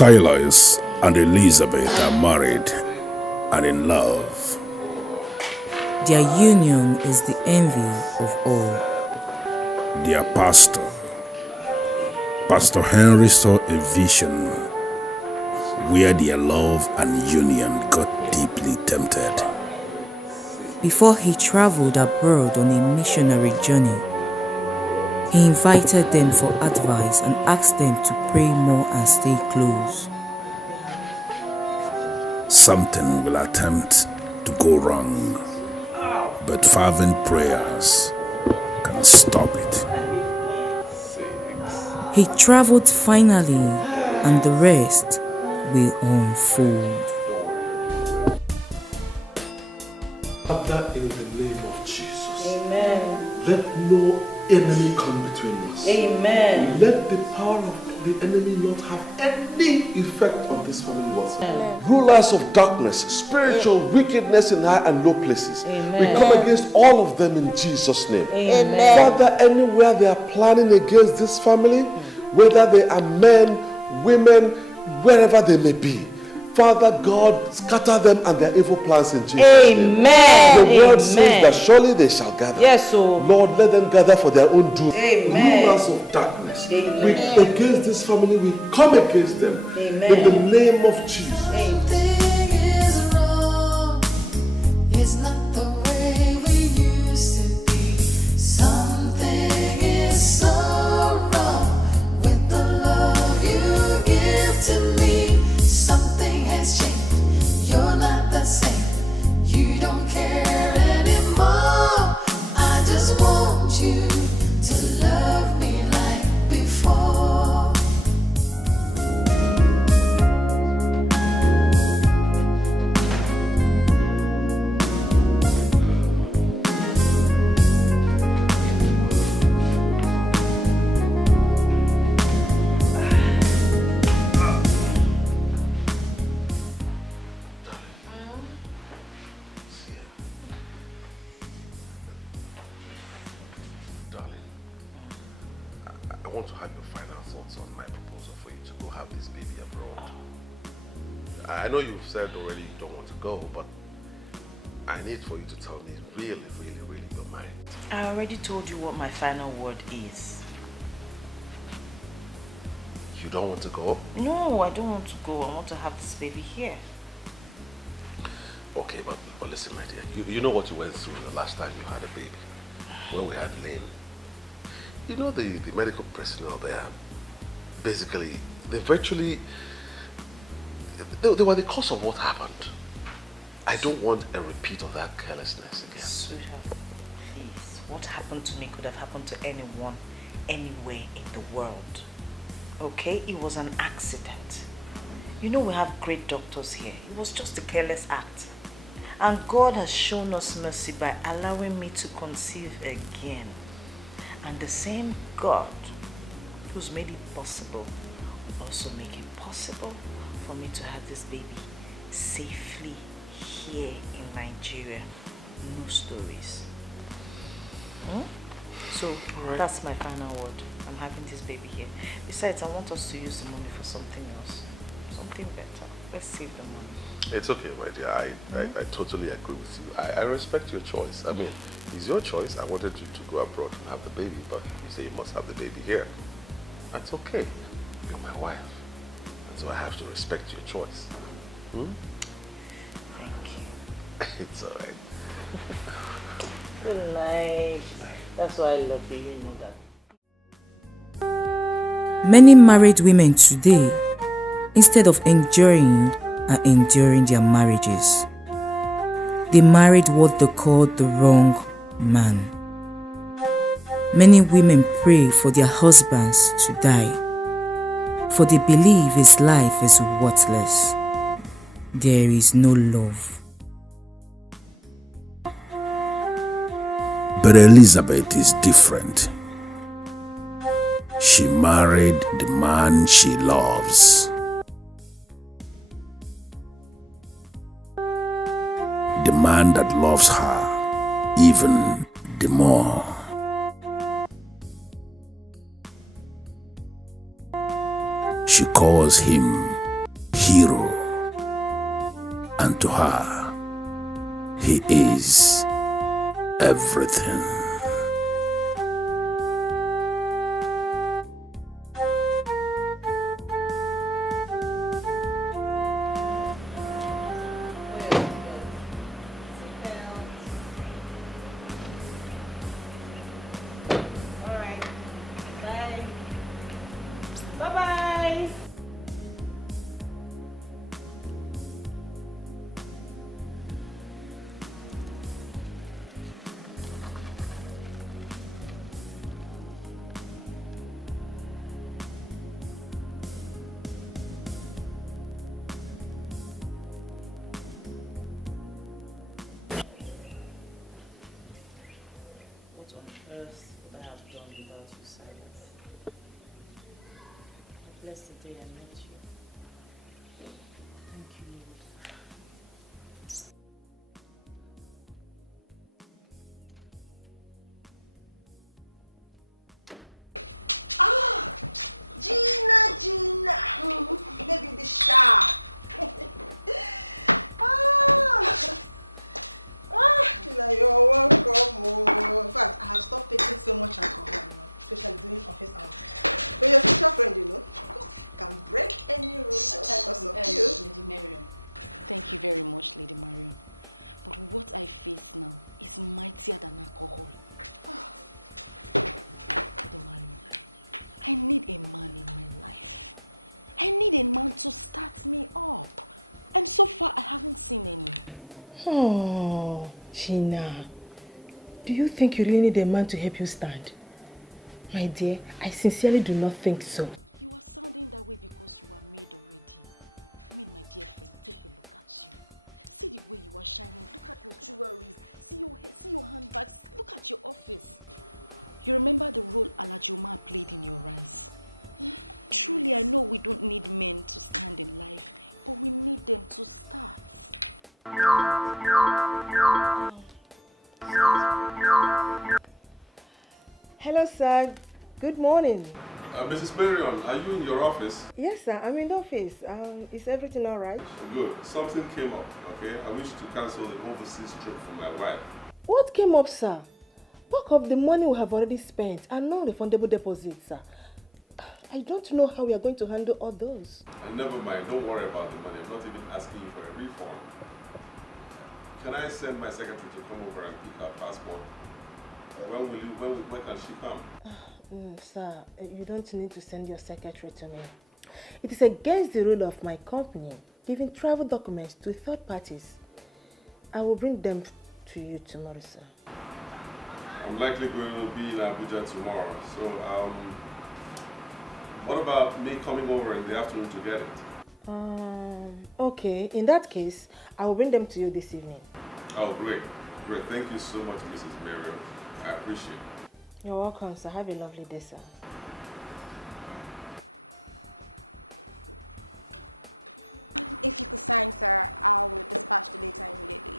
Silas and Elizabeth are married and in love. Their union is the envy of all. Their pastor, Pastor Henry, saw a vision where their love and union got deeply tempted. Before he traveled abroad on a missionary journey, he invited them for advice and asked them to pray more and stay close. Something will attempt to go wrong, but fervent prayers can stop it. He traveled finally, and the rest will unfold. Father, in the name of Jesus. Amen. Let no enemy come between us. Amen. Let the power of the enemy not have any effect on this family whatsoever. Rulers of darkness, spiritual wickedness in high and low places. Amen. We come against all of them in Jesus' name. Amen. Father, anywhere they are planning against this family, whether they are men, women, wherever they may be, Father God, scatter them and their evil plans in Jesus' name. Amen. The word says that surely they shall gather. Yes, so Lord, let them gather for their own doom. Amen. Rulers of darkness, Amen. we against this family, we come against them. Amen. In the name of Jesus. I want to have your final thoughts on my proposal for you to go have this baby abroad. I know you've said already you don't want to go, but I need for you to tell me really your mind. I already told you what my final word is. You don't want to go? No, I don't want to go. I want to have this baby here. Okay, but listen, my dear. You know what you went through the last time you had a baby, when we had Lynn. You know the medical personnel there, basically, they were the cause of what happened. I don't want a repeat of that carelessness again. Sweetheart, please. What happened to me could have happened to anyone, anywhere in the world. Okay? It was an accident. You know we have great doctors here. It was just a careless act. And God has shown us mercy by allowing me to conceive again. And the same God who's made it possible will also make it possible for me to have this baby safely here in Nigeria. No stories. So that's my final word. I'm having this baby here. Besides, I want us to use the money for something else. Something better. Let's save the money. It's okay, my dear. I totally agree with you. I respect your choice. I mean, it's your choice. I wanted you to go abroad and have the baby, but you say you must have the baby here. That's okay. You're my wife. And so I have to respect your choice. Thank you. It's alright. Good night. That's why I love you, you know that. Many married women today, instead of enjoying, are enduring their marriages. They married what they call the wrong man. Many women pray for their husbands to die, for they believe his life is worthless. There is no love. But Elizabeth is different. She married the man she loves. The man that loves her even the more. She calls him hero, and to her, he is everything. What I have done without you, Silas. I bless the day I met you. Thank you, Lord. Gina! Baby, the sharp. Gina, you're welcome. In fact, I have stopped taking so much alcohol now, especially during office hours. But you're such a friend, you know. Can break any rule just because of you. Lady Marion. Thank you very much, Lady Marion. But what I face now is mightier than alcohol. Lady Marion, I need a man in my life. I need a man to start me up. And so far, I haven't seen any. Oh, Gina. Do you think you really need a man to help you stand? My dear, I sincerely do not think so. You are sounding that way because you are made already. I mean, my dear friend, take a look at you. See the way you are shining. Look at your jewelry. See your hair, see your handbags. Look at your office. You remember the role Alajoma played in your eyes? Truly, I know we don't need men to stand in life, but we need them to start. Hello, sir. Good morning. Mrs. Marion, are you in your office? Yes, sir. I'm in the office. Is everything all right? Good. Something came up, okay? I wish to cancel the overseas trip for my wife. What came up, sir? Bulk of the money we have already spent and non-refundable deposits, sir. I don't know how we are going to handle all those. Never mind. Don't worry about the money. I'm not even asking you for a refund. Can I send my secretary to come over and pick her passport? When can she come? Sir, you don't need to send your secretary to me. It is against the rule of my company giving travel documents to third parties. I will bring them to you tomorrow, sir. I'm likely going to be in Abuja tomorrow, so what about me coming over in the afternoon to get it? Okay, in that case, I will bring them to you this evening. Oh, great. Great. Thank you so much, Mrs. Marion. I appreciate it. You're welcome, sir. Have a lovely day, sir. If you could sign, sir, I will dispatch the letter immediately.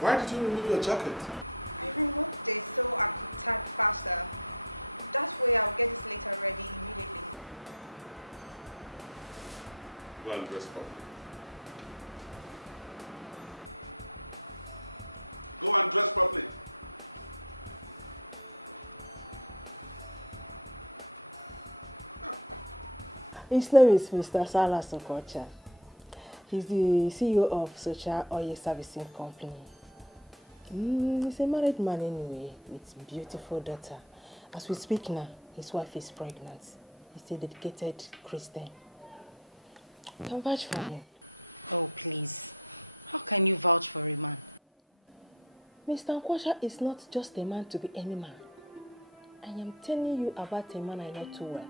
Why did you remove your jacket? I removed it so I could type faster. That way I'll get this letter ready immediately. Go and dress properly. Go and dress properly. His name is Mr. Silas. He's the CEO of Social Oil Servicing Company. He's a married man anyway, with a beautiful daughter. As we speak now, his wife is pregnant. He's a dedicated Christian. You can vouch for him. Oh, please. How can you vouch for a man? Mr. Nkosha is not just a man to be any man. I am telling you about a man I know too well.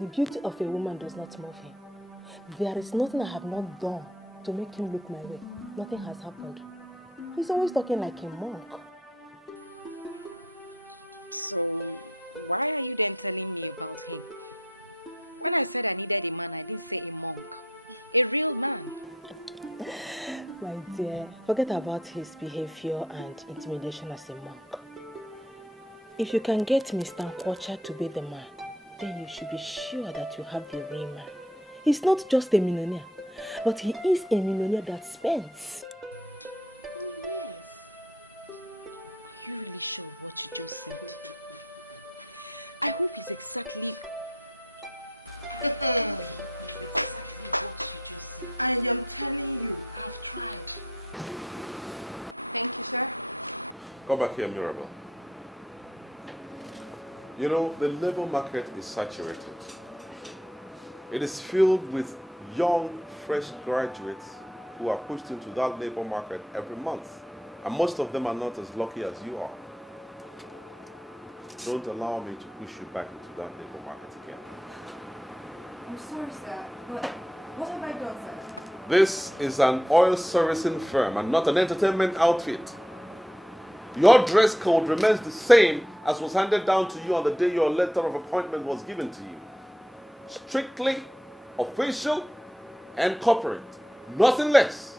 The beauty of a woman does not move him. There is nothing I have not done to make him look my way. Nothing has happened. He's always talking like a monk. So, why are you then telling me about him? When I said I needed a man, I didn't say a monk. A real man. My dear, forget about his behavior and intimidation as a monk. If you can get Mr. Nkosha to be the man, then you should be sure that you have the real man. He's not just a millionaire, but he is a millionaire that spends. Oh, yes. Are you really sure of what you just said? I hope it's exactly... exactly what you just said. I am telling you, I've tried. Thank you, sir. Come back here, Mirabel. You know, the labor market is saturated. It is filled with young, fresh graduates who are pushed into that labor market every month. And most of them are not as lucky as you are. Don't allow me to push you back into that labor market again. I'm sorry, sir, but what have I done, sir? This is an oil servicing firm and not an entertainment outfit. Your dress code remains the same as was handed down to you on the day your letter of appointment was given to you. Strictly official and corporate. Nothing less.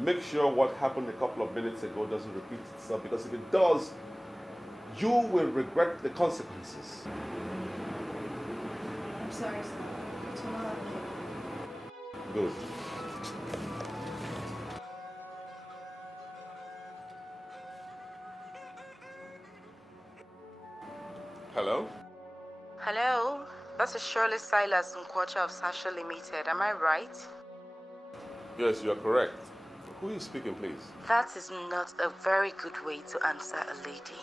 Make sure what happened a couple of minutes ago doesn't repeat itself, because if it does, you will regret the consequences. I'm sorry, sir. Tomorrow. Good. Hello? Hello, this is Shirley Silas of Sasha Limited. Am I right? Yes, you are correct. Who is speaking, please? That is not a very good way to answer a lady.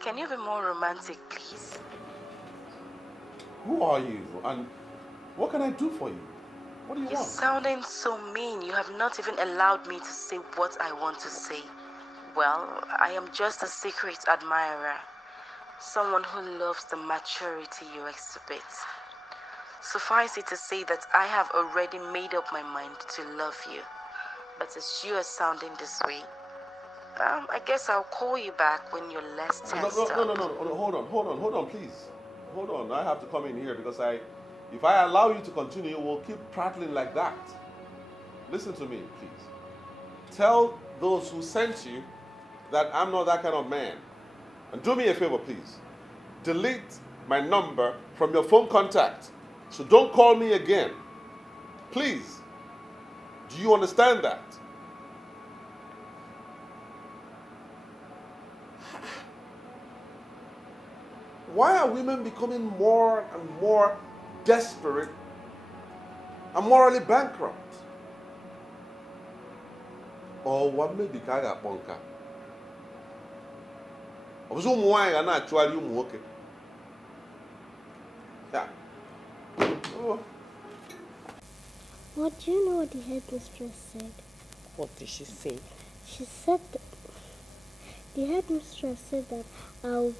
Can you be more romantic, please? Who are you? And what can I do for you? What do you You're want? sounding so mean. You have not even allowed me to say what I want to say. Well, I am just a secret admirer. Someone who loves the maturity you exhibit. Suffice it to say that I have already made up my mind to love you. But as you are sounding this way, I guess I'll call you back when you're less tensed up. No, hold on, please. Hold on, I have to come in here because if I allow you to continue, we'll keep prattling like that. Listen to me, please. Tell those who sent you that I'm not that kind of man. And do me a favor, please. Delete my number from your phone contact. So don't call me again. Please. Do you understand that? Why are women becoming more and more desperate and morally bankrupt? Or what may be kaga bonka? Obuzo muwai ga na actually umuoke. Yeah. Oh. What do you know what the headmistress said? What did she say? She said the headmistress said that I'll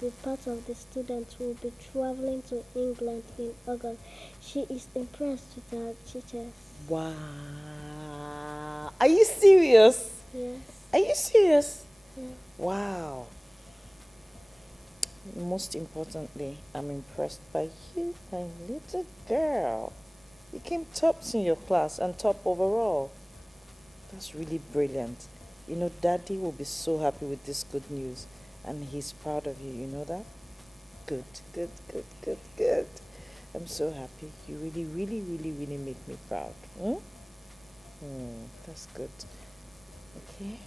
be part of the students who will be traveling to England in August. She is impressed with her teachers. Wow. Are you serious? Yes. Are you serious? Yeah. Wow. Most importantly, I'm impressed by you, my little girl. You came tops in your class and top overall. That's really brilliant. You know, Daddy will be so happy with this good news, and he's proud of you. You know that? Good, good, good, good, good. I'm so happy. You really, really, really, really make me proud. That's good. Okay.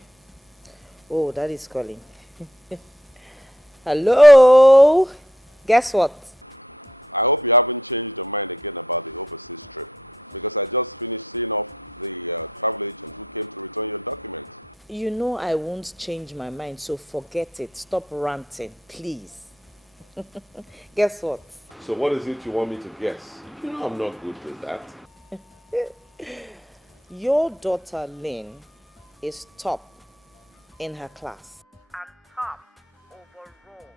Oh, Daddy's calling. Hello? Guess what? I hope you haven't changed your mind again about the overseas trip, because I just finished seeing off the travel agent who came to return your documents. You know I won't change my mind, so forget it. Stop ranting, please. Guess what? So what is it you want me to guess? You know I'm not good with that. Your daughter Lynn is top in her class. And top overall.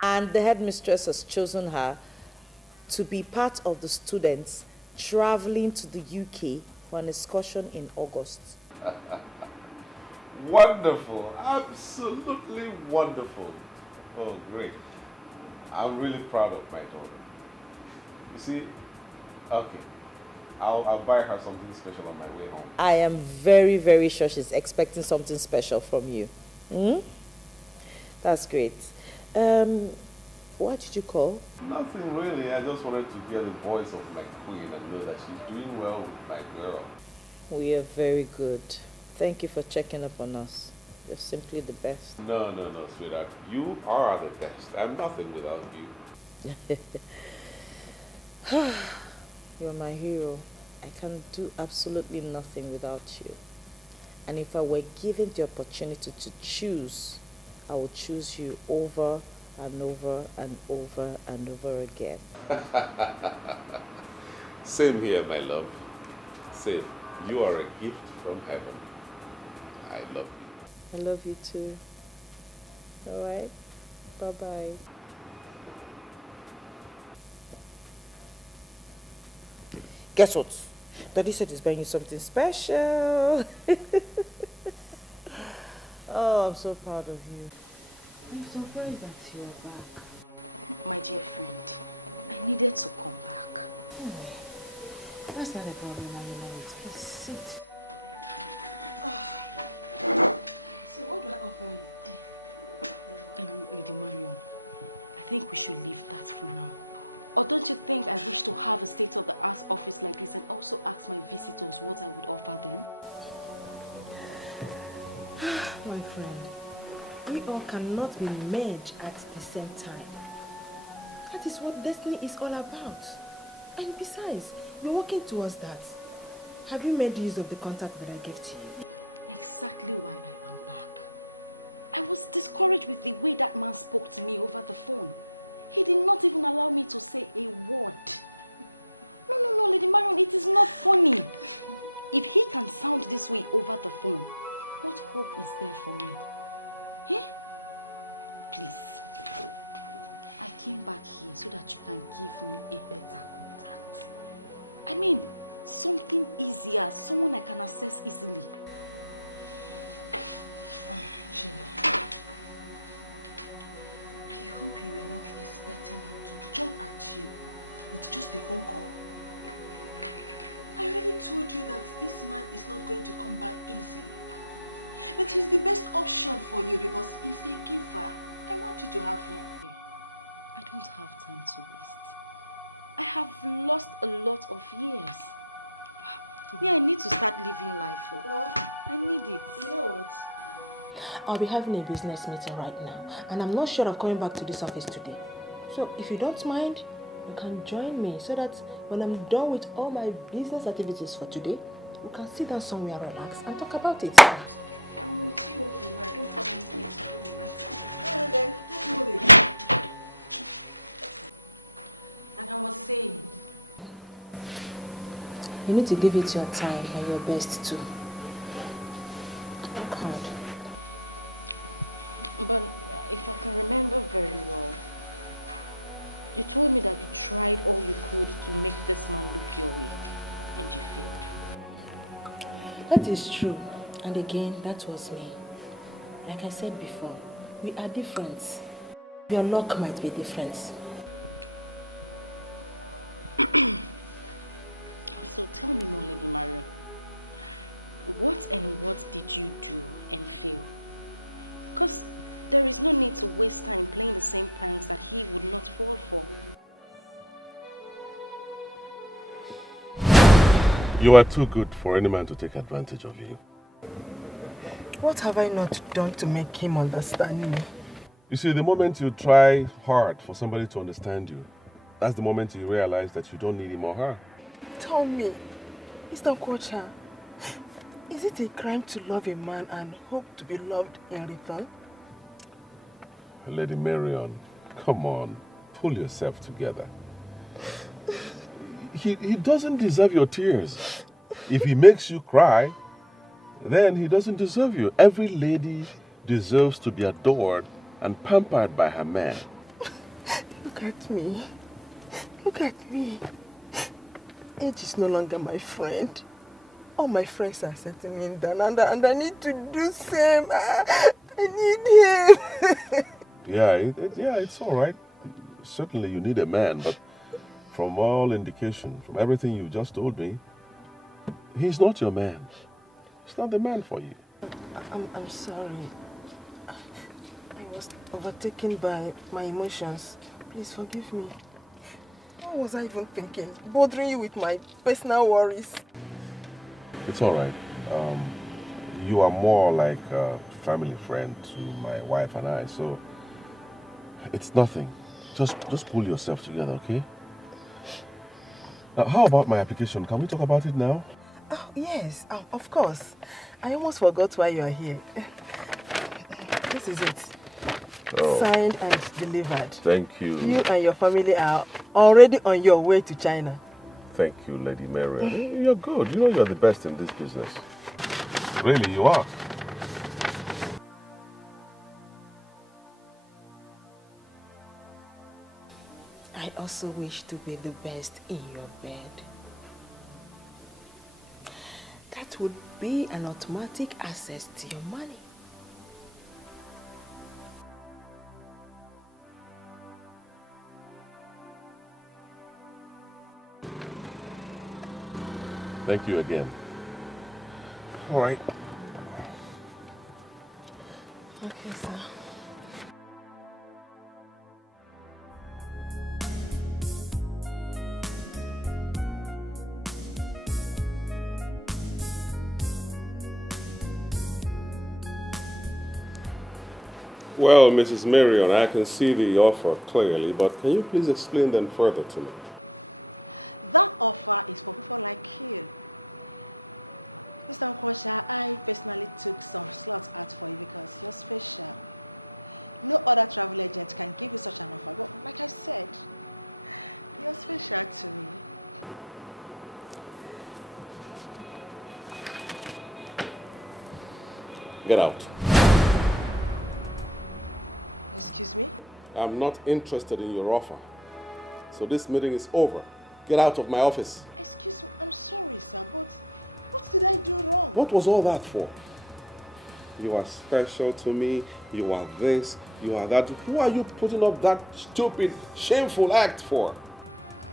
And the headmistress has chosen her to be part of the students traveling to the UK for an excursion in August. Wonderful. Absolutely wonderful. Oh, great. I'm really proud of my daughter. You see, okay, I'll buy her something special on my way home. I am very, very sure she's expecting something special from you. That's great. Why did you call? Nothing really. I just wanted to hear the voice of my queen and know that she's doing well with my girl. We are very good. Thank you for checking up on us. You're simply the best. No, sweetheart. You are the best. I'm nothing without you. You're my hero. I can do absolutely nothing without you. And if I were given the opportunity to choose, I would choose you over and over and over and over again. Same here, my love. Same. You are a gift from heaven. I love you. I love you too. Alright? Bye-bye. Guess what? Daddy said he's buying you something special. Oh, I'm so proud of you. I'm surprised that you're back. My dear friend, I needed to come back. That's not a problem, I know it. Just sit. So what do I offer you? Lady Marion, I think we should leave that for now. Or don't you think I wish to have a state-of-the-art office like this and also ask my visitors what I would offer them? My friend, we all cannot be merged at the same time. That is what destiny is all about. And besides, we're working towards that. Have you made use of the contact that I gave to you? Exactly why I am back. I was discouraged with the way that man spoke to me over the phone. He did not even allow me to say a word. No, Lady Marion, it is not funny. If he can sound this way over the phone, what hope is there for me? Eh? Please. I came back here so that you can give me a better contact. I mean, something easier, someone I can access easily. Gina, I hope you were not expecting him to jump at you with just a phone call. I already told you that this man is not going to come by easily. But he's the best option for you because he's a giver. I want you to have him. I don't have time to waste. I have lost a lot of years. Me, I need to start living life. I need it. You know what? I'll be having a business meeting right now, and I'm not sure of coming back to this office today. So if you don't mind, you can join me so that when I'm done with all my business activities for today, we can sit down somewhere, relax, and talk about it. I'm with you all the way. I don't have anything to do right now. Alright then, let's move it. And I was saying, you need to give it your time and your best too. Work hard. but if I can remember very well, you told me that you tried all you could to make this man look your way, and you failed. That is true. And again, that was me. Like I said before, we are different. Your luck might be different. So tell me more, Lady Marion. What and what did you do and fail? Because there is no need to waste time playing the same pranks that he would not fall for. You are too good for any man to take advantage of you. What have I not done to make him understand me? You see, the moment you try hard for somebody to understand you, that's the moment you realize that you don't need him or her. Tell me, Mr. Kocha, is it a crime to love a man and hope to be loved in return? Lady Marion, come on, pull yourself together. He doesn't deserve your tears. If he makes you cry, then he doesn't deserve you. Every lady deserves to be adored and pampered by her man. Look at me. Look at me. Age is no longer my friend. All my friends are settling down and I need to do same. I need him. Yeah, it's all right. Certainly you need a man, but from all indication, from everything you just told me, he's not your man. He's not the man for you. I'm sorry. I was overtaken by my emotions. Please forgive me. What was I even thinking? Bothering you with my personal worries. It's all right. You are more like a family friend to my wife and I, so it's nothing. Just pull yourself together, okay? Now, how about my application? Can we talk about it now? Oh, yes, of course. I almost forgot why you are here. This is it. Oh. Signed and delivered. Thank you. You and your family are already on your way to China. Thank you, Lady Mary. You're good. You know you're the best in this business. Really, you are. I also wish to be the best in your bed. That would be an automatic access to your money. Thank you again. All right. Okay, sir. Well, Mrs. Marion, I can see the offer clearly, but can you please explain them further to me? That offer is for people like you. Mr. Nkosha, I personally took some slots out for you because you're special. No other travel agent can give you such an offer, but like I said, you're special to me. Get out. Excuse me? I'm not interested in your offer. So this meeting is over. Get out of my office. Excuse me, I'm sorry, sir, but what did I do wrong? What was all that for? You are special to me. You are this. You are that. Who are you putting up that stupid, shameful act for?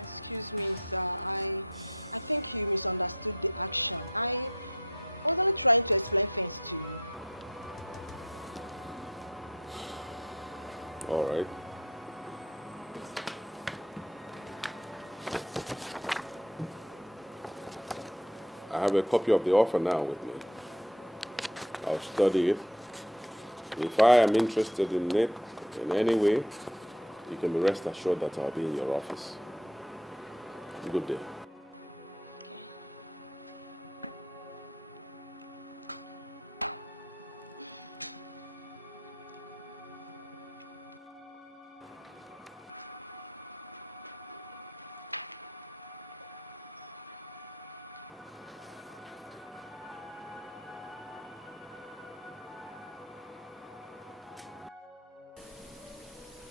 Excuse me, sir. I think you misunderstood the action. I was only trying to explain things to you. All right. I have a copy of the offer now with me. I'll study it. If I am interested in it in any way, you can be rest assured that I'll be in your office. Good day.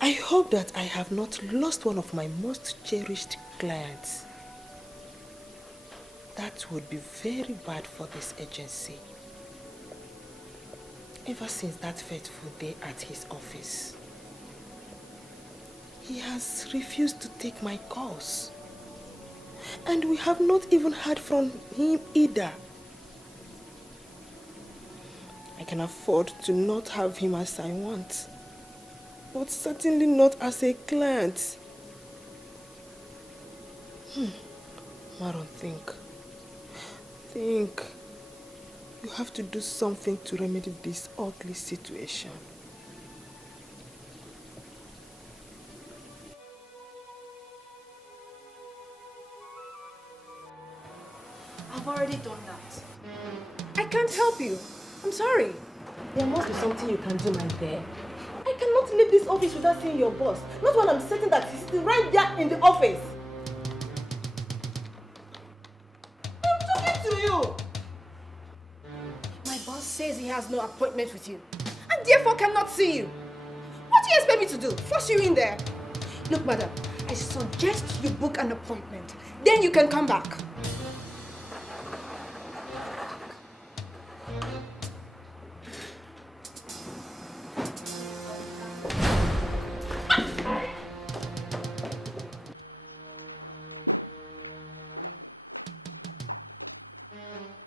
I hope that I have not lost one of my most cherished clients. That would be very bad for this agency. Ever since that fateful day at his office, he has refused to take my calls. And we have not even heard from him either. I can afford to not have him as I want, but certainly not as a client. Maron, think. You have to do something to remedy this ugly situation. I've already done that. I can't help you. I'm sorry. There must be something you can do, my dear. I cannot leave this office without seeing your boss. Not when I'm certain that he's still right there in the office. I'm talking to you. My boss says he has no appointment with you and therefore cannot see you. What do you expect me to do? Force you in there? Look, madam, I suggest you book an appointment. Then you can come back.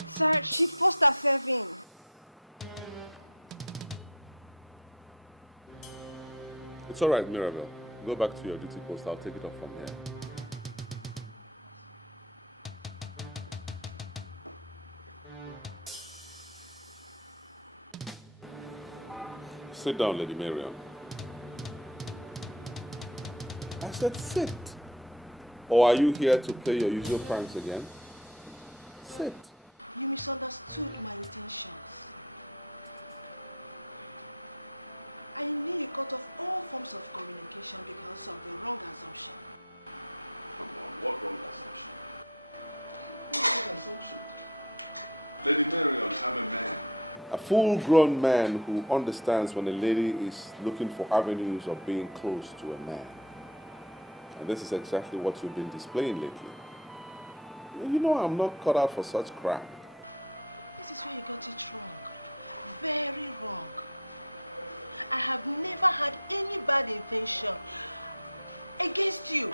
Sir, she forced herself in. It's all right, Mirabel. Go back to your duty post. I'll take it up from here. Sit down, Lady Mariam. I said sit. Or are you here to play your usual pranks again? Sit. You misunderstood my intentions. I knew you cut off all forms of communication because of the wrong assumption. Come on, what wrong assumption? What wrong assumption? Lady Marion, I'm a man. A full-grown man who understands when a lady is looking for avenues of being close to a man. And this is exactly what you've been displaying lately. You know I'm not cut out for such crap. This is where you got it wrong. Very wrong. I have never had any bad intention against you.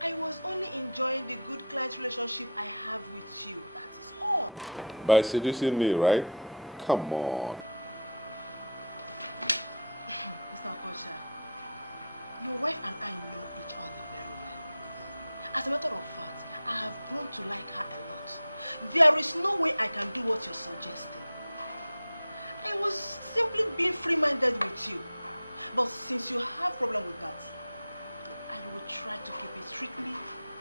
I was only enjoying the good client relationship I have with you. That is all. By seducing me, right? Come on. Mr. Okocha, your wife and I know each other very well. As a matter of fact, I have grown to like her a lot. There is no way I can do what you're suggesting. I was simply being free-minded with you. But since you have problem with that, I will try to keep it strictly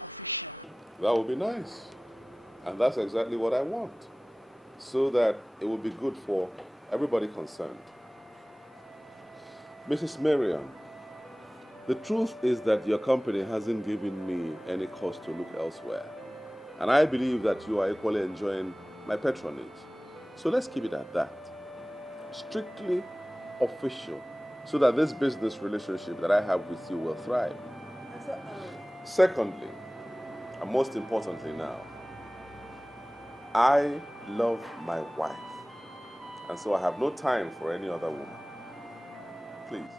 official. That would be nice. And that's exactly what I want. So that it will be good for everybody concerned. Mrs. Mariam, the truth is that your company hasn't given me any cause to look elsewhere. And I believe that you are equally enjoying my patronage. So let's keep it at that. Strictly official, so that this business relationship that I have with you will thrive. Secondly, and most importantly now, I love my wife. And so I have no time for any other woman. Please.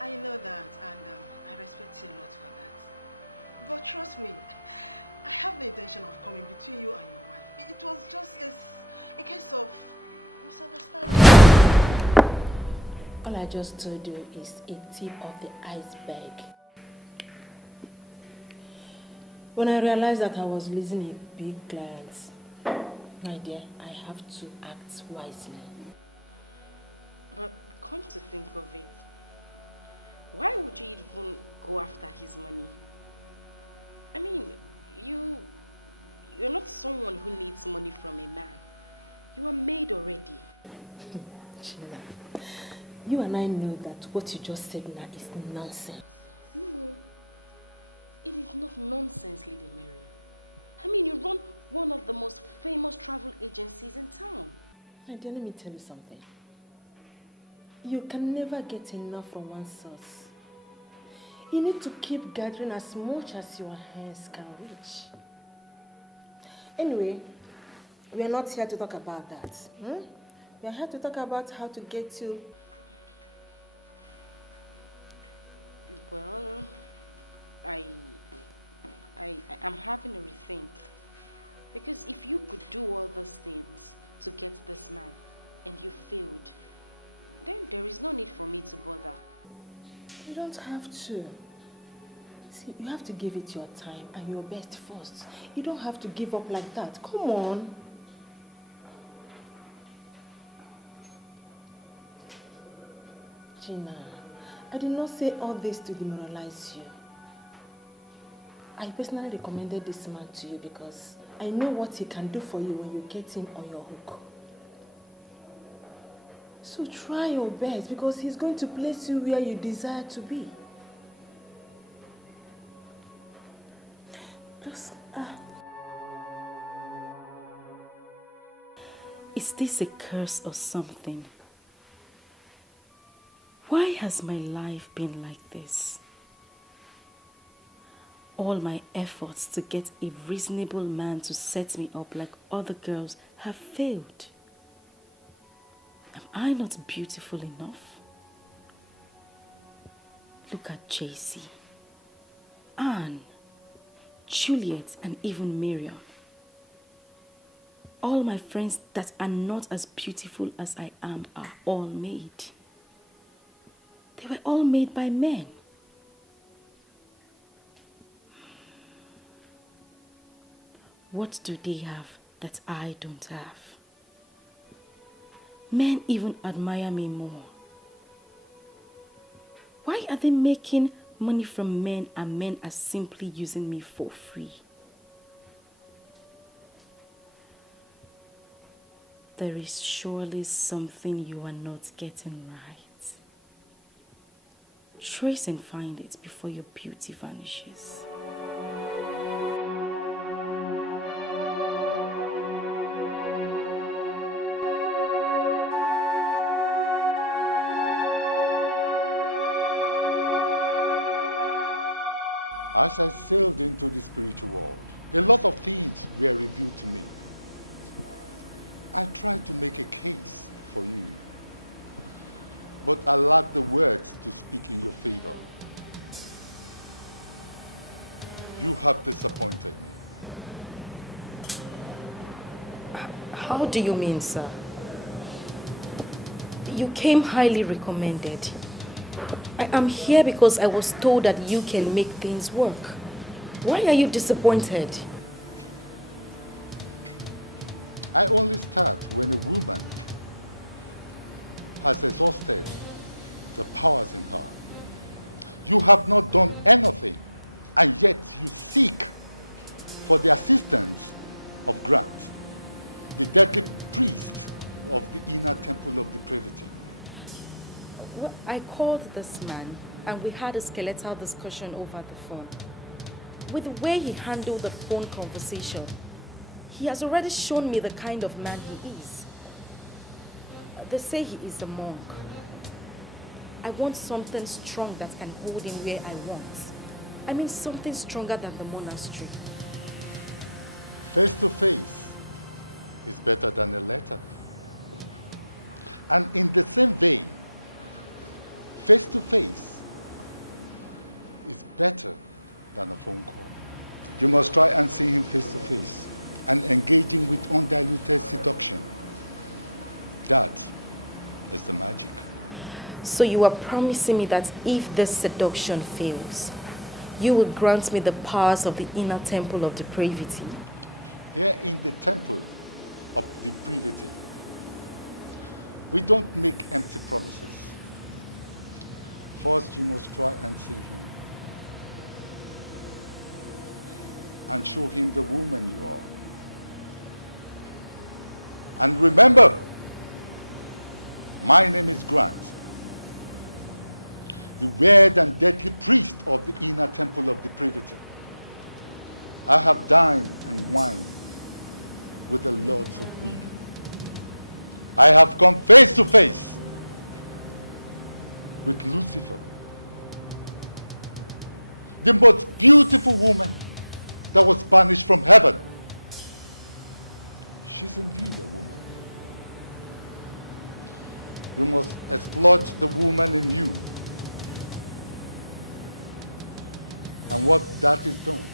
I know that, and I respect you a lot for that. But trust me, I have the intention of coming between you and your wife. It was just a case of misunderstanding. All I just told you is a tip of the iceberg. When I realized that I was losing a big client, my dear, I have to act wisely. But come to think of it, why would you even go after his money? I mean, you're not someone who needs money from a man. You are made already. Gina, you and I know that what you just said now is nonsense. No, it is not nonsense, Lady Mary. I mean, you run one of the most famous travel agencies in town. My dear, let me tell you something. You can never get enough from one source. You need to keep gathering as much as your hands can reach. Anyway, we are not here to talk about that. We are here to talk about how to get you. Well, I'm having a rethink. Because if you could do all those things to get this man and you failed, then there is no need for me to bother. You don't have to. See, you have to give it your time and your best first. You don't have to give up like that. Come on. Gina, I did not say all this to demoralize you. I personally recommended this man to you because I know what he can do for you when you get him on your hook. So try your best because he's going to place you where you desire to be. Just, Is this a curse or something? Why has my life been like this? All my efforts to get a reasonable man to set me up like other girls have failed. Am I not beautiful enough? Look at JC, Anne, Juliet, and even Miriam. All my friends that are not as beautiful as I am are all made. They were all made by men. What do they have that I don't have? Men even admire me more. Why are they making money from men and men are simply using me for free? There is surely something you are not getting right. Trace and find it before your beauty vanishes. As I sailed into the spiritual world, a lot of things were revealed to me. I tried to make a case for you, but I lacked the words to speak in your favor. You have disappointed me. How do you mean, sir? You came highly recommended. I am here because I was told that you can make things work. Why are you disappointed? I only start when a woman has exhausted the powers in her. You have not done anything, and yet you seek for the assistance of Grant, the deadly priest of the inner temple of depravity. Well, I called this man and we had a skeletal discussion over the phone. With the way he handled the phone conversation, he has already shown me the kind of man he is. They say he is a monk. I want something strong that can hold him where I want. I mean something stronger than the monastery. Face to face is better than a letter. And in the same vein, face to face is better than a phone call. You must try and see him face to face and engaging with undiluted seduction. That is the magic. So you are promising me that if this seduction fails, you will grant me the powers of the inner temple of depravity? Here in the temple of depravity, we don't make empty promises. First, you must try and see him and show him the woman you are. And remember, my name is Grant, the weird and deadly priest of the inner temple of depravity. I have dined and wined with the lords of women. I have come face to face with Lucifer, the most beautiful woman that was banished from heaven. She's indeed a woman. You must exploit the woman in you. And what that is done,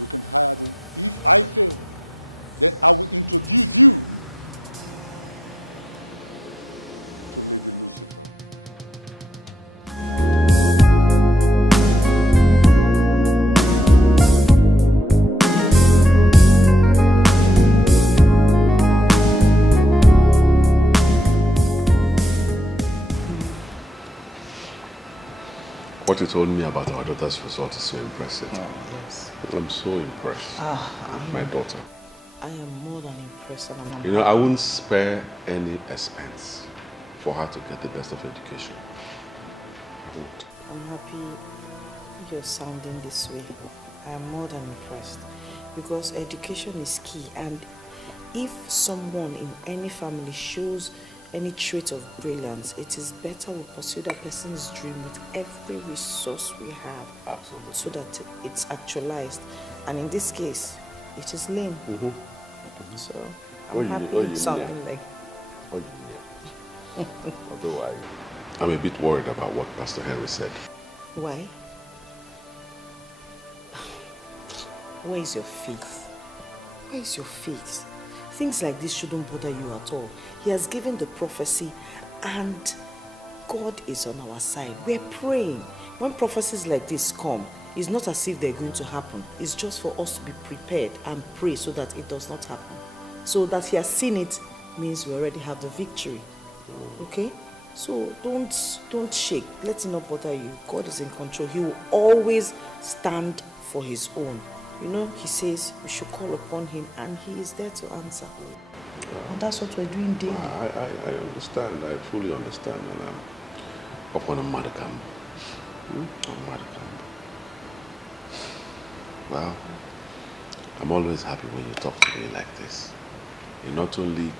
you can hire them. If I fail, then I will introduce you to Lady Lucifer. What you told me about our daughter's result is so impressive. Oh, yes. I'm so impressed with my daughter. I am more than impressed. And You know, I wouldn't spare any expense for her to get the best of education. I won't. I'm happy you're sounding this way. I am more than impressed because education is key, and if someone in any family shows any trait of brilliance, it is better we pursue that person's dream with every resource we have. Absolutely. So that it's actualized. And in this case, it is Lynn. So I'm happy sounding like... Otherwise, I'm a bit worried about what Pastor Henry said. Why? Where is your faith? Where is your faith? Things like this shouldn't bother you at all. He has given the prophecy and God is on our side. We're praying. When prophecies like this come, it's not as if they're going to happen. It's just for us to be prepared and pray so that it does not happen. So that he has seen it means we already have the victory. Okay? So don't shake. Let it not bother you. God is in control. He will always stand for his own. You know, he says we should call upon him and he is there to answer. And that's what we're doing daily. I understand. I fully understand. And I'm upon a modicum. A modicum. Well, I'm always happy when you talk to me like this. It not only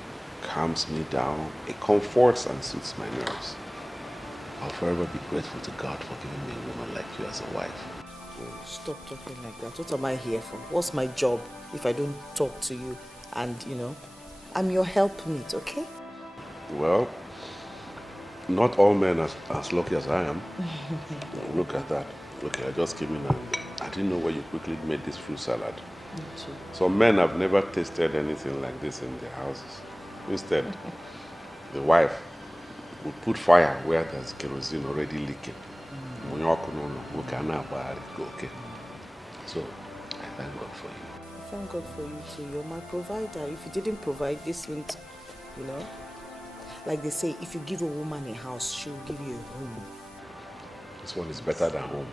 calms me down, it comforts and soothes my nerves. I'll forever be grateful to God for giving me a woman like you as a wife. Stop talking like that. What am I here for? What's my job if I don't talk to you? And, you know, I'm your helpmeet, okay? Well, not all men are as lucky as I am. Look at that. Okay, I just came in and I didn't know where you quickly made this fruit salad. Some men have never tasted anything like this in their houses. Instead, the wife would put fire where there's kerosene already leaking. Okay. So, I thank God for you. I thank God for you too. You're my provider. If you didn't provide, this wouldn't, you know, like they say, if you give a woman a house, she'll give you a home. This one is better than home.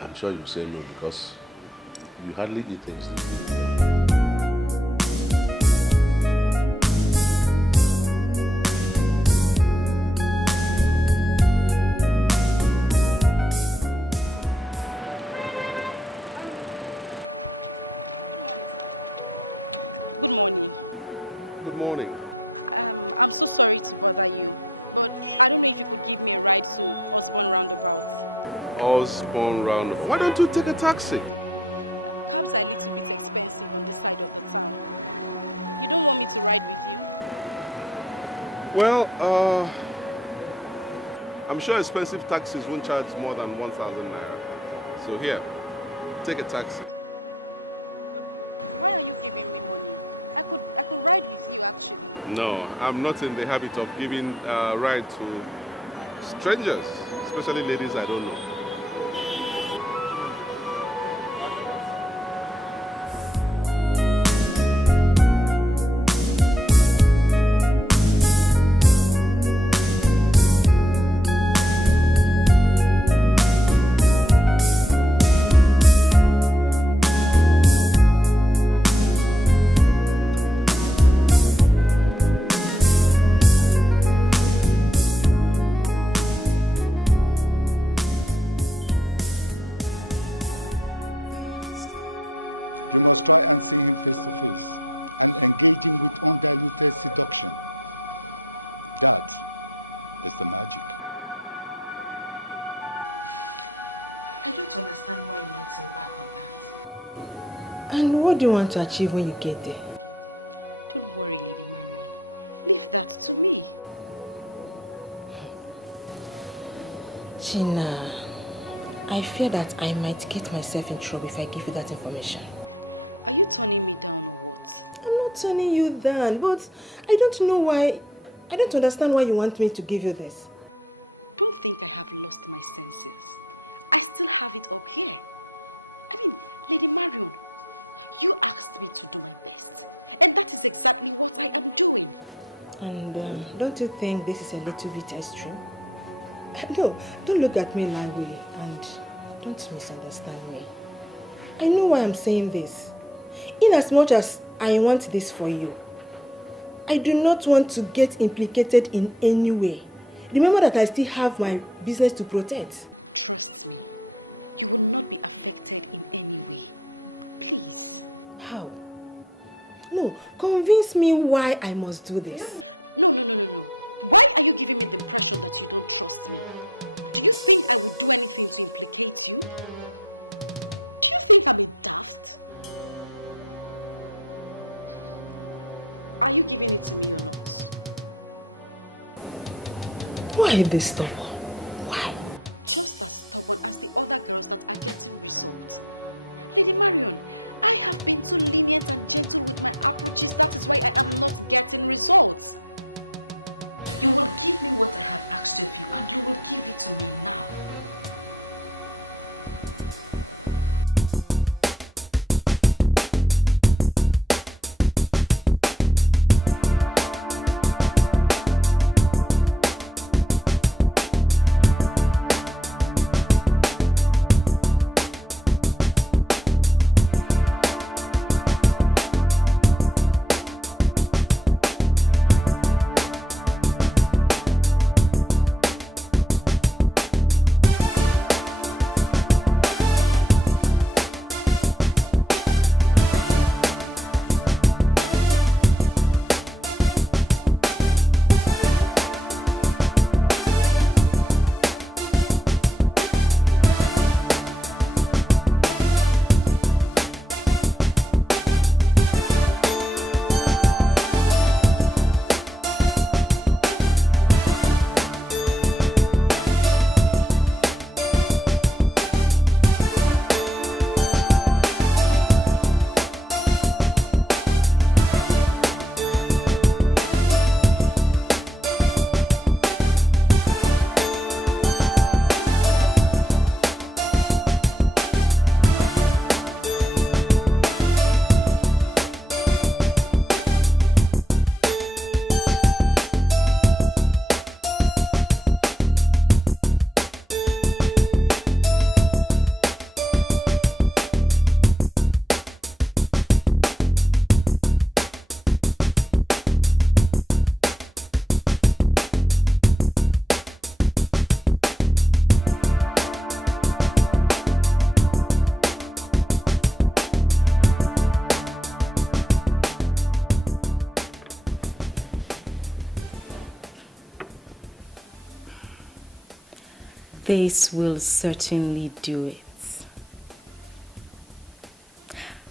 I'm sure you say no because you hardly eat things. Good morning. Good morning. I'm so sorry to bother you, but I don't know if you could give me a ride to Osborne Roundabout. Osborne Roundabout. Why don't you take a taxi? Cabs are a little bit expensive on this side of the town. You don't want me to ride with you? Well, I'm sure expensive taxis won't charge more than 1,000 naira. So here, take a taxi. Why are you giving me money? I could ride with you actually. No, I'm not in the habit of giving a ride to strangers, especially ladies I don't know. You must try and see him face to face and engage him with undiluted seduction. That is the magic. I don't understand why you want him back on that. And what do you want to achieve when you get there? Don't worry, Lady Marion. Leave that to me. Gina, I fear that I might get myself in trouble if I give you that information. Are you turning me down or what? I'm not turning you down, but I don't understand why you want me to give you this. Don't think I have lost my senses. I still have it up here. I mean, Lady Marion, you asked me to do my best. And that is exactly what I am doing. And don't you think this is a little bit extreme? No, don't look at me languidly and don't misunderstand me. I know why I'm saying this. In as much as I want this for you, I do not want to get implicated in any way. Remember that I still have my business to protect. Trust me, you will not be affected in any way. Please. How? No, convince me why I must do this. No. Why are you giving me the impression that you don't trust me? Do you think I would do anything to implicate you? Do you think I'm a daft? Are you giving it to me or not? Why this stubborn? Why? Just as stubborn as the other girls that are getting results. Lady Marion, I have been too lenient and gentle with my approaches. That is why I am not getting results. You will give me what I have asked of you, and you will give it to me now. This will certainly do it.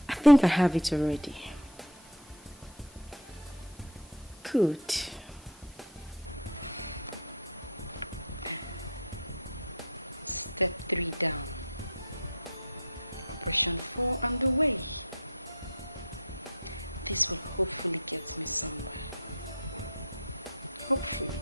I think I have it already. Good. Step 3 down. Operation 4 underway. This will hopefully get me somewhere. Hopefully.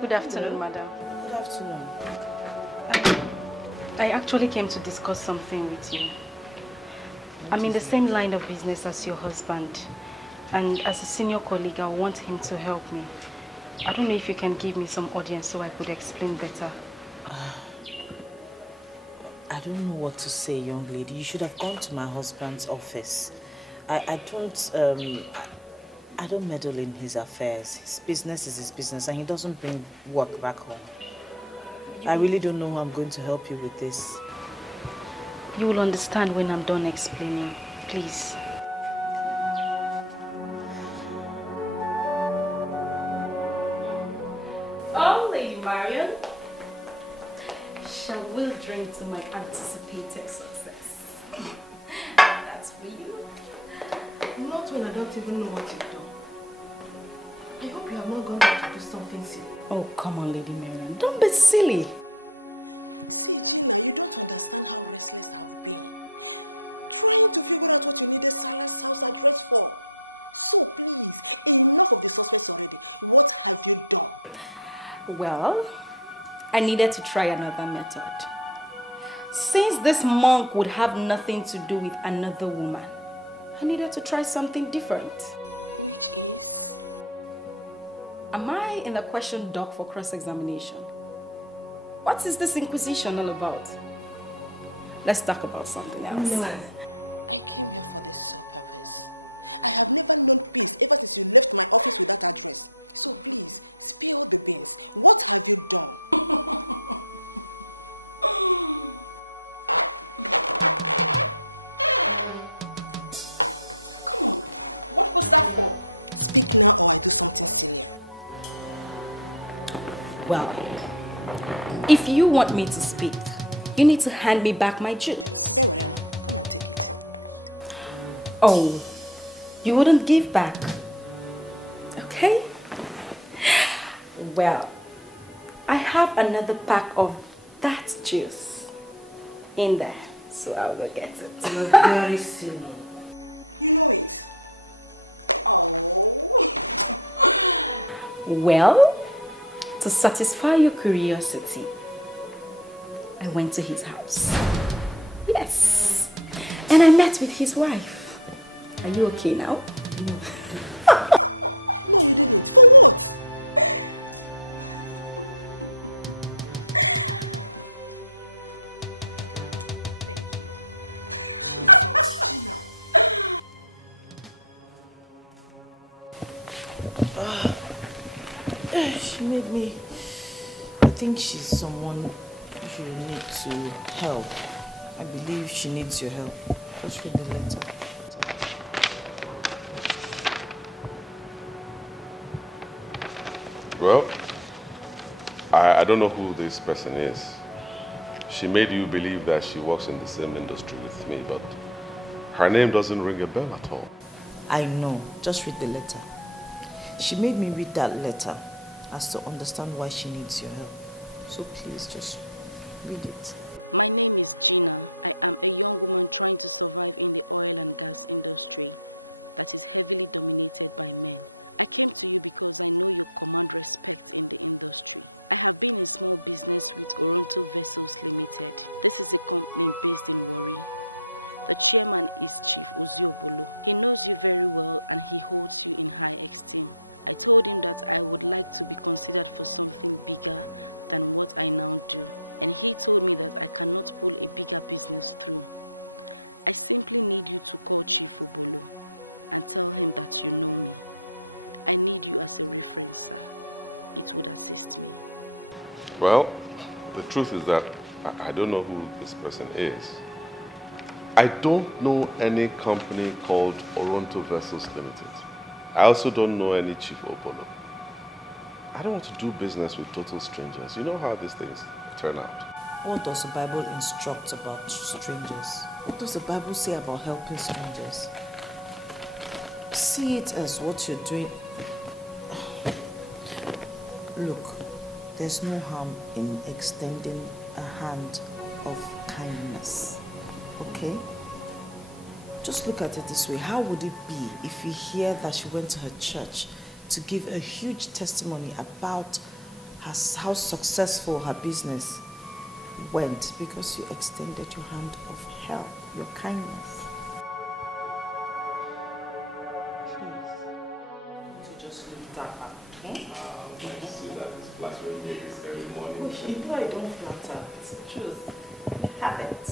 Good afternoon, madam. Good afternoon. I actually came to discuss something with you. I'm in the same line of business as your husband, and as a senior colleague, I want him to help me. I don't know if you can give me some audience so I could explain better. I don't know what to say, young lady. You should have gone to my husband's office. I don't meddle in his affairs. His business is his business, and he doesn't bring work back home. I really don't know how I'm going to help you with this. You will understand when I'm done explaining. Please. Oh, Lady Marion. Shall we drink to my anticipated success? That's for you. Not when I don't even know what you've done. I hope you have not gone there to do something silly. Oh, come on, Lady Marion. Don't be silly. See, Gina, you don't understand how restless I've been. Trying to figure out what you needed Silas' house address for. So please, enough of the suspects already. What have you done? Well, I needed to try another method. Since this monk would have nothing to do with another woman, I needed to try something different. Which is? Am I in the question dock for cross-examination? What is this inquisition all about? Let's talk about something else. No. I came here for the sole purpose. I have never known peace ever since you left my office with that address. So please, spill the beans. What have you done? Come on, what was that for? Speak now or I do something silly. Well, if you want me to speak, you need to hand me back my juice. Very well, come and take it. Oh, you wouldn't give back? Okay. Well, I have another pack of that juice in there, so I'll go get it. You're very silly. You know it. Oh. Well, to satisfy your curiosity, I went to his house. Yes. And I met with his wife. Are you okay now? No, you didn't. For what? Thank you. Jesus, Gina. She made me. I think she's someone you need to help. I believe she needs your help. Just read the letter. Well, I don't know who this person is. She made you believe that she works in the same industry with me, but her name doesn't ring a bell at all. I know. Just read the letter. She made me read that letter as to understand why she needs your help. So please just read it. My name is Gina. I am a young woman trying to survive in the oil and gas industry that is heavily dominated by men. I came to you because I know you command respect in the industry. I have been in small business with Oronto Vessels Limited. This is a company based in Warri. The chairman is Chief Oziobolo. He knows you very well and he holds you in high esteem. I told him that I would like to be considered for something bigger than what I now do. And he told me that I cannot pull a bigger business through. I simply need you to call Chief Obolo and tell him that you know me. I need you as a reference, sir. It would assist me. Well, the truth is that I don't know who this person is. I don't know any company called Oronto Vessels Limited. I also don't know any Chief Obolo. I don't want to do business with total strangers. You know how these things turn out. What does the Bible instruct about strangers? What does the Bible say about helping strangers? See it as what you're doing. Look, there's no harm in extending a hand of kindness, okay? Just look at it this way. How would it be if you hear that she went to her church to give a huge testimony about how successful her business went because you extended your hand of help, your kindness? Just leave that up, okay? I see that it's flattering me this early morning. You know I don't flatter. It's the truth. Have it.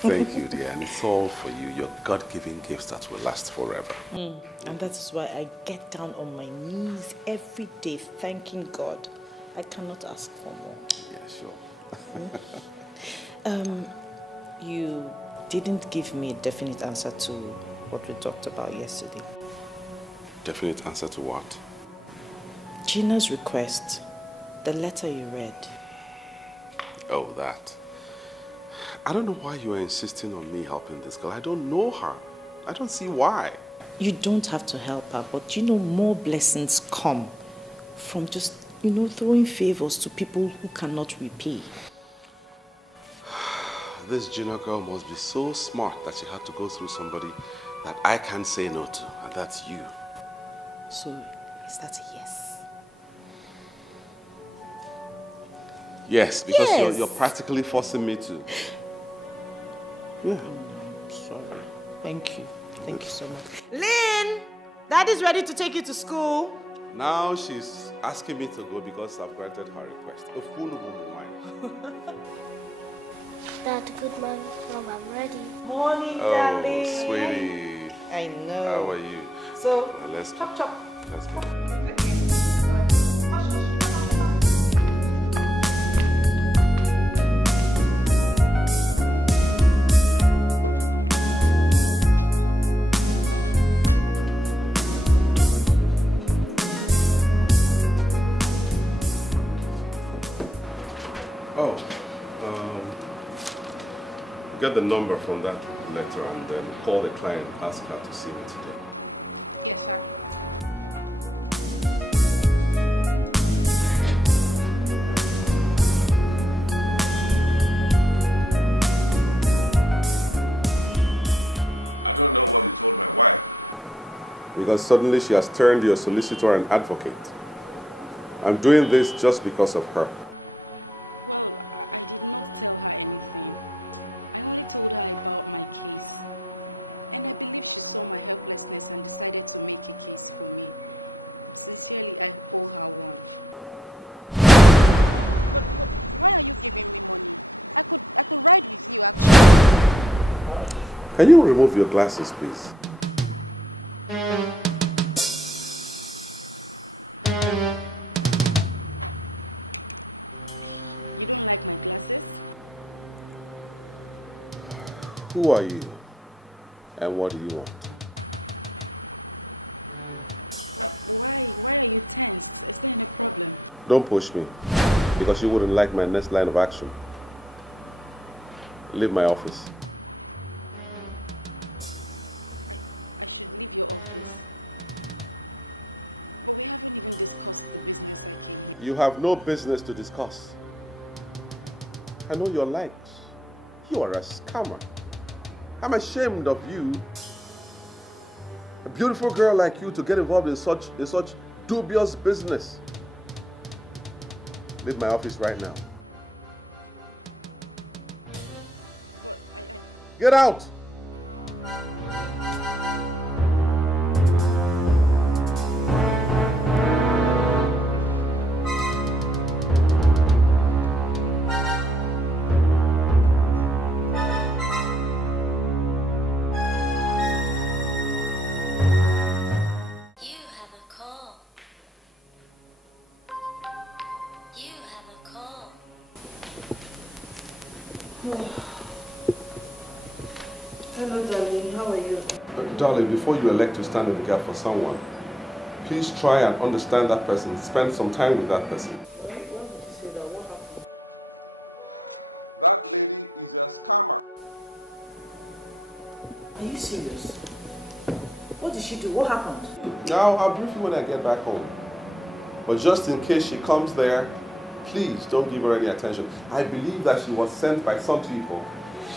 Thank you, dear. And it's all for you. Your God-given gifts that will last forever. And that is why I get down on my knees every day thanking God. I cannot ask for more. Yeah, sure. You didn't give me a definite answer to what we talked about yesterday. Definite answer to what? Gina's request, the letter you read. Oh, that. I don't know why you are insisting on me helping this girl. I don't know her. I don't see why. You don't have to help her, but you know more blessings come from just, throwing favors to people who cannot repay. This Gina girl must be so smart that she had to go through somebody that I can't say no to, and that's you. So, is that a yes? Yes, because Yes. You're practically forcing me to. Yeah. Sorry. Thank you. Thank you so much. Lynn! Daddy's ready to take you to school. Now she's asking me to go because I've granted her request. A fool won't mind. Morning, Oh, darling. sweetie. I know. How are you? So, let's chop chop. Let's go. Oh, get the number from that letter and then call the client, ask her to see me today. Yes, sir. I don't know what you told my wife. Because suddenly she has turned your solicitor and advocate. I'm doing this just because of her. Well, I did not tell her anything. I only told her about my case. And I believe she saw my helplessness and decided to make a case for me. Sincerely, I owe her one. But why are you giving me money? I could ride with you, actually. Can you remove your glasses, please? You don't like my glasses? Who are you? And what do you want? Why are you tensed? Is there any problem? Don't push me, because you wouldn't like my next line of action. Leave my office. I should leave your office. But we haven't even discussed the business I came here. You have no business to discuss. I know your likes. You are a scammer. I'm ashamed of you. A beautiful girl like you to get involved in such dubious business. Leave my office right now. But Get out! Hello, darling. How are you? Darling, before you elect to stand in the gap for someone, please try and understand that person. Spend some time with that person. Why did you say that? What happened? That lady is a scammer. Are you serious? What did she do? What happened? Now, I'll brief you when I get back home. But just in case she comes there, please don't give her any attention. I believe that she was sent by some people.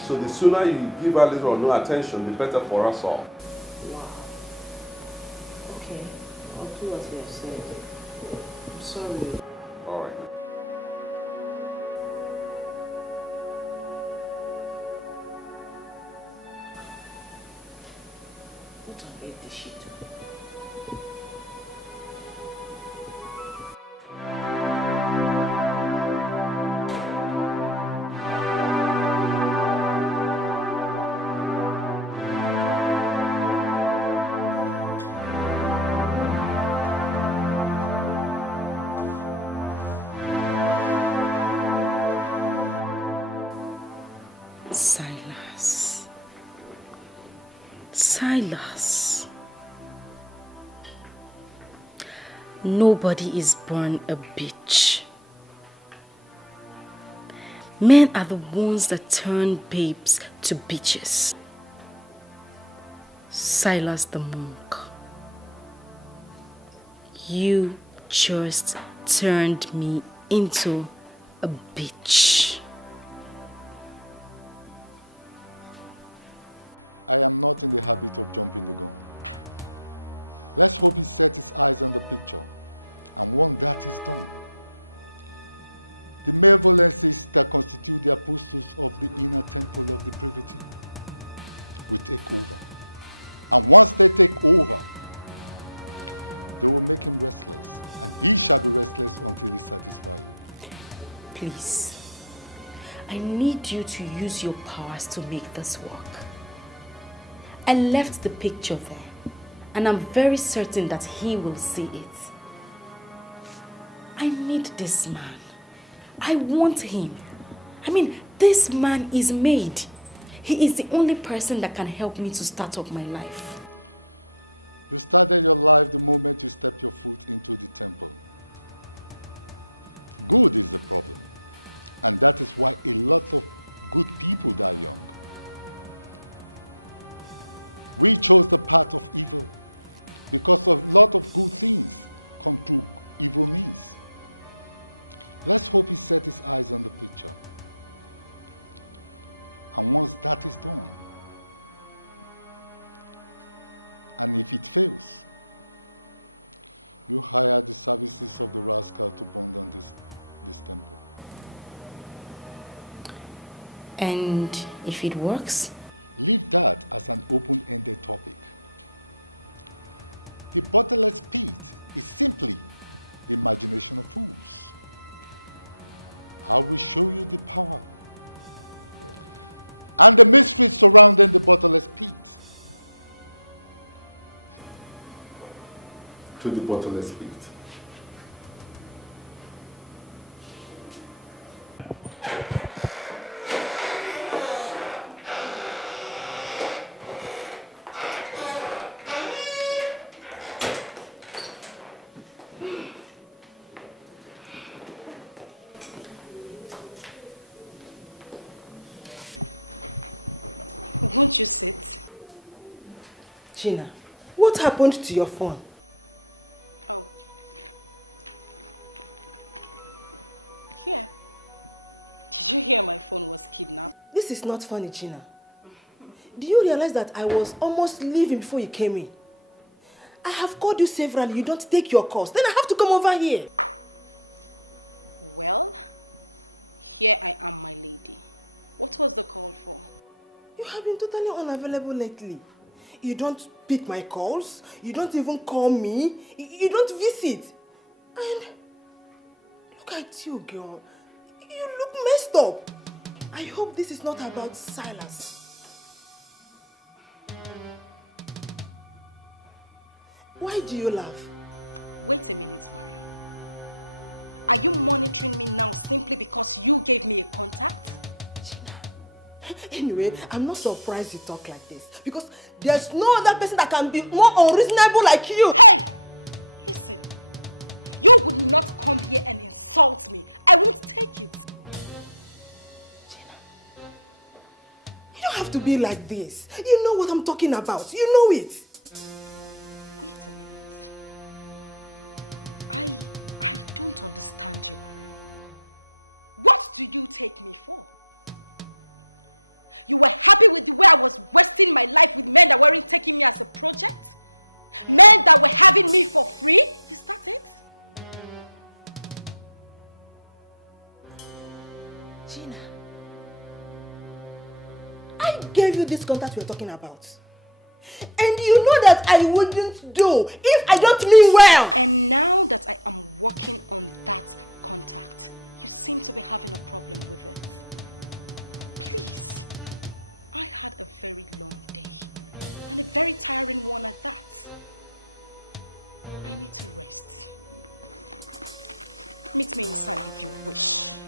So the sooner you give her little or no attention, the better for us all. Wow. Okay. I'll do what you have said. I'm sorry. All right. What on earth did she do? Silas. Nobody is born a bitch. Men are the ones that turn babes to bitches. Silas the monk. You just turned me into a bitch. I am not in the habit of jumping the gun. Let's hope he set his eyes on the picture, and once that is done, the malevolences that constitute the apostles of the inner temple of the privity will take over. And once they take over, they will make him restless, and he shall be restless until he satisfies you. Please, I need you to use your powers to make this work. I left the picture there, And I'm very certain that he will see it. I need this man. I want him. I mean, this man is made. He is the only person that can help me to start up my life. You started your life the moment you stepped your foot into the temple. Good is the problem. And that is why a lot of good people die young. We chose the path of evil because a lot of good things come through evil means. Let's hope he set his eyes on the picture. And once that is done, and if it fails, you hire the services of the rascal to burn down this temple. And if it works? Leave that as an open-ended topic. The bottomless pit is simply the imagination of fools. I will show you the power and the mysteries surrounding the bottomless pit. To the bottomless pit. Won't you sit? Gina, what happened to your phone? Oh. Here. Did you hear my phone was kidnapped? This is not funny, Gina. Do you realize that I was almost leaving before you came in? I have called you severally. You don't take your calls. Then I have to come over here. Well, here I am, my lady. What was the call for? You have been totally unavailable lately. You don't pick my calls. You don't even call me. You don't visit. And look at you, girl. You look messed up. I hope this is not about Silas. Why do you laugh? Wait a minute, Mariam. Are you monitoring me now simply because you gave me a contact? Anyway, I'm not surprised you talk like this because there's no other person that can be more unreasonable like you. Hey! Listen, you would not come here and insult me. I won't take it. Gina, you don't have to be like this. You know what I'm talking about. You know it. Wait a minute. I don't understand you, Mariam. What do you take me for? You were happy with the way I was wasting my life with men that weren't taking me as a project? Men that were having me for free? Is that it? Gina, I gave you this contact we're talking about. And you know that I wouldn't do if I don't mean well. And now that I am working on that contact, you seem to be having a problem with it. Please. I had a very long day and a very tiring one at that. I need to rest. Meet me inside if you wish.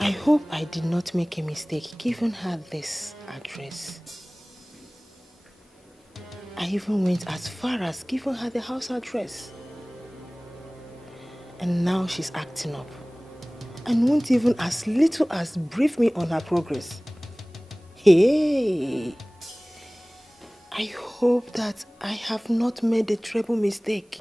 I hope I did not make a mistake giving her this address. I even went as far as giving her the house address. And now she's acting up. And won't even as little as brief me on her progress. Hey, I hope that I have not made a terrible mistake.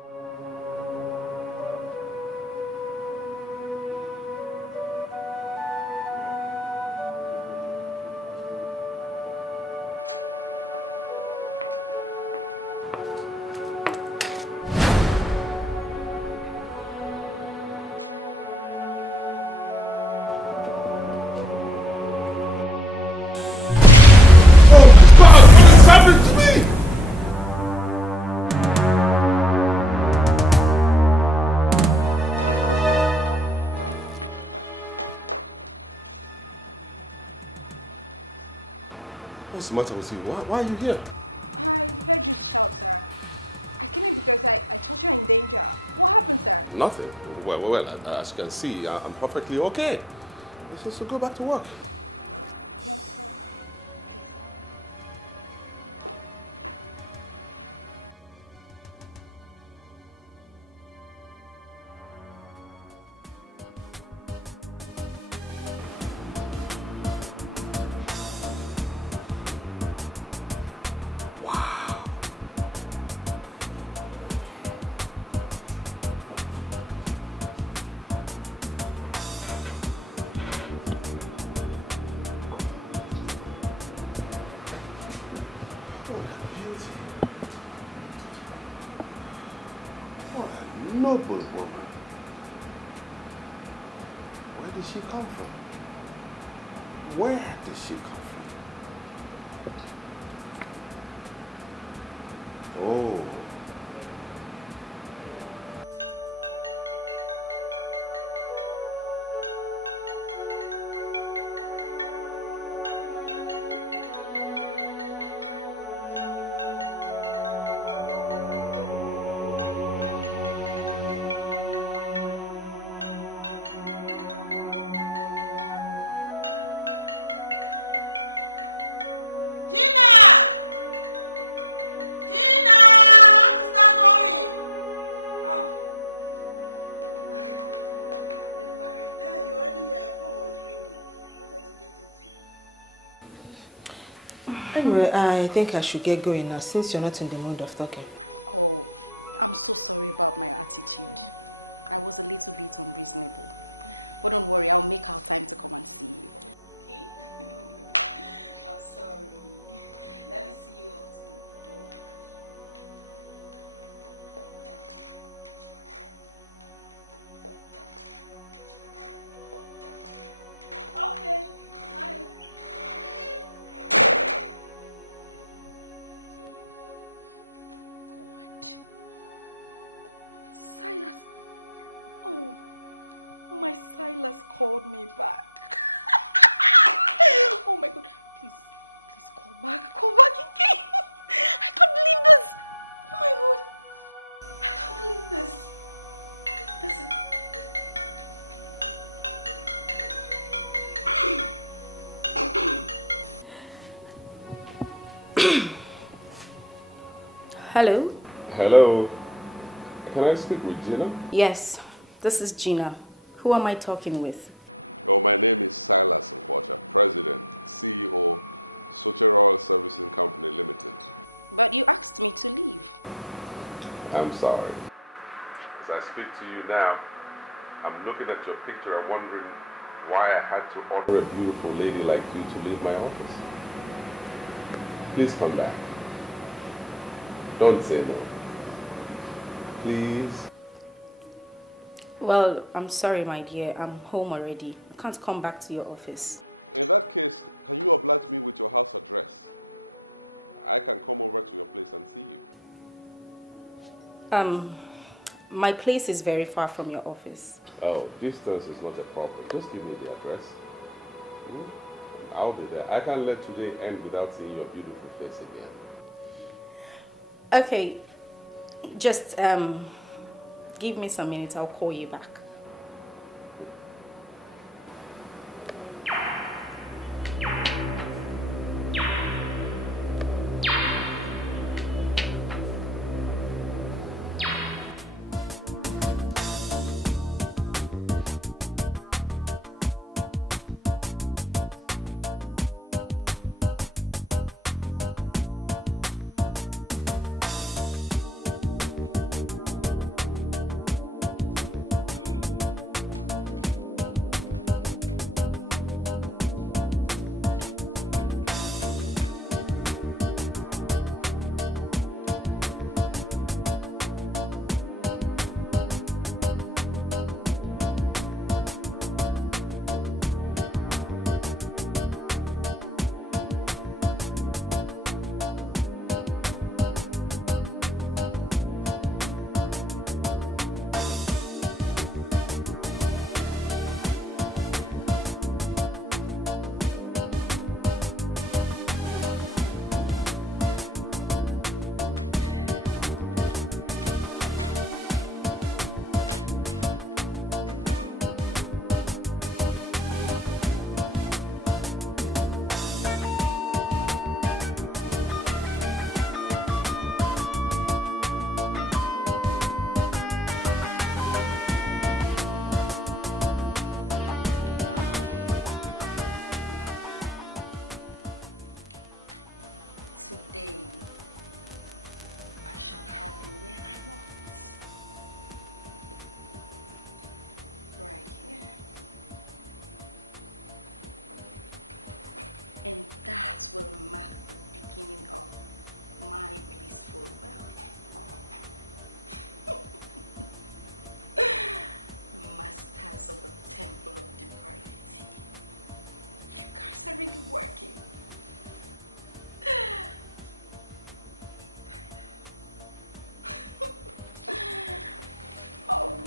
the matter with you? Why are you here? I heard you shout, sir. I came in because I thought you were in danger. What happened, sir? Nothing. Well, as you can see, I'm perfectly okay. So go back to work. Yes, sir. Okay, sir. Noble woman. Where did she come from? Where did she come from? Oh. Anyway, I think I should get going now since you're not in the mood of talking. Oh, I'm so sorry about my attitude. I was a little bit unreasonable. But don't worry, I'll make our time to come and see you. Okay? I'm sorry. Let me see you out the door. Okay. Hi. Silas. Oh, my Silas called me back. Oh my God. Please call back. Call back again. I can't believe this. Oh my God. I can't believe this. Listen. Hello? Hello. Can I speak with Gina? Yes, this is Gina. Who am I talking with? Oh, my name is Silas Nkwacha, President, CEO, Socheral Servicing Company Limited. But you asked me to leave. I'm sorry. As I speak to you now, I'm looking at your picture and wondering why I had to order a beautiful lady like you to leave my office. Please come back. Don't say no. Please. Well, I'm sorry, my dear. I'm home already. I can't come back to your office. In that case, can you oblige me with your house address? I can come over to your place and see you. My place is very far from your office. Oh, distance is not a problem. Just give me the address. I'll be there. I can't let today end without seeing your beautiful face again. Okay, just give me some minutes. I'll call you back. shall have him where I want. Right here. And that will mark the beginning of my blissful wealth. Masters of the temple of depravity. You guys are really working. Oh.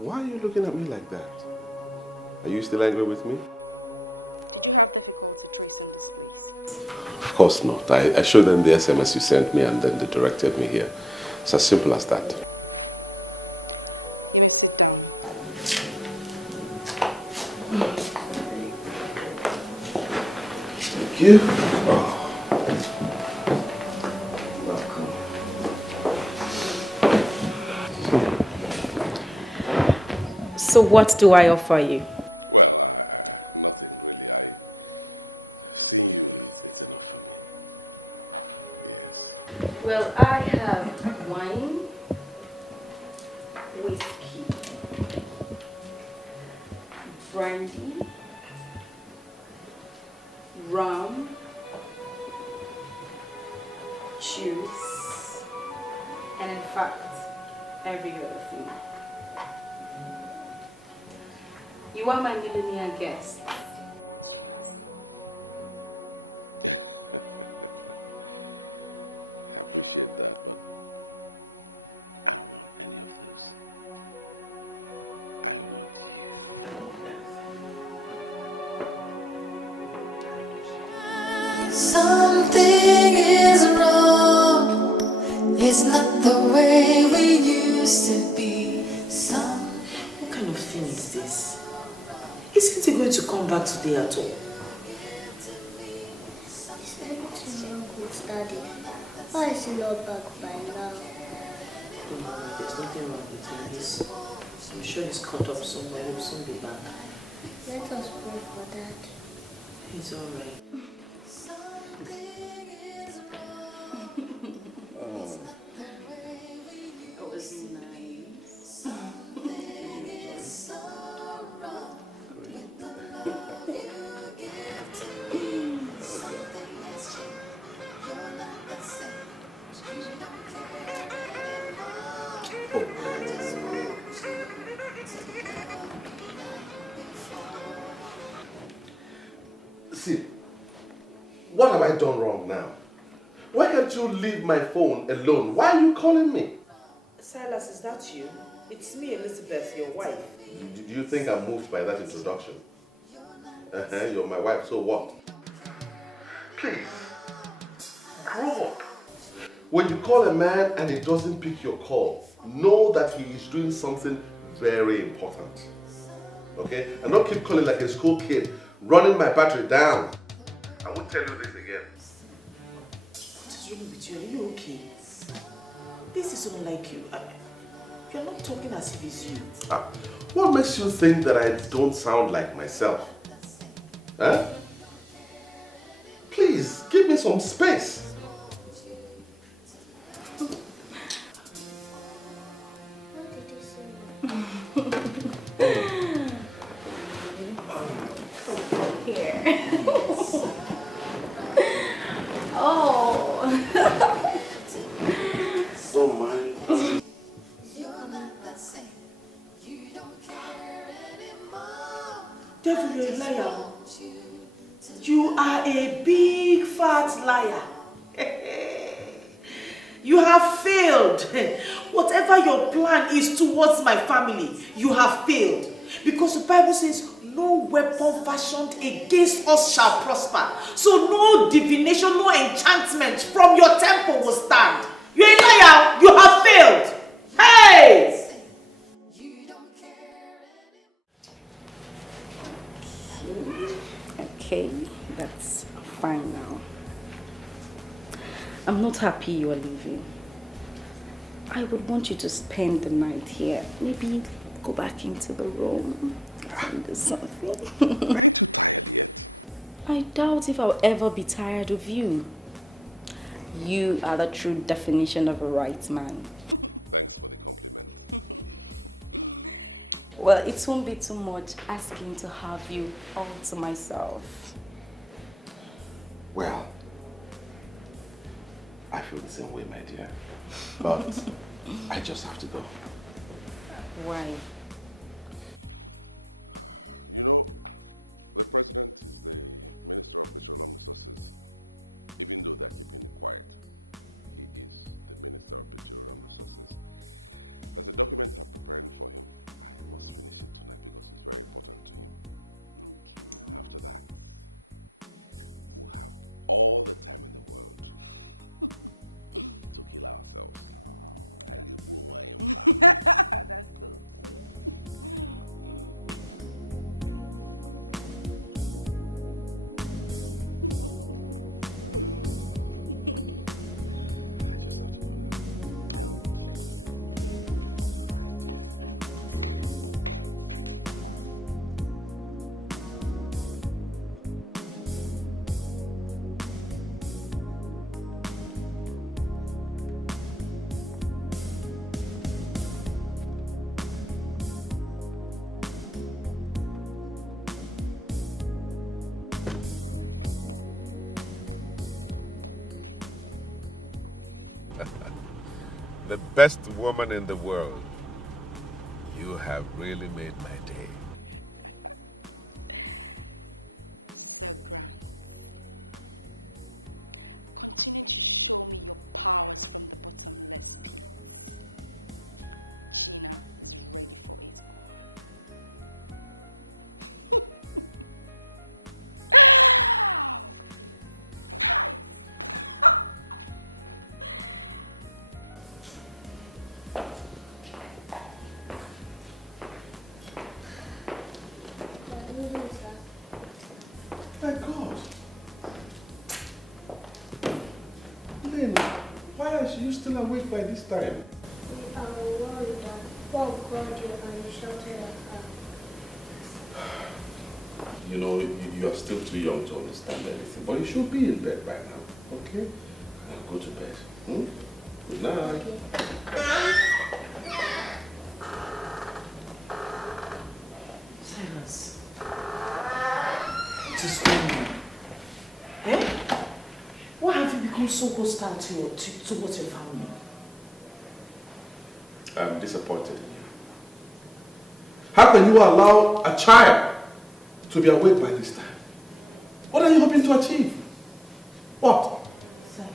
Why are you looking at me like that? Are you still angry with me? Did you have difficulty tracing this place? Of course not. I showed them the SMS you sent me and then they directed me here. It's as simple as that. You may sit down. Thank you. Oh. So what do I offer you? Well, nothing really. Seeing you, it's enough for me. Yes. Well, I have wine, whiskey, brandy, rum, juice, and in fact, every other thing. You are my millionaire guest. What's your ask? I appreciate that, but I don't want any of those. I want you. Something is wrong. It's not the way we used to be. What kind of thing is this? Isn't he going to come back today at all? Is everything wrong with Daddy? Why is he not back by now? There's nothing wrong with him. I'm sure he's caught up somewhere. He'll soon be back. Let us pray for Dad. He's alright. It was nice. See, what have I done wrong now? Why can't you leave my phone alone? Why are you calling me? Silas, is that you? It's me, Elizabeth, your wife. Do you think I'm moved by that introduction? You're my wife, so what? Please, grow up. When you call a man and he doesn't pick your call, know that he is doing something very important. Okay? And don't keep calling like a school kid, running my battery down. I won't tell you this again. What is wrong with you? Are you okay? This is unlike you. You're not talking as if it's you. What makes you think that I don't sound like myself? Huh? Please, give me some space. Devil, you're a liar. You are a big fat liar. You have failed. Whatever your plan is towards my family, you have failed. Because the Bible says, no weapon fashioned against us shall prosper. So no divination, no enchantment from your temple will stand. You're a liar. You have failed. Hey! Okay, that's fine now. I'm not happy you are leaving. I would want you to spend the night here. Maybe go back into the room and do something. Aren't you tired yet? I doubt if I'll ever be tired of you. You are the true definition of a right man. Thanks for the compliment. Well, it won't be too much asking to have you all to myself. Well, I feel the same way, my dear. But I just have to go. Why? You know, the president is the Minister of Petroleum Resources. Even though they're keeping it quiet, he is the Minister of Petroleum Resources. There's a document I'm preparing for him. I must finish it tonight because it's very important to him. Okay. And after that, we'll have all the time in the world to kill ourselves. Oh, that's so sweet. I just have to go now. The best woman in the world. You have really made my day. So grand. Continue to show me your powers from the bottomless pits. Gina is ready for it all. My God. Lynn, why are you still awake by this time? I was worried that Paul called you and you shouted at her. You know, you are still too young to understand anything, but you should be in bed by now, okay? Now go to bed. Good night. Silas, what is going on? Eh? Why have you become so hostile towards your family? I'm disappointed in you. How can you allow a child to be awake by this time? What are you hoping to achieve? What? Silas,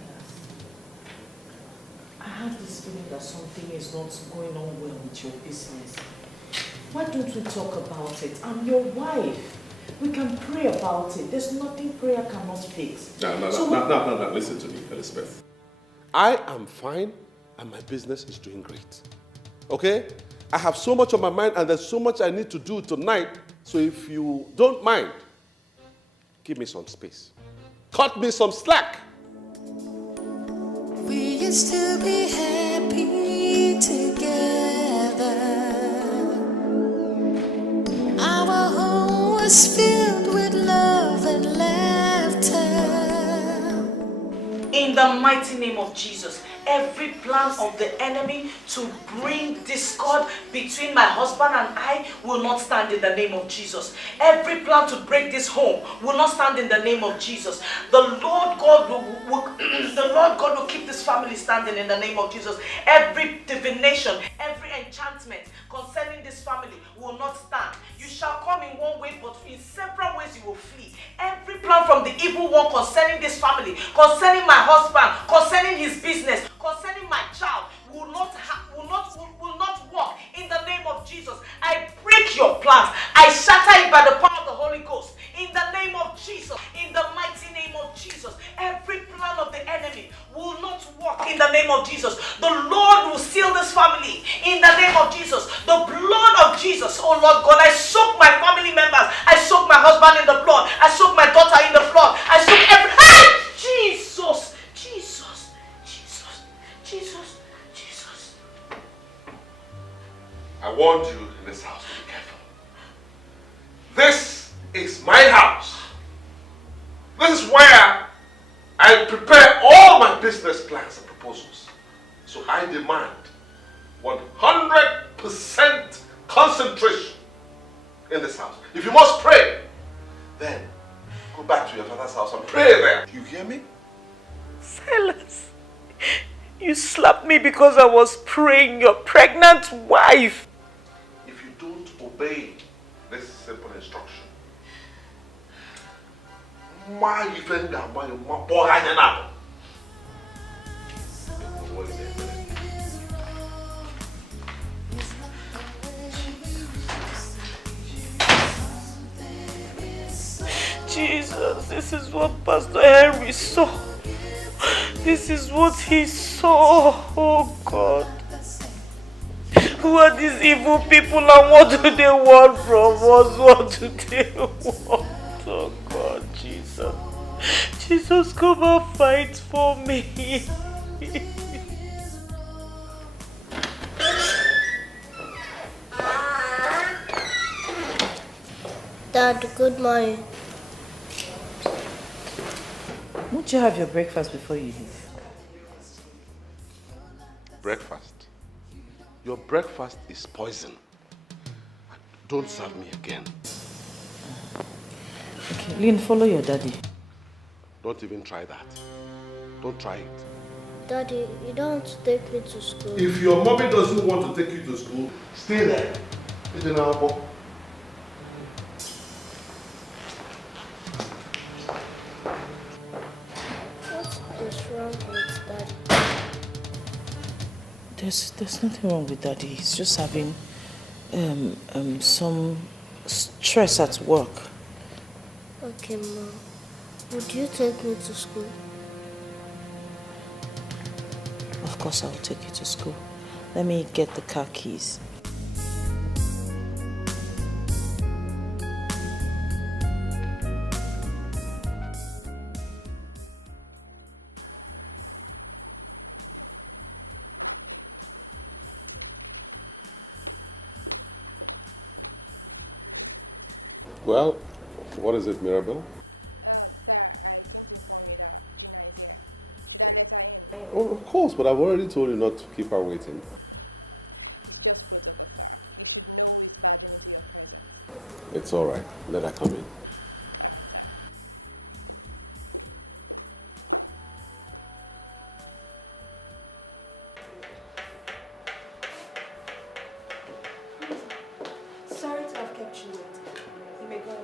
I have this feeling that something is not going on well with your business. Why don't we talk about it? I'm your wife. We can pray about it. There's nothing prayer cannot fix. No, listen to me, Elizabeth. I am fine and my business is doing great. Okay? I have so much on my mind and there's so much I need to do tonight. So if you don't mind, give me some space. Cut me some slack. We used to be happy together. Our home was filled with love and laughter. In the mighty name of Jesus, Every plan of the enemy to bring discord between my husband and I will not stand in the name of Jesus. Every plan to break this home will not stand in the name of Jesus. The Lord God will keep this family standing in the name of Jesus. Every divination, every enchantment concerning this family will not stand. You shall come in one way, but in several ways you will flee. Every plan from the evil one concerning this family, concerning my husband, concerning his business, concerning my child, will not work in the name of Jesus. I break your plans. I shatter it by the power of the Holy Ghost. In the name of Jesus, in the mighty name of Jesus, every plan of the enemy will not work in the name of Jesus. The Lord will seal this family in the name of Jesus. The blood of Jesus, oh Lord God, I soak my family members. I soak my husband in the blood. I soak my daughter in the blood. I soak every... Jesus! Jesus! Jesus! Jesus! Jesus! I warned you in this house to be careful. This is my house. This is where I prepare all my business plans and proposals. So I demand 100% concentration in this house. If you must pray, then go back to your father's house and pray there. You hear me? Silas, you slapped me because I was praying, your pregnant wife. If you don't obey this simple instruction, Jesus, this is what Pastor Henry saw. This is what he saw. Oh God. Who are these evil people and what do they want from us? What do they want? Oh God, Jesus. Jesus, come and fight for me. Dad, good morning. Won't you have your breakfast before you leave? breakfast. Your breakfast is poison. Don't serve me again. Okay, Lynn, follow your daddy. Don't even try that. Don't try it. Daddy, you don't want to take me to school. If your mommy doesn't want to take you to school, stay there. It's in our book. What is wrong with Daddy? There's nothing wrong with Daddy. He's just having some stress at work. Okay, Mom. Would you take me to school? Of course, I'll take you to school. Let me get the car keys. Well, what is it, Mirabelle? Sir, I came to inform you that Gina is here. Should I let her in? Oh, of course, but I've already told you not to keep her waiting. It's just protocol, sir. You should know who is barging into your presence. It's all right. Let her come in. All right, sir. Sorry to have kept you waiting. You may go now.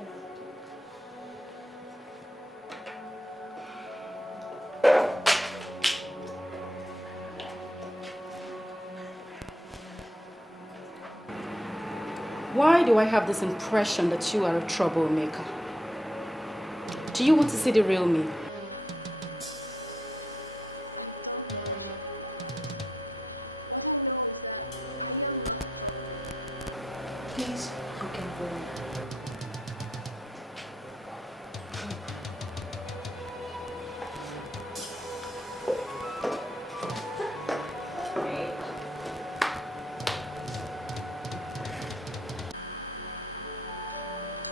Why do I have this impression that you are a troublemaker? Do you want to see the real me? I don't know what you mean by that. What I know is that I am not a troublemaker. Please, you can go now.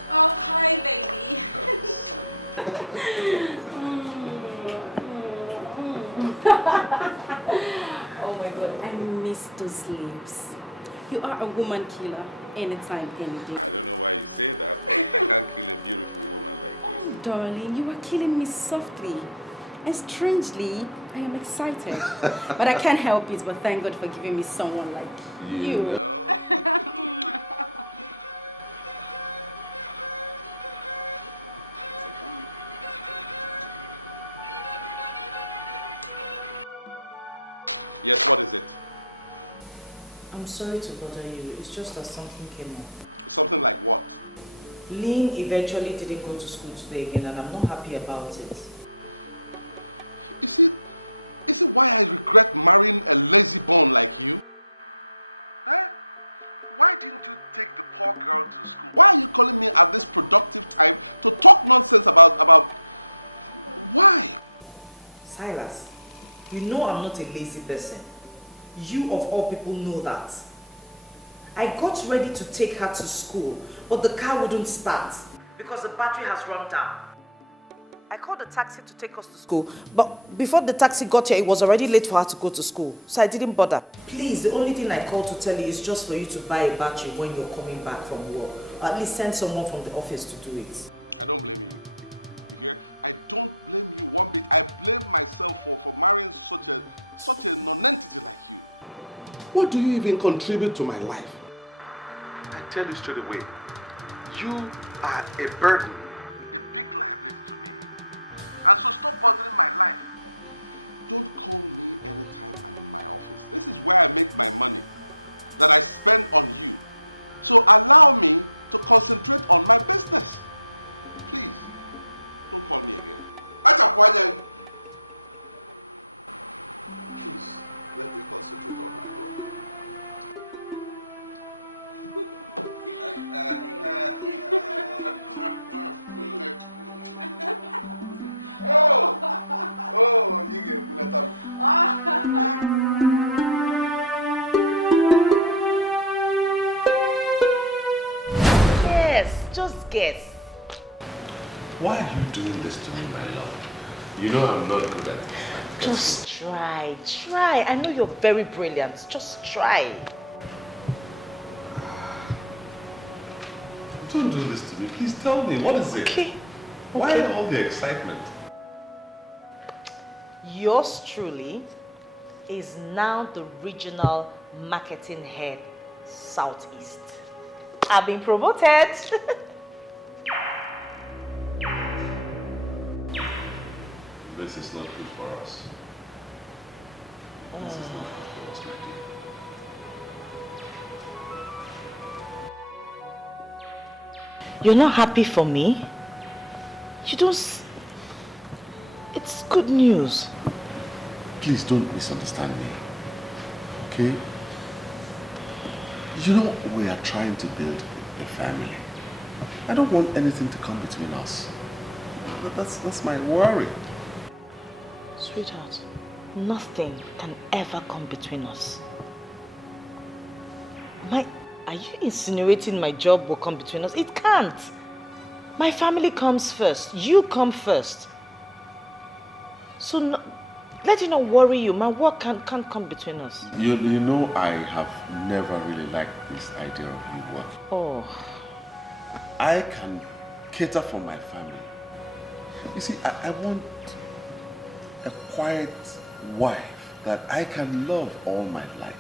Oh, hi, baby. kiss those lips. You are a woman killer, anytime, any day. I don't know why you say that, but I can't kill a beautiful woman like you. Oh, darling, you are killing me softly. And strangely, I am excited. But I can't help it, but thank God for giving me someone like you. You know? Yes, what is it? I'm sorry to bother you. It's just that something came up. Something like what? Lynn eventually didn't go to school today again, and I'm not happy about it. Is it why I regret marrying a lazy bone like you? Eh? Why didn't you take the poor girl to school? Why are you calling me at this productive time to talk nonsense about... Why? Silas, you know I'm not a lazy person. You of all people know that. I got ready to take her to school, but the car wouldn't start because the battery has run down. I called a taxi to take us to school, but before the taxi got here, it was already late for her to go to school, so I didn't bother. Please, the only thing I called to tell you is just for you to buy a battery when you're coming back from work. Or at least send someone from the office to do it. I don't blame you. You hear? I don't blame you one bit. I blame myself for marrying such a non-entity like you. What do you even contribute to my life? I tell you straight away, you are a burden, a big liability to me. And so stop bothering my life. Don't call me anytime I'm in my office. This is where I make my money that I spend on you. So allow me to concentrate on my business. Please, don't call me again. Please, let me concentrate on my work. Oh, you get Bunata. Yes, just guess. Why are you doing this to me, my love? You know I'm not good at it. Just try. I know you're very brilliant. Just try. Don't do this to me. Please tell me, what is it? Okay. Why all the excitement? Yours truly is now the regional marketing head, Southeast. I've been promoted. This is not good for us. This is not good for us, my dear. You're not happy for me? You don't... It's good news. Please don't misunderstand me, okay? You know, we are trying to build a family. I don't want anything to come between us. That's my worry. Sweetheart, nothing can ever come between us. Are you insinuating my job will come between us? It can't. My family comes first. You come first. So let it not worry you. My work can't come between us. You know I have never really liked this idea of you working. Oh. I can cater for my family. You see, I want a quiet wife that I can love all my life.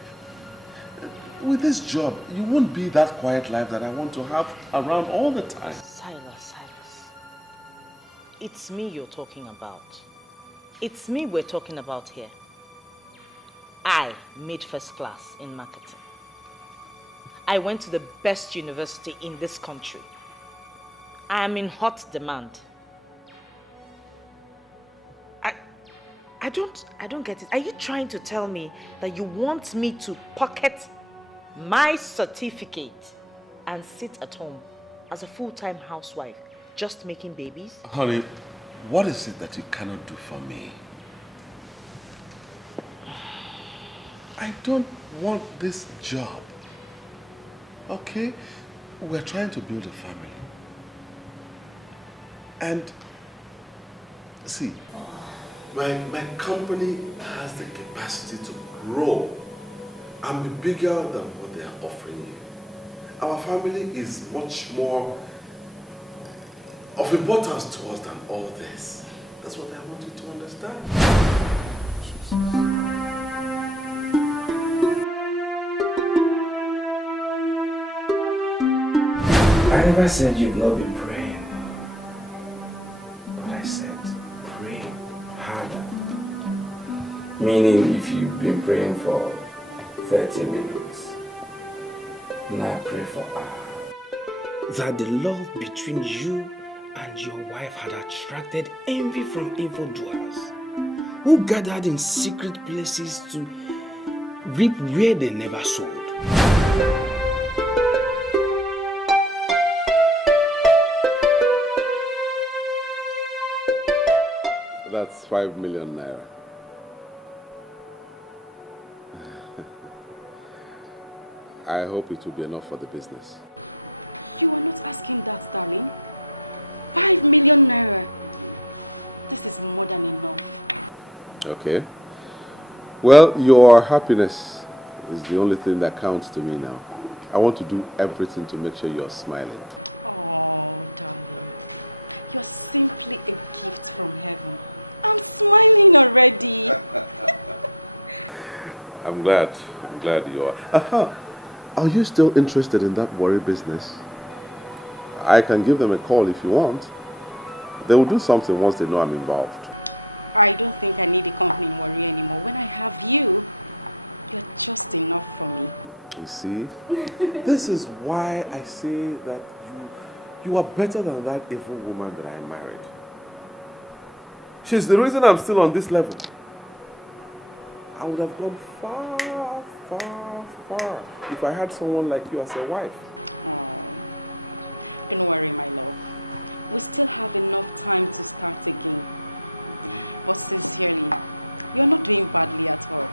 With this job, you won't be that quiet life that I want to have around all the time. Silas. It's me you're talking about. It's me we're talking about here. I made first class in marketing. I went to the best university in this country. I am in hot demand. I don't get it. Are you trying to tell me that you want me to pocket my certificate and sit at home as a full-time housewife just making babies? Honey, what is it that you cannot do for me? I don't want this job. Okay? We're trying to build a family. And see, my company has the capacity to grow I'm bigger than what they are offering you. Our family is much more of importance to us than all this. That's what I want you to understand. I never said you've not been praying, but I said pray harder. Meaning if you've been praying for 30 minutes, now pray for hours. That the love between you and your wife had attracted envy from evildoers who gathered in secret places to reap where they never sowed. That's 5 million naira. I hope it will be enough for the business. You are not asking that, darling. 5 million naira. This is more than enough. Okay. Well, your happiness is the only thing that counts to me now. I want to do everything to make sure you're smiling. Oh, darling. You're simply a gift from heaven. I'm smiling already. I'm glad you are. Are you still interested in that worry business? I can give them a call if you want. They will do something once they know I'm involved. I don't think I need a company in worry anymore. When I have you, you're just enough for me. You see? This is why I say that you are better than that evil woman that I married. She's the reason I'm still on this level. I would have gone far, far, far if I had someone like you as a wife. Oh, don't worry, my love. We still have enough time to start again. But sincerely, you're not doing badly at all.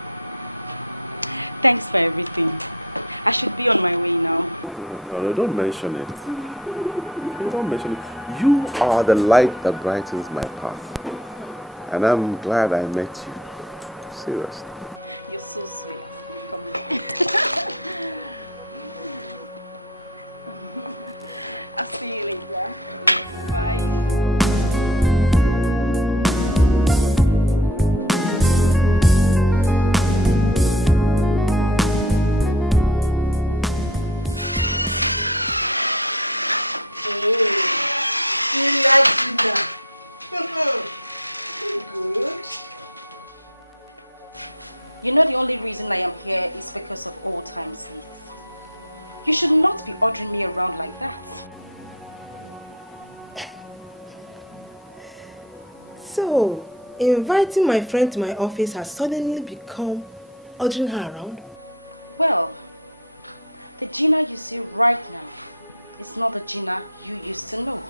Thanks for everything. I should be on my way now. No, don't mention it. Don't mention it. You are the light that brightens my path. And I'm glad I met you. Seriously. You're so sweet. Come here. I'll see you later. Bye. Good. You know the only reason I am here is because of old time's sake. You should not be ordering me around like that. So, inviting my friend to my office has suddenly become ordering her around? Well, the Gina you see right now is not the Gina you used to know.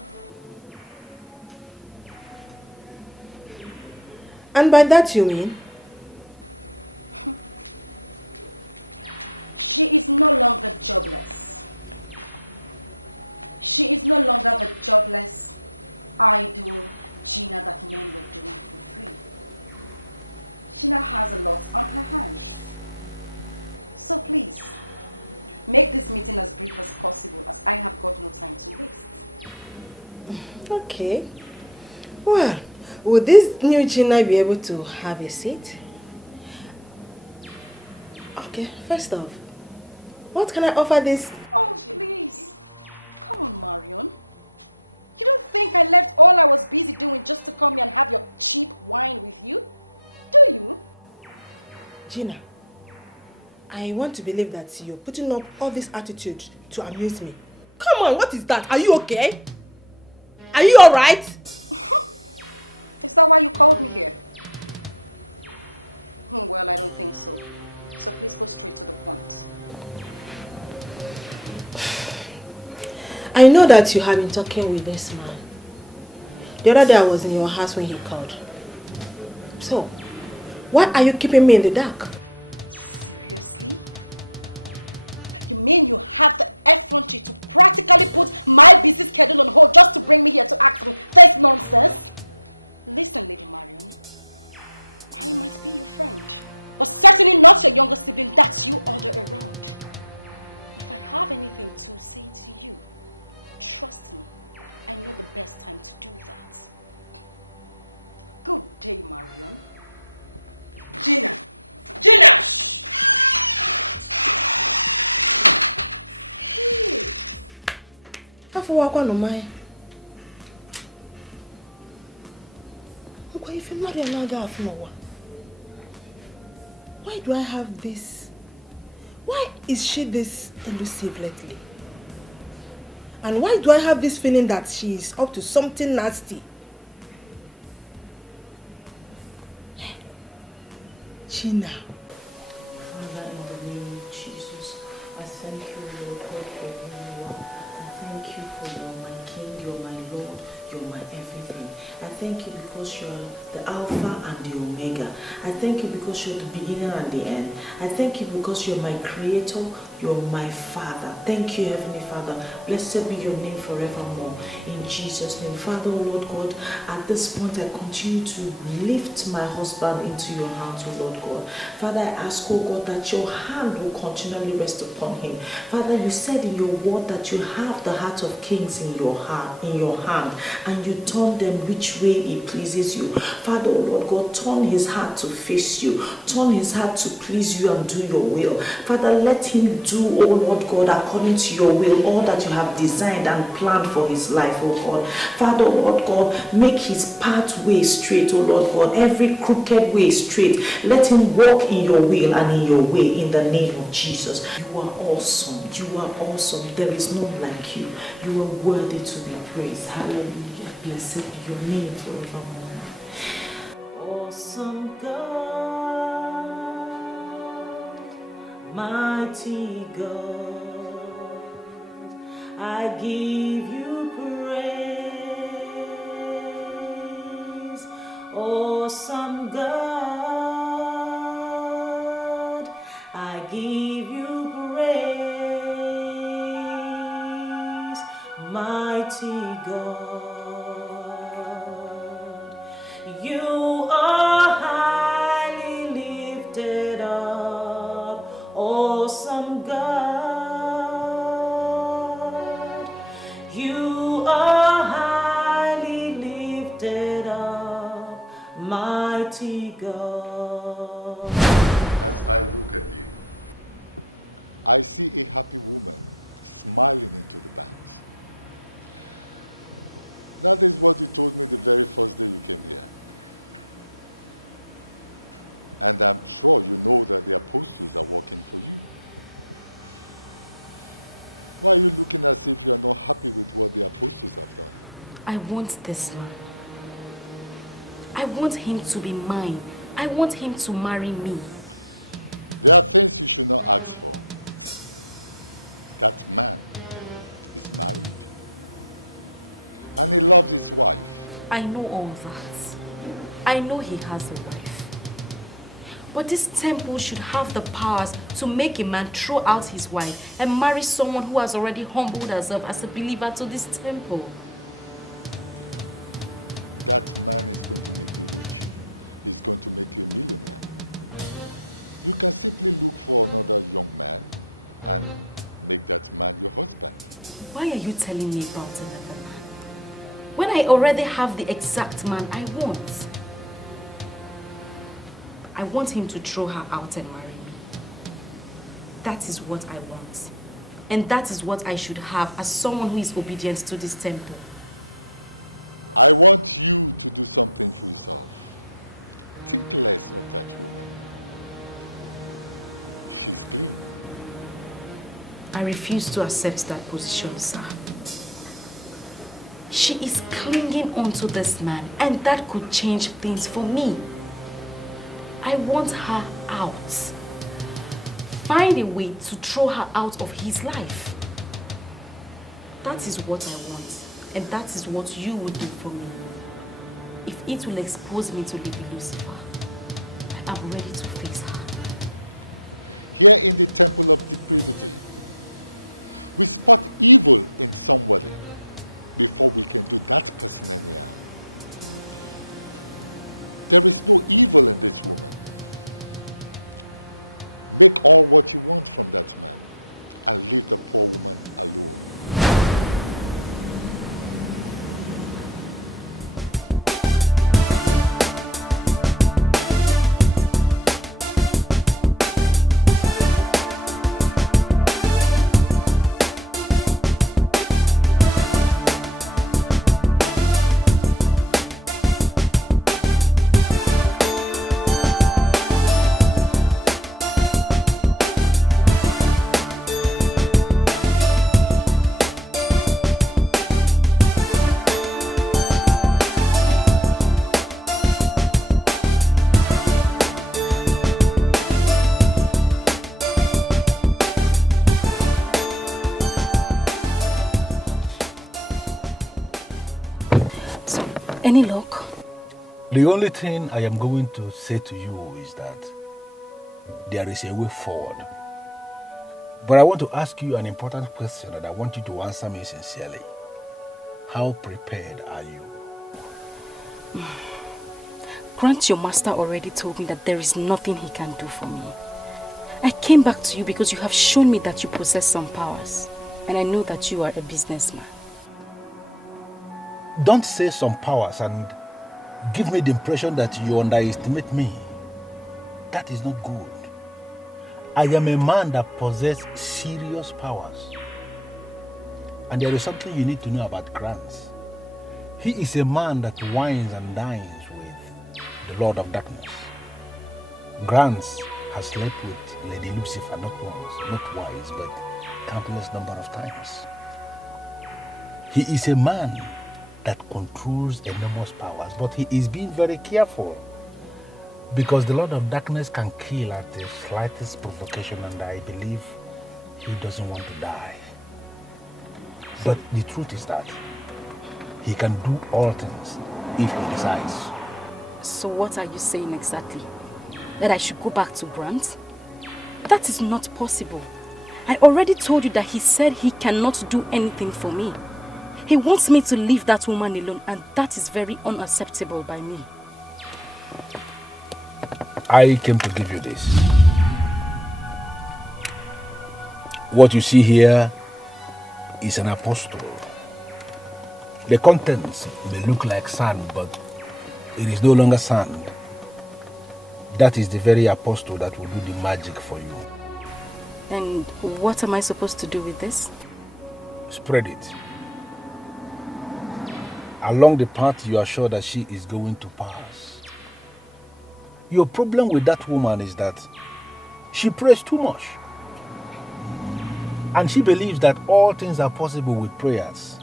And by that you mean? She is no longer jobless. She is no longer the jobless, idle Gina that men were doing for free. She now has a lot on her hands. So please, make this meeting as brief as possible, as I have got no time to waste. Okay. Well, would this new Gina be able to have a seat? Okay, first off, what can I offer this? Oh, please. Come on, Marion. You don't think I left all I was busy doing just to come here and have your cheap wine with you? Do you? Gina, I want to believe that you're putting up all this attitude to amuse me. Come on, what is that? Are you okay? Are you alright? Is that why you called me here? Well, I don't think so. So please go straight to the point. I know that you have been talking with this man. The other day I was in your house when he called. So, why are you keeping me in the dark? Seriously? You mean you have the effrontery to practically put my busy schedule on hold just to bring me here to ask me this nonsense? Listen, Lady Marion. I might be your friend, but certainly not your younger sibling that you order around. If I have anything to say to you, trust me, I know the best time to do that. Good day, Marion. Gina! Gina! Shh! Hey! Why do I have this? Why is she this elusive lately? And why do I have this feeling that she is up to something nasty? Gina. Father, in the name of Jesus, I thank you, Lord God, for who you are. I thank you for you're my King, you're my Lord, you're my everything. I thank you because you're the Alpha and the Omega. I thank you because you're the beginning and the end. I thank you because you're my Creator, you're my Father. Thank you, Heavenly Father. Blessed be your name forevermore. In Jesus' name. Father, oh Lord God, at this point I continue to lift my husband into your hands, oh Lord God. Father, I ask, oh God, that your hand will continually rest upon him. Father, you said in your word that you have the heart of kings in your hand, and you turn them which way it pleases you. Father, oh Lord God, turn his heart to face you. Turn his heart to please you and do your will. Father, let him do, oh Lord God, according to your will, all that you have designed and planned for his life, oh God. Father, oh Lord God, make his pathway straight, oh Lord God, every crooked way straight. Let him walk in your will and in your way, in the name of Jesus. You are awesome. You are awesome. There is none like you. You are worthy to be praised. Hallelujah. Blessed be your name forevermore. Awesome God, mighty God, I give you praise. Awesome God, I give you praise. Mighty God, you are highly lifted up. Awesome God, you are highly lifted up. Mighty God. As I look at you, I see a happy woman smiling into the banks. That is what you told me the very first day you came here. And I'm sure you know that the apostles are working for you. Why are you looking as if you are not happy with what the apostles have done? I want this man. I want him to be mine. I want him to marry me. There are things you should not ask for. That man is married. And he loves his wife. I know all that. I know he has a wife. But this temple should have the powers to make a man throw out his wife and marry someone who has already humbled herself as a believer to this temple. That man is going to make you rich. He's going to make you a millionaire. You can simply look for another young man and make that man your husband. Why are you telling me about another man? When I already have the exact man I want. I want him to throw her out and marry me. That is what I want. And that is what I should have as someone who is obedient to this temple. I want you to do something for yourself. Think less of that woman. She's clean. I refuse to accept that position, sir. She is clinging onto this man, and that could change things for me. I want her out. Find a way to throw her out of his life. That is what I want, and that is what you will do for me. If it will expose me to Lady Lucifer, I'm ready to face her. Here in the temple of depravity, we spot evil in somebody before we can do that person any harm. There is no evil in this woman. Make all what you want from that man and leave the poor woman alone. Any luck? The only thing I am going to say to you is that there is a way forward. But I want to ask you an important question and I want you to answer me sincerely. How prepared are you? Grant, your master already told me that there is nothing he can do for me. I came back to you because you have shown me that you possess some powers. And I know that you are a businessman. Don't say some powers and give me the impression that you underestimate me. That is not good. I am a man that possesses serious powers. And there is something you need to know about Grants. He is a man that wines and dines with the Lord of Darkness. Grants has slept with Lady Lucifer not once, not twice, but countless number of times. He is a man that controls enormous powers, but he is being very careful because the Lord of Darkness can kill at the slightest provocation, and I believe he doesn't want to die. But the truth is that he can do all things if he decides. So what are you saying exactly? That I should go back to Grant? That is not possible. I already told you that he said he cannot do anything for me. He wants me to leave that woman alone, and that is very unacceptable by me. I came to give you this. What you see here is an apostle. The contents may look like sand, but it is no longer sand. That is the very apostle that will do the magic for you. And what am I supposed to do with this? Spread it. Along the path you are sure that she is going to pass. Your problem with that woman is that she prays too much. And she believes that all things are possible with prayers.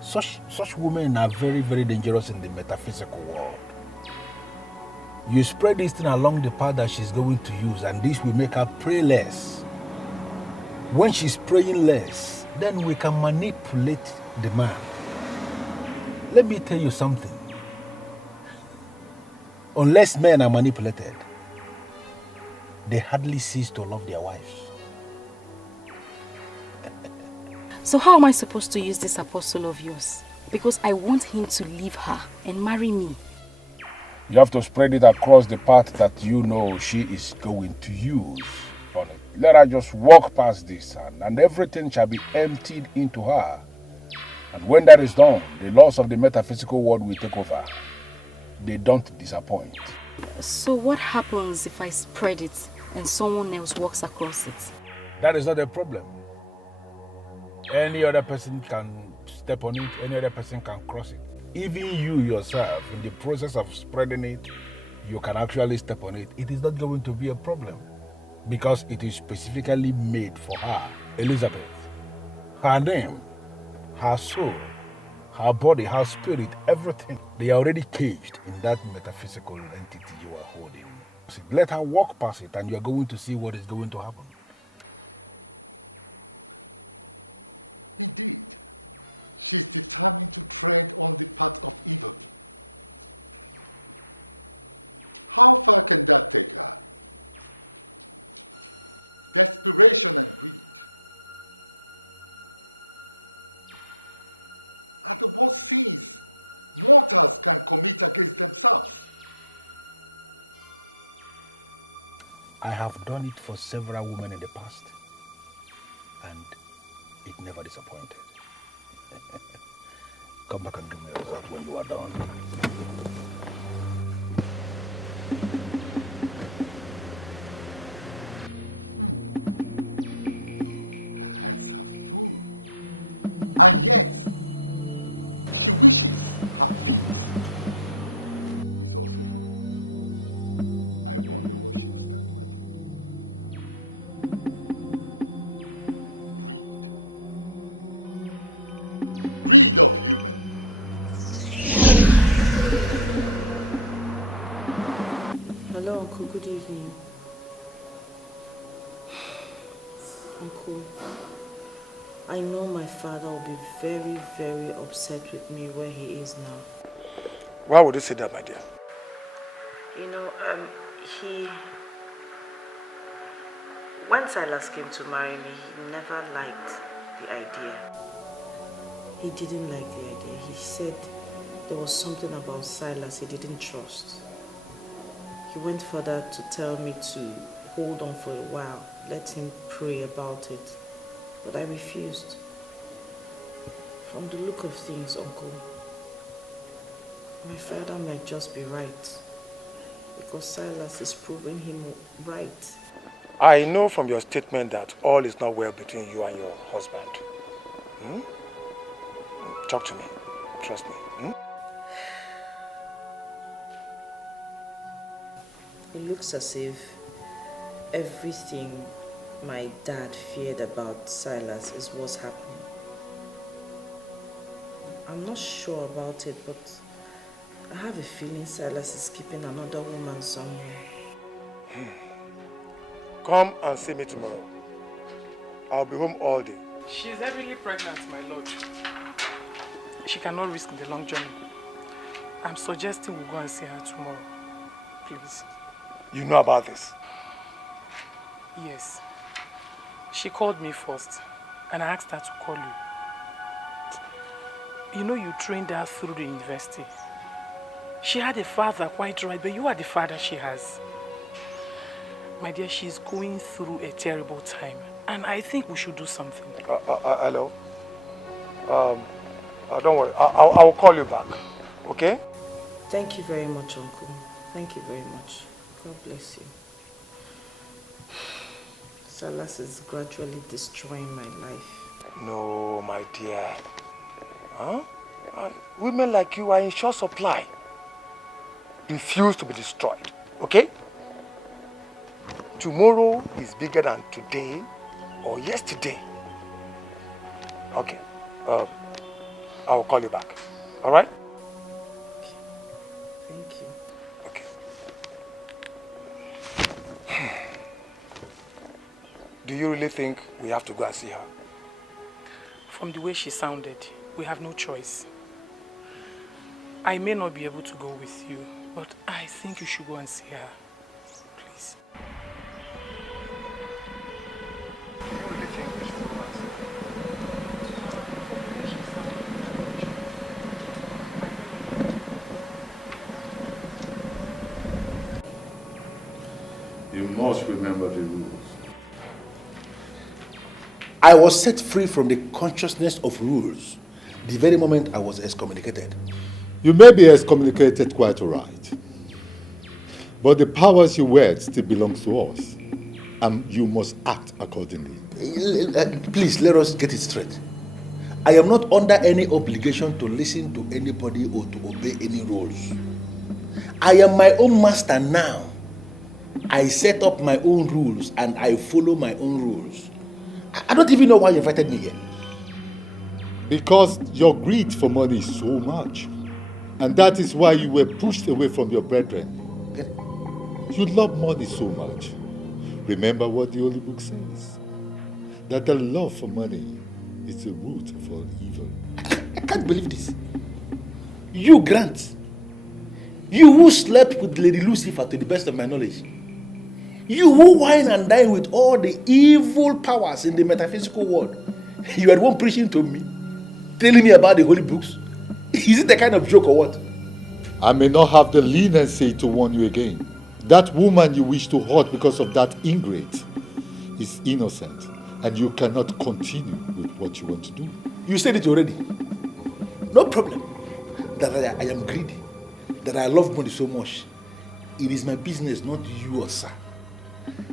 Such women are very, very dangerous in the metaphysical world. You spread this thing along the path that she's going to use, and this will make her pray less. When she's praying less, then we can manipulate the man. Let me tell you something. Unless men are manipulated, they hardly cease to love their wives. So how am I supposed to use this apostle of yours? Because I want him to leave her and marry me. You have to spread it across the path that you know she is going to use on it. Let her just walk past this, and everything shall be emptied into her. And when that is done, the laws of the metaphysical world will take over. They don't disappoint. So what happens if I spread it and someone else walks across it? That is not a problem. Any other person can step on it, any other person can cross it. Even you yourself, in the process of spreading it, you can actually step on it. It is not going to be a problem because it is specifically made for her, Elizabeth. Her name, her soul, her body, her spirit, everything, they are already caged in that metaphysical entity you are holding. Let her walk past it and you are going to see what is going to happen. Indeed, she's determined to tread on the path of evil. How far can that take her? Desperation and greed are the worst sins mortals can commit against themselves. I have done it for several women in the past, and it never disappointed. Come back and give me a result when you are done. Her hands are full. And yet, she wishes her feet is also full. I wonder what she'll stand with. Greed of human. Hello, Uncle. Good evening. Uncle, I know my father will be very, very upset with me where he is now. Why would you say that, my dear? You know, when Silas came to marry me, he never liked the idea. He didn't like the idea. He said there was something about Silas he didn't trust. He went further to tell me to hold on for a while, let him pray about it. But I refused. From the look of things, Uncle, my father might just be right. Because Silas is proving him right. I know from your statement that all is not well between you and your husband. Talk to me. Trust me. It looks as if everything my dad feared about Silas is what's happening. I'm not sure about it, but I have a feeling Silas is keeping another woman somewhere. Come and see me tomorrow. I'll be home all day. She's heavily pregnant, my lord. She cannot risk the long journey. I'm suggesting we go and see her tomorrow. Please. You know about this? Yes. She called me first, and I asked her to call you. You know you trained her through the university. She had a father, quite right, but you are the father she has. My dear, she's going through a terrible time, and I think we should do something. Hello? Don't worry, I'll call you back, okay? Thank you very much, Uncle. Thank you very much. God bless you. Silas is gradually destroying my life. No, my dear. Women like you are in short supply. Refuse to be destroyed, okay? Tomorrow is bigger than today or yesterday. Okay. I will call you back. All right? Thank you. Okay. Do you really think we have to go and see her? From the way she sounded, we have no choice. I may not be able to go with you, but I think you should go and see her. Please. You must remember the rules. I was set free from the consciousness of rules the very moment I was excommunicated. You may be excommunicated quite all right. But the powers you wield still belongs to us. And you must act accordingly. Please, let us get it straight. I am not under any obligation to listen to anybody or to obey any rules. I am my own master now. I set up my own rules and I follow my own rules. I don't even know why you invited me here. Because your greed for money is so much. And that is why you were pushed away from your brethren. You love money so much. Remember what the Holy Book says. That the love for money is the root of all evil. I can't believe this. You, Grant. You who slept with Lady Lucifer to the best of my knowledge. You who wine and dine with all the evil powers in the metaphysical world. You are the one preaching to me, telling me about the holy books. Is it a kind of joke or what? I may not have the leniency to warn you again, That woman you wish to hurt because of that ingrate is innocent, and you cannot continue with what you want to do. You said it already. No problem. That I am greedy. That I love money so much. It is my business, not yours, sir.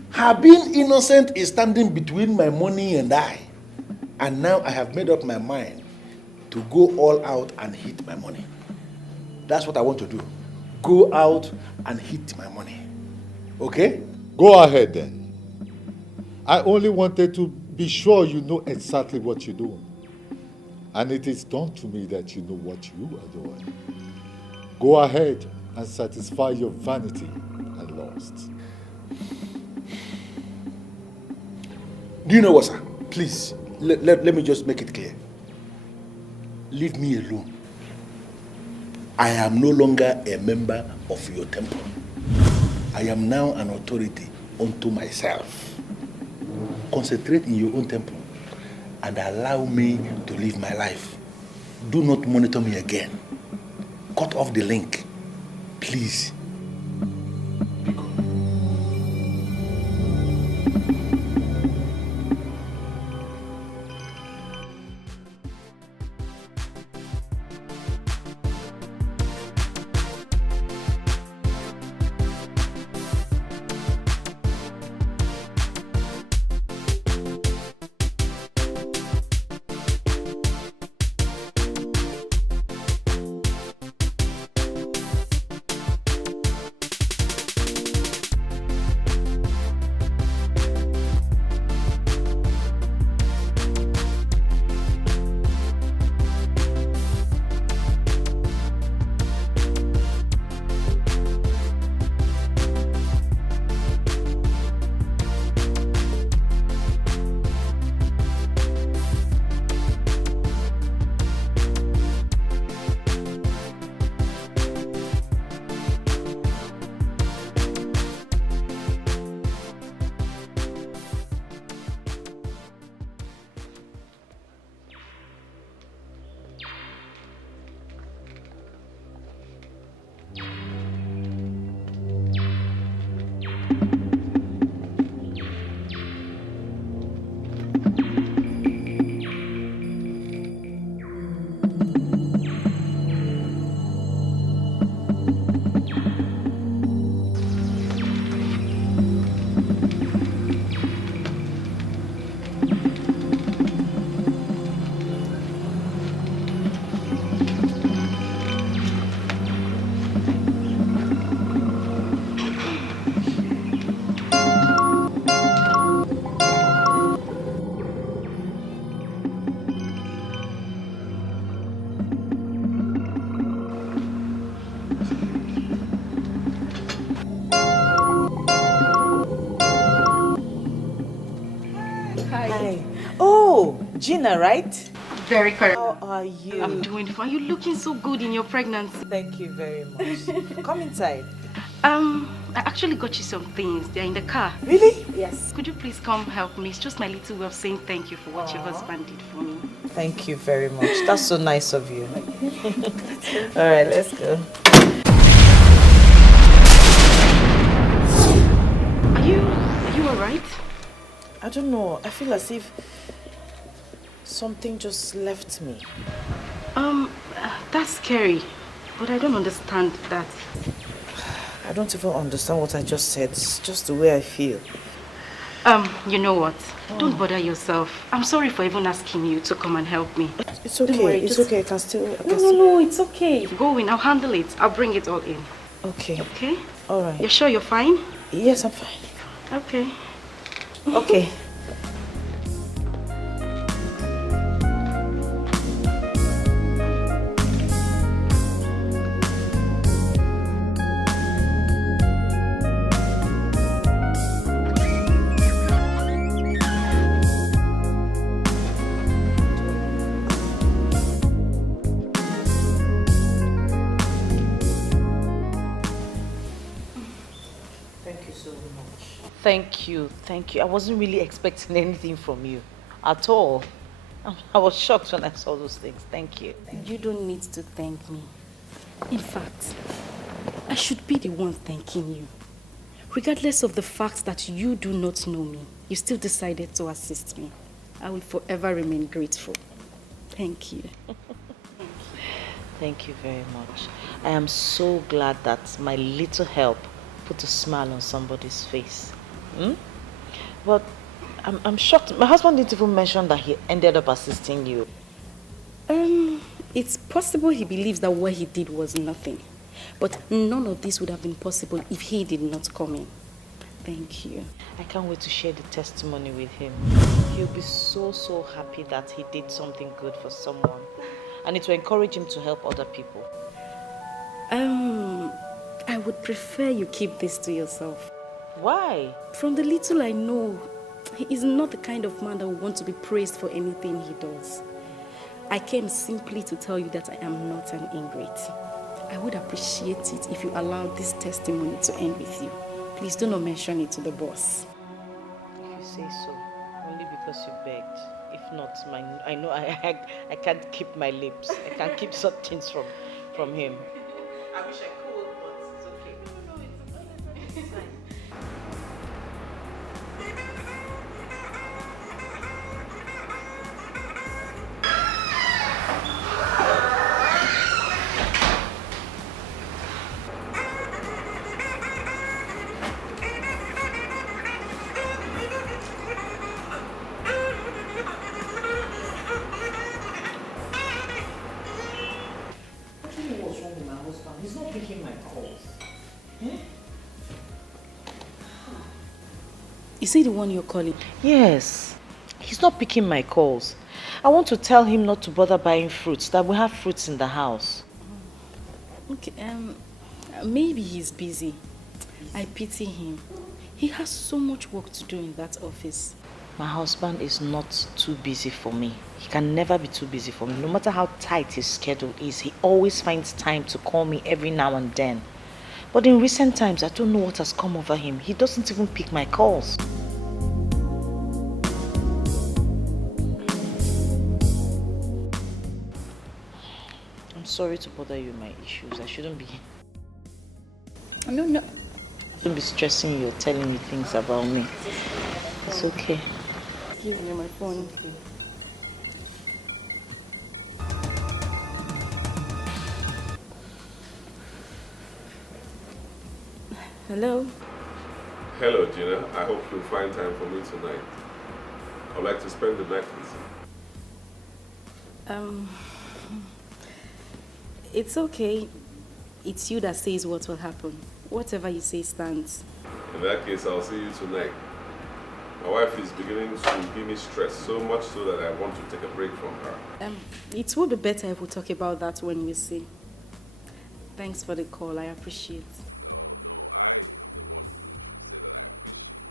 Her being innocent is standing between my money and I. And now I have made up my mind to go all out and hit my money. That's what I want to do. Go out and hit my money. Okay? Go ahead then. I only wanted to be sure you know exactly what you're doing. And it is done to me that you know what you are doing. Go ahead and satisfy your vanity and lust. Do you know what, sir? Please, let me just make it clear. Leave me alone. I am no longer a member of your temple. I am now an authority unto myself. Concentrate in your own temple and allow me to live my life. Do not monitor me again. Cut off the link, please. Gina, right? Very correct. How are you? I'm doing fine. You're looking so good in your pregnancy. Thank you very much. Come inside. I actually got you some things. They're in the car. Really? Yes. Could you please come help me? It's just my little way of saying thank you for what your husband did for me. Thank you very much. That's so nice of you. All right, let's go. Are you all right? I don't know. I feel as if something just left me. That's scary, but I don't understand that. I don't even understand what I just said. It's just the way I feel. You know what? Don't bother yourself. I'm sorry for even asking you to come and help me. It's okay. Don't worry, it's okay. I can still... No, it's okay. Go in. I'll handle it. I'll bring it all in. Okay. Okay? All right. You're sure you're fine? Yes, I'm fine. Okay. Okay. You don't need to thank me. In fact, I should be the one thanking you. Regardless of the fact that you do not know me, you still decided to assist me. I will forever remain grateful. Thank you. It's possible he believes that what he did was nothing. But none of this would have been possible if he did not come in. Thank you. I would prefer you keep this to yourself. From the little I know, he is not the kind of man that would want to be praised for anything he does. I came simply to tell you that I am not an ingrate. I would appreciate it if you allowed this testimony to end with you. Please do not mention it to the boss. Is he the one you're calling? He's not picking my calls. I want to tell him not to bother buying fruits, that we have fruits in the house. Okay, maybe he's busy. I pity him. He has so much work to do in that office. My husband is not too busy for me. He can never be too busy for me. No matter how tight his schedule is, he always finds time to call me every now and then. But in recent times, I don't know what has come over him. He doesn't even pick my calls. I'm sorry to bother you with my issues. I shouldn't be. No. Don't be stressing you or telling me things about me. It's okay. Give me my phone. Hello? Hello, Gina. I hope you'll find time for me tonight. I'd like to spend the night with you. It's okay. It's you that says what will happen. Whatever you say stands. In that case, I'll see you tonight. My wife is beginning to give me stress, so much so that I want to take a break from her. It would be better if we talk about that when we see. Thanks for the call. I appreciate. No, I am the one who should say that I appreciate.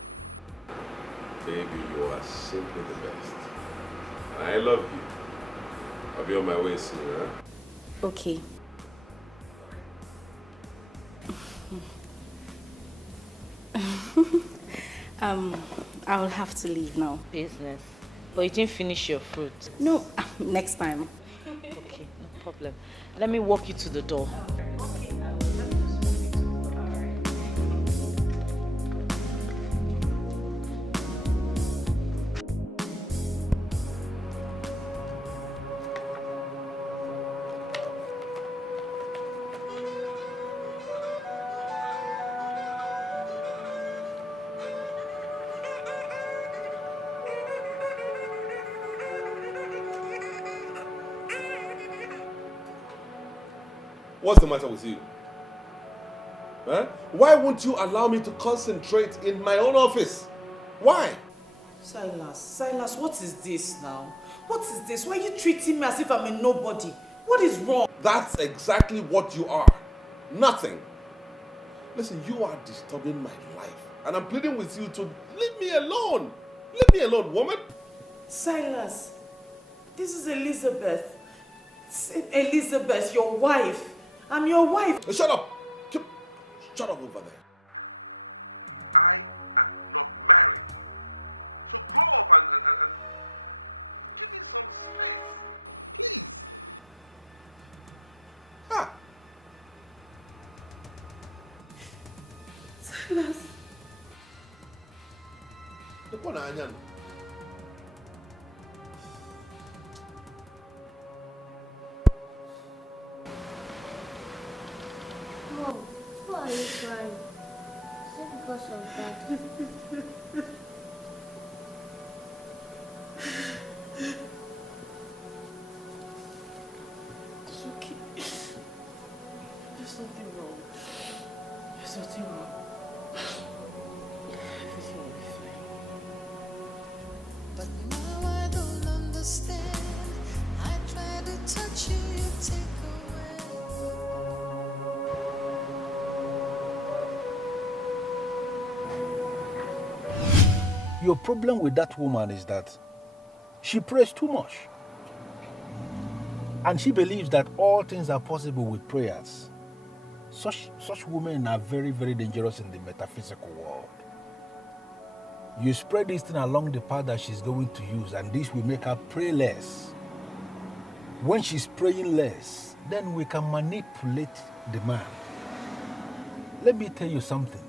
Baby, you are simply the best. And I love you. I'll be on my way soon, huh? Okay. I'll have to leave now. Business. But you didn't finish your fruit. No, next time. Okay, no problem. Let me walk you to the door. What's the matter with you? Huh? Why won't you allow me to concentrate in my own office? Why? Silas, what is this now? What is this? Why are you treating me as if I'm a nobody? What is wrong? That's exactly what you are. Nothing. Listen, you are disturbing my life. And I'm pleading with you to leave me alone. Leave me alone, woman. Silas, this is Elizabeth. Elizabeth, your wife. I'm your wife. Shut up. Shut up over there. I am not married. So grow up and give me some space. Please. Silas. n'anya. Mom, why are you crying? Is it because of that? It's okay. There's nothing wrong. There's nothing wrong. Everything will be fine. But now I don't understand. I try to touch you, you take Your problem with that woman is that she prays too much. And she believes that all things are possible with prayers. Such women are very, very dangerous in the metaphysical world. You spread this thing along the path that she's going to use, and this will make her pray less. When she's praying less, then we can manipulate the man. Let me tell you something.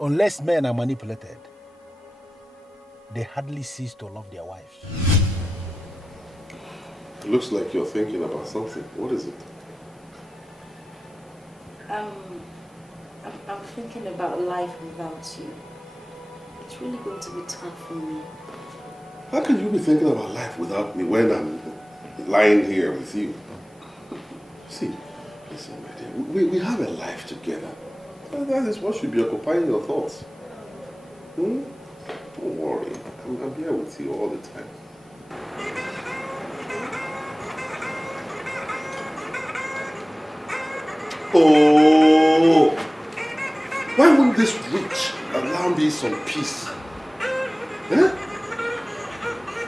Unless men are manipulated, they hardly cease to love their wives. It looks like you're thinking about something. What is it? I'm thinking about life without you. It's really going to be tough for me. How can you be thinking about life without me when I'm lying here with you? See, listen, my dear, we have a life together. That is what should be occupying your thoughts. Don't worry. I'm here with you all the time. Oh! Why wouldn't this witch allow me some peace? Huh?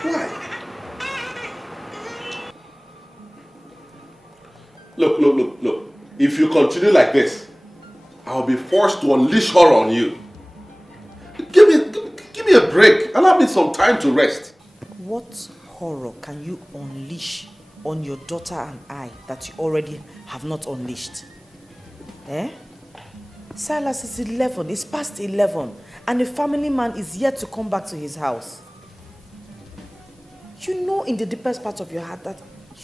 Why? Look. If you continue like this, I'll be forced to unleash her on you. Give me a break. Allow me some time to rest. What horror can you unleash on your daughter and I that you already have not unleashed? Eh? Silas is 11, it's past 11, and the family man is yet to come back to his house. You know in the deepest part of your heart that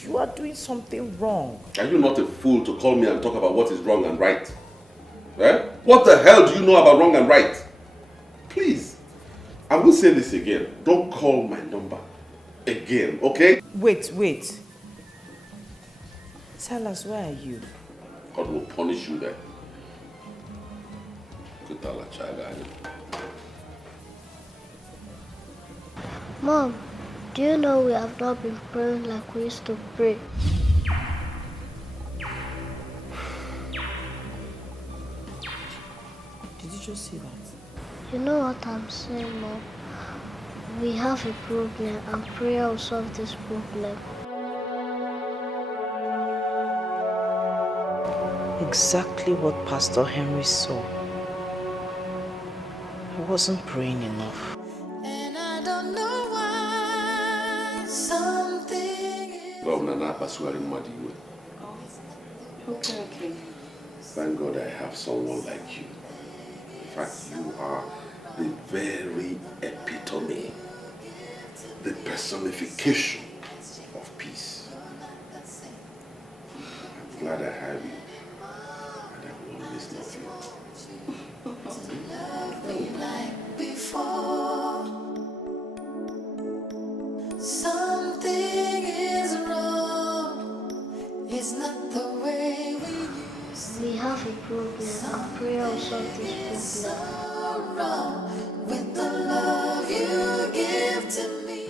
you are doing something wrong. Are you not a fool to call me and talk about what is wrong and right? Eh? What the hell do you know about wrong and right? Please, I will say this again. Don't call my number again, okay? Wait. Silas, where are you? God will punish you there. Mom, do you know we have not been praying like we used to pray? Did you just see that? You know what I'm saying, Mom? We have a problem and prayer will solve this problem. Exactly what Pastor Henry saw. He wasn't praying enough. And I don't know why something Okay. Thank God I have someone like you. In fact, you are the very epitome, the personification of peace. I'm glad I have you, and I will always love you. love me like before. Something is wrong. It's not the way we used to. We have a problem and prayer will solve this problem. Wrong with the love you give to me.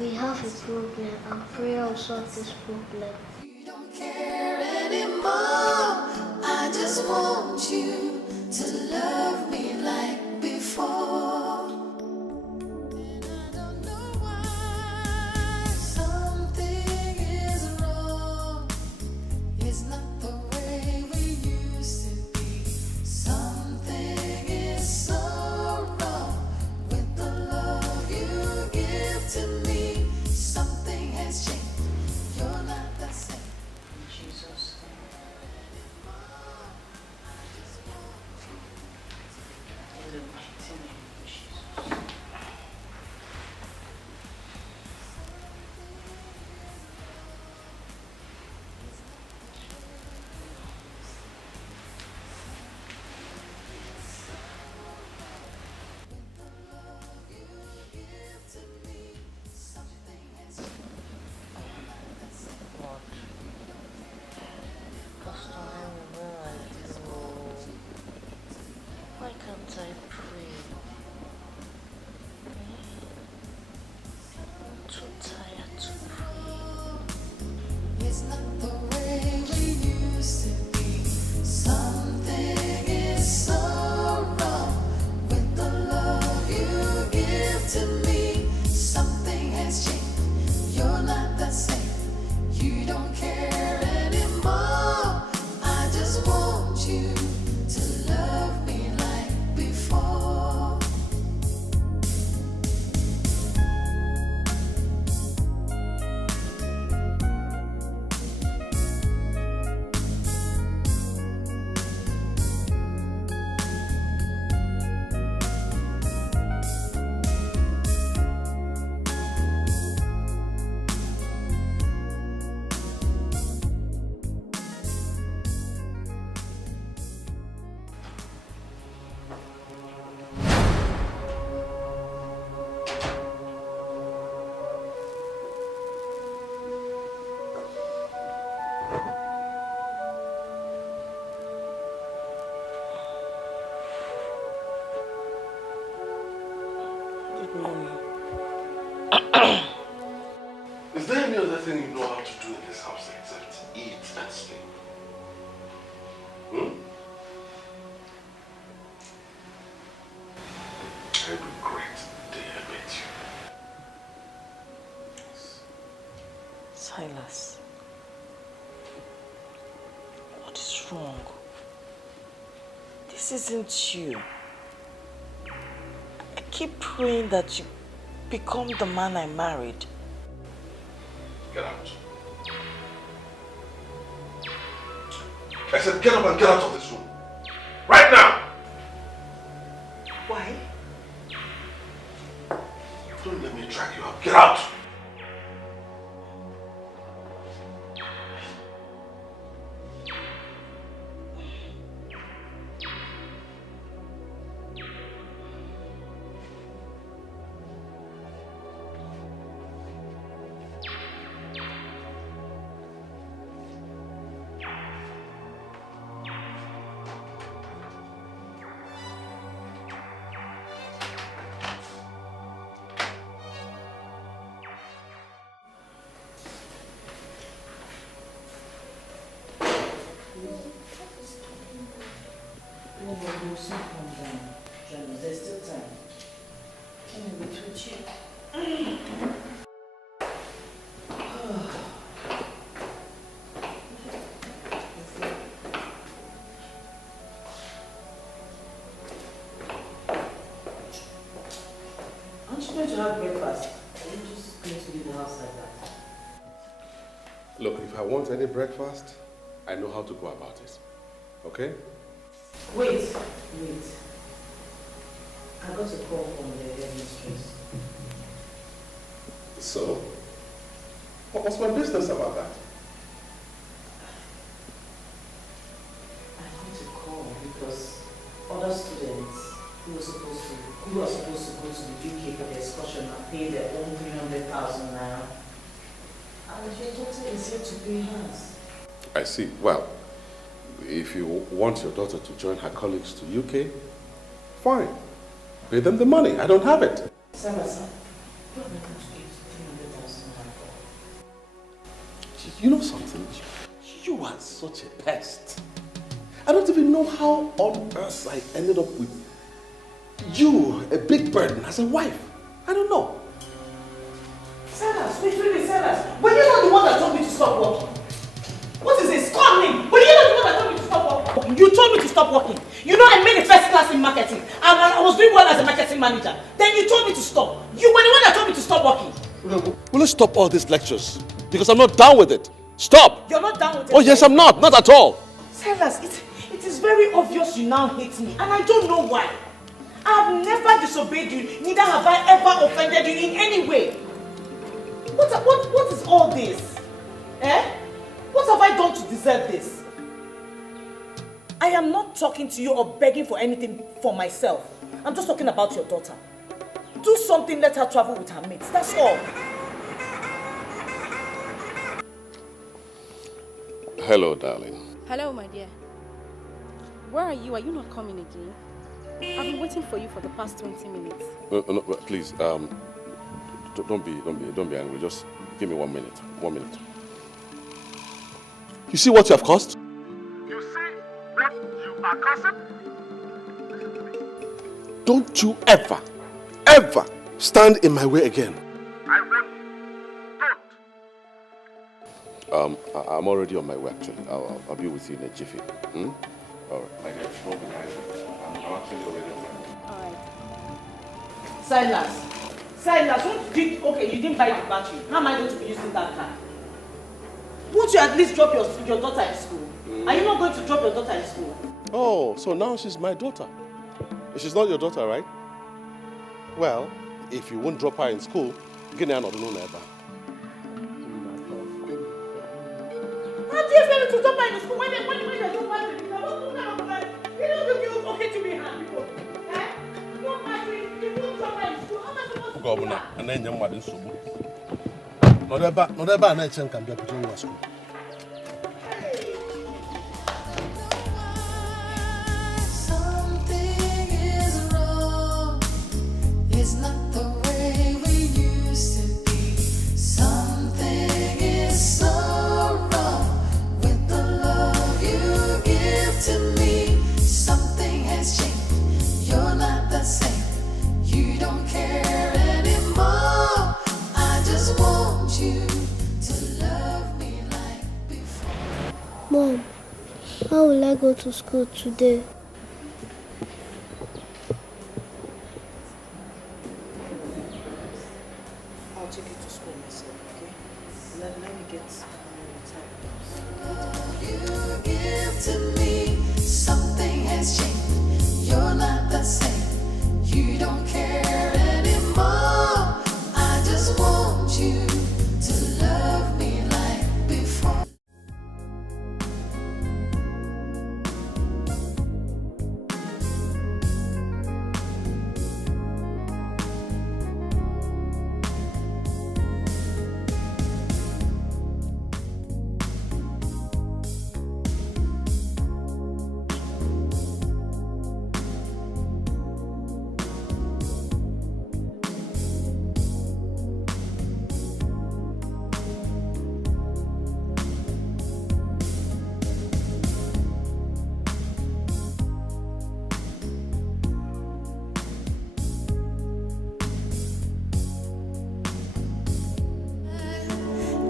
We have a problem and prayer will solve this problem. You don't care anymore. I just want you to love me like before. And I don't know why something is wrong. It's not the way we used to be. Something is so wrong with the love you give to me. Something has changed. You're not the same. Jesus. to me something has changed. You're not the same. You don't care anymore. I just want you to love me like before. Is there any other thing you know how to do in this house except eat and sleep? I regret the day I met you. Silas, what is wrong? This isn't you. I keep praying that you become the man I married. Get out. I said get up and get out of this room. Right now! Why? Don't let me drag you out. Get out! There's still time. Can we with you? Aren't you going to have breakfast? Are you just going to leave the house like that? Look, if I want any breakfast, I know how to go about it. Okay? Wait. I got a call from the headmistress. So? What's my business about that? I had to call because other students who are supposed to go to the UK for the excursion and pay their own 300,000 naira. And your daughter is here to pay hers. I see. Well, if you want your daughter to join her colleagues to UK, fine. Pay them the money. I don't have it. Silas, what am I going to get 300,000 naira for? You know something? You are such a pest. I don't even know how on earth I ended up with you, a big burden, as a wife. I don't know. Silas, wait, Silas. Were you not the one that told me to stop working? What is this? Call me! Were you not the one that told me to stop working? You told me to stop working. You know I made a first class in marketing. And I was doing well as a marketing manager. Then you told me to stop. You were the one that told me to stop working. Will you stop all these lectures? Because I'm not down with it. Stop! You're not down with it? Oh yes, I'm not. Not at all. Silas, it is very obvious you now hate me. And I don't know why. I have never disobeyed you. Neither have I ever offended you in any way. What is all this? Eh? What have I done to deserve this? I am not talking to you or begging for anything for myself. I'm just talking about your daughter. Do something, let her travel with her mates. That's all. Hello, darling. Hello, my dear. Where are you? Are you not coming again? I've been waiting for you for the past 20 minutes. No, please, don't be angry. Just give me 1 minute. 1 minute. You see what you have caused? You see what you are causing? Don't you ever stand in my way again. I want you. Don't. I'm already on my way actually. I'll be with you in a jiffy. All right. My dear, don't be behind me. I'm actually already on my way. Silas, what did okay, you didn't buy the battery. How am I going to be using that car? Won't you at least drop your daughter in school? Are you not going to drop your daughter in school? Oh, so now she's my daughter. She's not your daughter, right? Well, if you won't drop her in school, Gina not know never. How do you expect me to drop her in school when they don't buy the car? What kind of life? You don't think you're okay to be hand people? Eh? No battery, you don't drop her in school. How am I supposed to do Governor, that? and then you're mad in Subu. Not ever, night can be put in school. It's not the way we used to be. Something is so wrong with the love you give to me. Something has changed. You're not the same. You don't care anymore. I just want you to love me like before. Mom, how will I go to school today? I'll take you to school myself, okay? Let me get You give to me. Something has changed. You're not the same. You don't care anymore. I just want you to love me like before.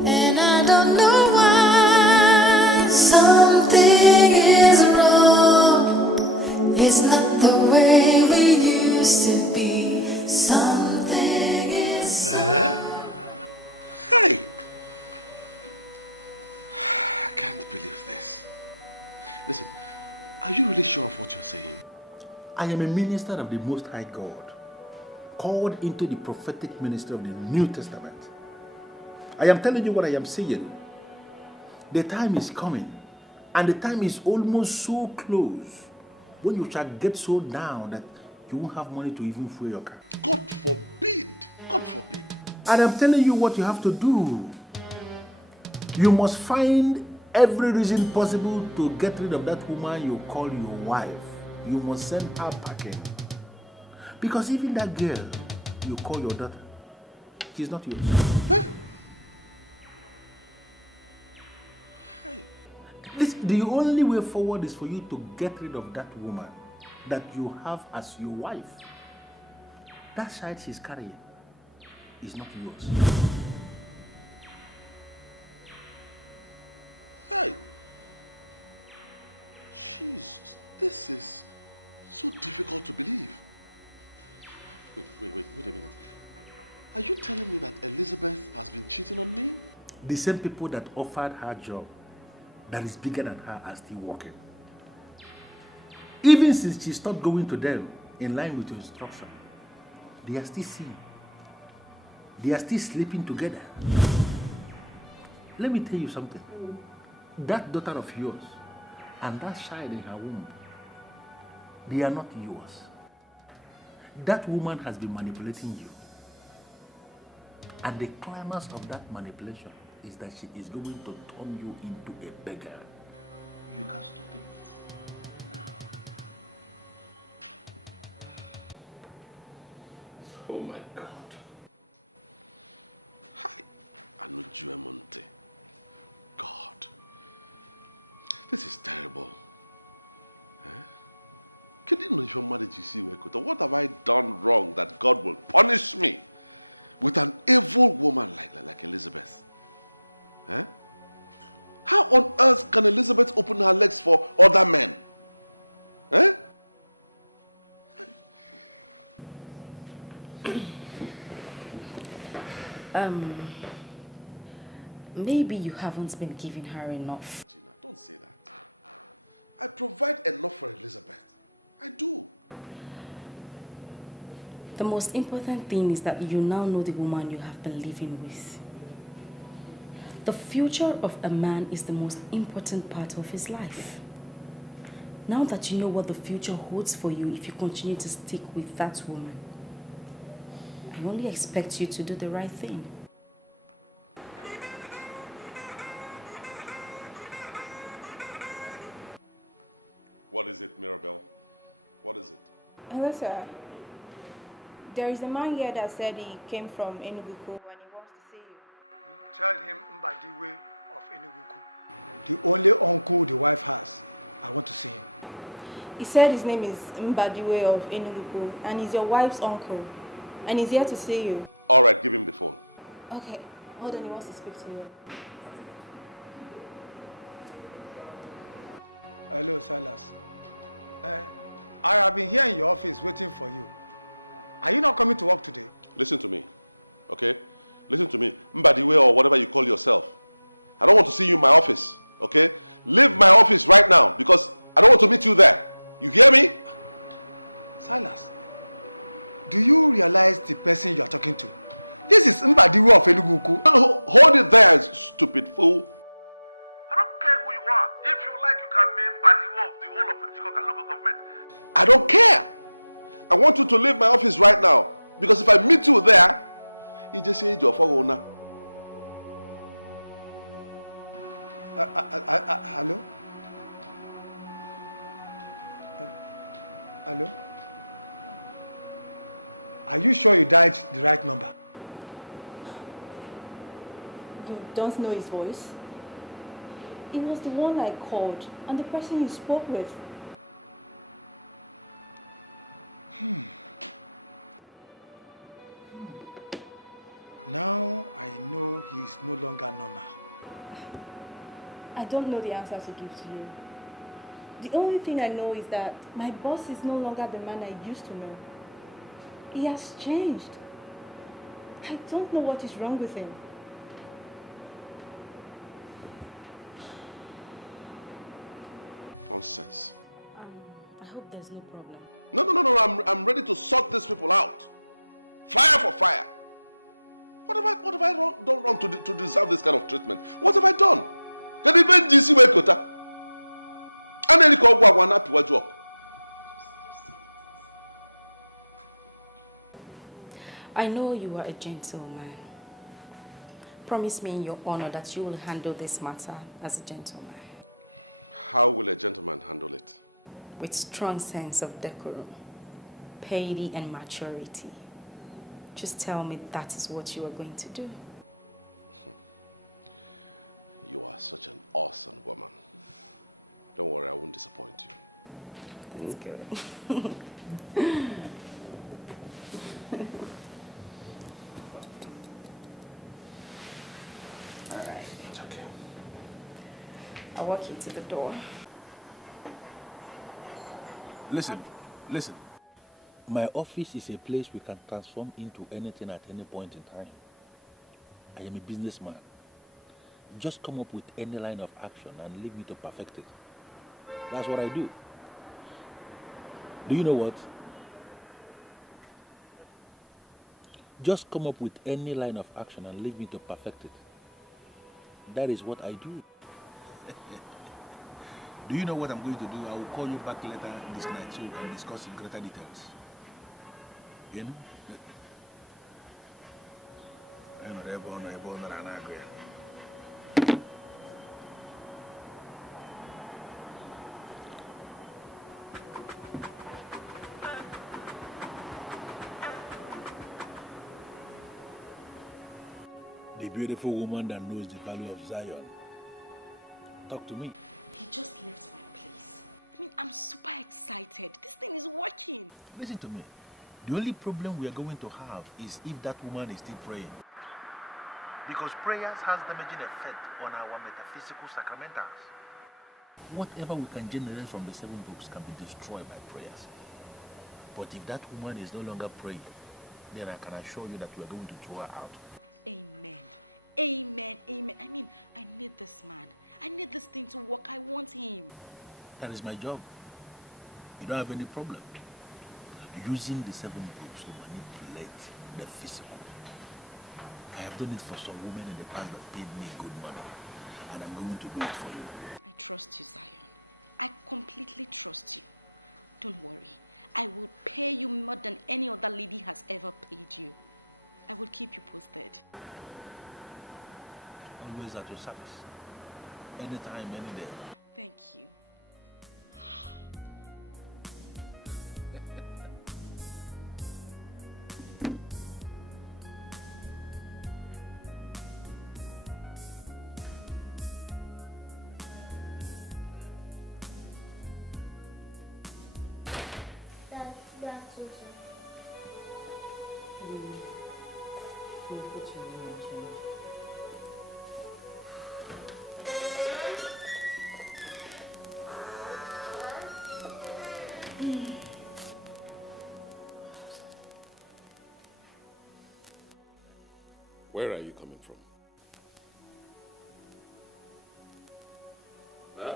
And I don't know why something is wrong. It's not the way we used to be. Something is Hey! I can't believe this. Listen, are you really sure of what you're saying? I am a minister of the Most High God, called into the prophetic ministry of the New Testament. I am telling you what I am saying. The time is coming, and the time is almost so close, when you shall get so down that you won't have money to even fuel your car. God forbid! God forbid! And I'm telling you what you have to do. You must find every reason possible to get rid of that woman you call your wife. You must send her packing. Because even that girl you call your daughter, she's not yours. Huh? The only way forward is for you to get rid of that woman that you have as your wife. That child she's carrying is not yours. Hey! Jesus, this is so difficult to believe. Wait a minute. Are you telling me that Elizabeth has been cheating on me? The same people that offered her job that is bigger than her are still working. Even since she stopped going to them in line with your instruction, they are still seeing. They are still sleeping together. Let me tell you something. That daughter of yours and that child in her womb, they are not yours. That woman has been manipulating you. And the climax of that manipulation is that she is going to turn you into a beggar. You can stop it now. Oh my God. Hi, Anuju Monte. God. This is terrible. Huh? your marriage you see, what have I done wrong that God will punish me with an evil woman like Elizabeth? Eh? How on earth can Elizabeth open her legs for other men? Eh? Maybe you haven't been giving her enough. Gina, don't say that. I provide enough for Elizabeth. I do. The most important thing is that you now know the woman you have been living with. The future of a man is the most important part of his life. Now that you know what the future holds for you if you continue to stick with that woman, I only expect you to do the right thing. What is it, Mirabelle? What is it? Hello, sir. There is a man here that said he came from Enugu and he wants to see you. Tell him Mbadiwe of Enugu. The only uncle the wife has. I want to see him. He said his name is Mbadiwe of Enugu and he's your wife's uncle. And he's here to see you. All right, give him the phone. Okay, hold on, he wants to speak to you. Hello, Silas. I have been here in your office waiting for you. Are you not coming to work today? Listen to me, okay? Listen to me. Mbadiwe or whatever you call yourself. I don't want to see you in my office, okay? Leave my office right now because I don't want to meet you there. You hear me? Silas, do you realize the person you are talking to? This is Mbadiwe of Enugu. Hold it there, stupid fool. I don't care who you are. If you like, you can be Mbadiwe of the whole of Njikok local government. I don't care. I want you to leave my office right now. Because if I meet you there, you just say your owner. Hello? Hello? Are you sure you dialed the right number? You don't know his voice? It was the one I called and the person you spoke with. Now I know he is no longer normal. I don't know the answer to give to you. The only thing I know is that my boss is no longer the man I used to know. He has changed. I don't know what is wrong with him. Nonsense. I hope there's no problem. No. I'm ready to sort these people out. Fire for fire. What have I done wrong to deserve this kind of treatment? What have I done? Can even GC Wekota? I know you are a gentleman. Promise me in your honor that you will handle this matter as a gentleman. How will a gentleman handle it? With strong sense of decorum, piety and maturity. Just tell me that is what you are going to do. You are such an awesome woman. Don't worry, I won't disappoint you. That's good. All right. It's okay. I'll walk you to the door. Listen. My office is a place we can transform into anything at any point in time. I am a businessman. Just come up with any line of action and leave me to perfect it. That's what I do. Do you know what? Just come up with any line of action and leave me to perfect it. That is what I do. Do you know what I'm going to do? I will call you back later this night so we can discuss in greater details. You know? The beautiful woman that knows the value of Zion. Talk to me. He just left my place. I mean, I'm super excited. This thing is working. Listen to me. The only problem we are going to have is if that woman is still praying. Because prayers has damaging effect on our metaphysical sacramentals. Whatever we can generate from the 7 books can be destroyed by prayers. But if that woman is no longer praying, then I can assure you that we are going to throw her out. Amen. Amen. Amen. I mean, I need this man. I need this thing to work. I want him. That is my job. You don't have any problem using the 7 books to manipulate the physical. I have done it for some women in the past that paid me good money, and I'm going to do it for you. I trust you, Zion. I completely trust you. Don't worry. I will pay you more than any other lady has ever paid you. I will keep you posted. Always at your service. Anytime, any day. Thank you. That's also. We'll put your name and change. Where are you coming from? Huh?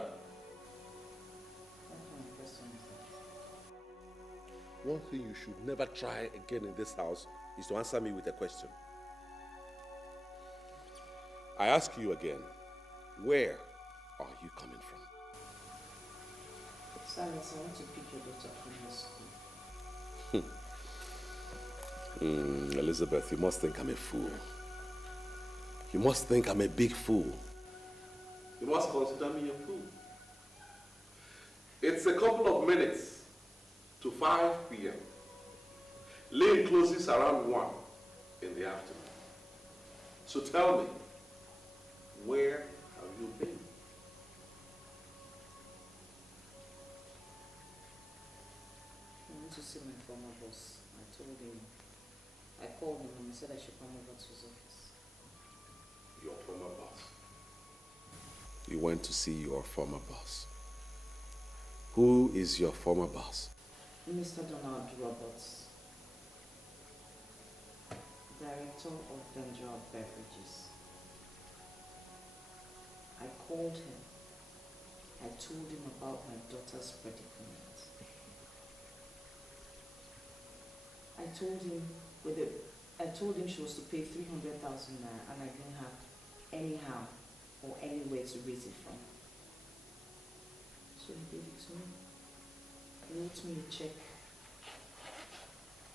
One thing you should never try again in this house is to answer me with a question. I ask you again, where are you coming from? Silas, I want to pick your daughter from your school. Elizabeth, you must think I'm a fool. You must think I'm a big fool. You must consider me a fool. It's a couple of minutes to 5 p.m. Lane closes around 1 in the afternoon. So tell me, where have you been? I want to see my former boss. I told him. I called him and he said I should come over to his office. Your former boss. You went to see your former boss. Who is your former boss? Mr. Donald Roberts, Director of Danger Beverages. I called him. I told him about my daughter's predicament. I told him she was to pay 300,000 naira and I didn't have anyhow or anywhere to raise it from. So he gave it to me. He wrote me a check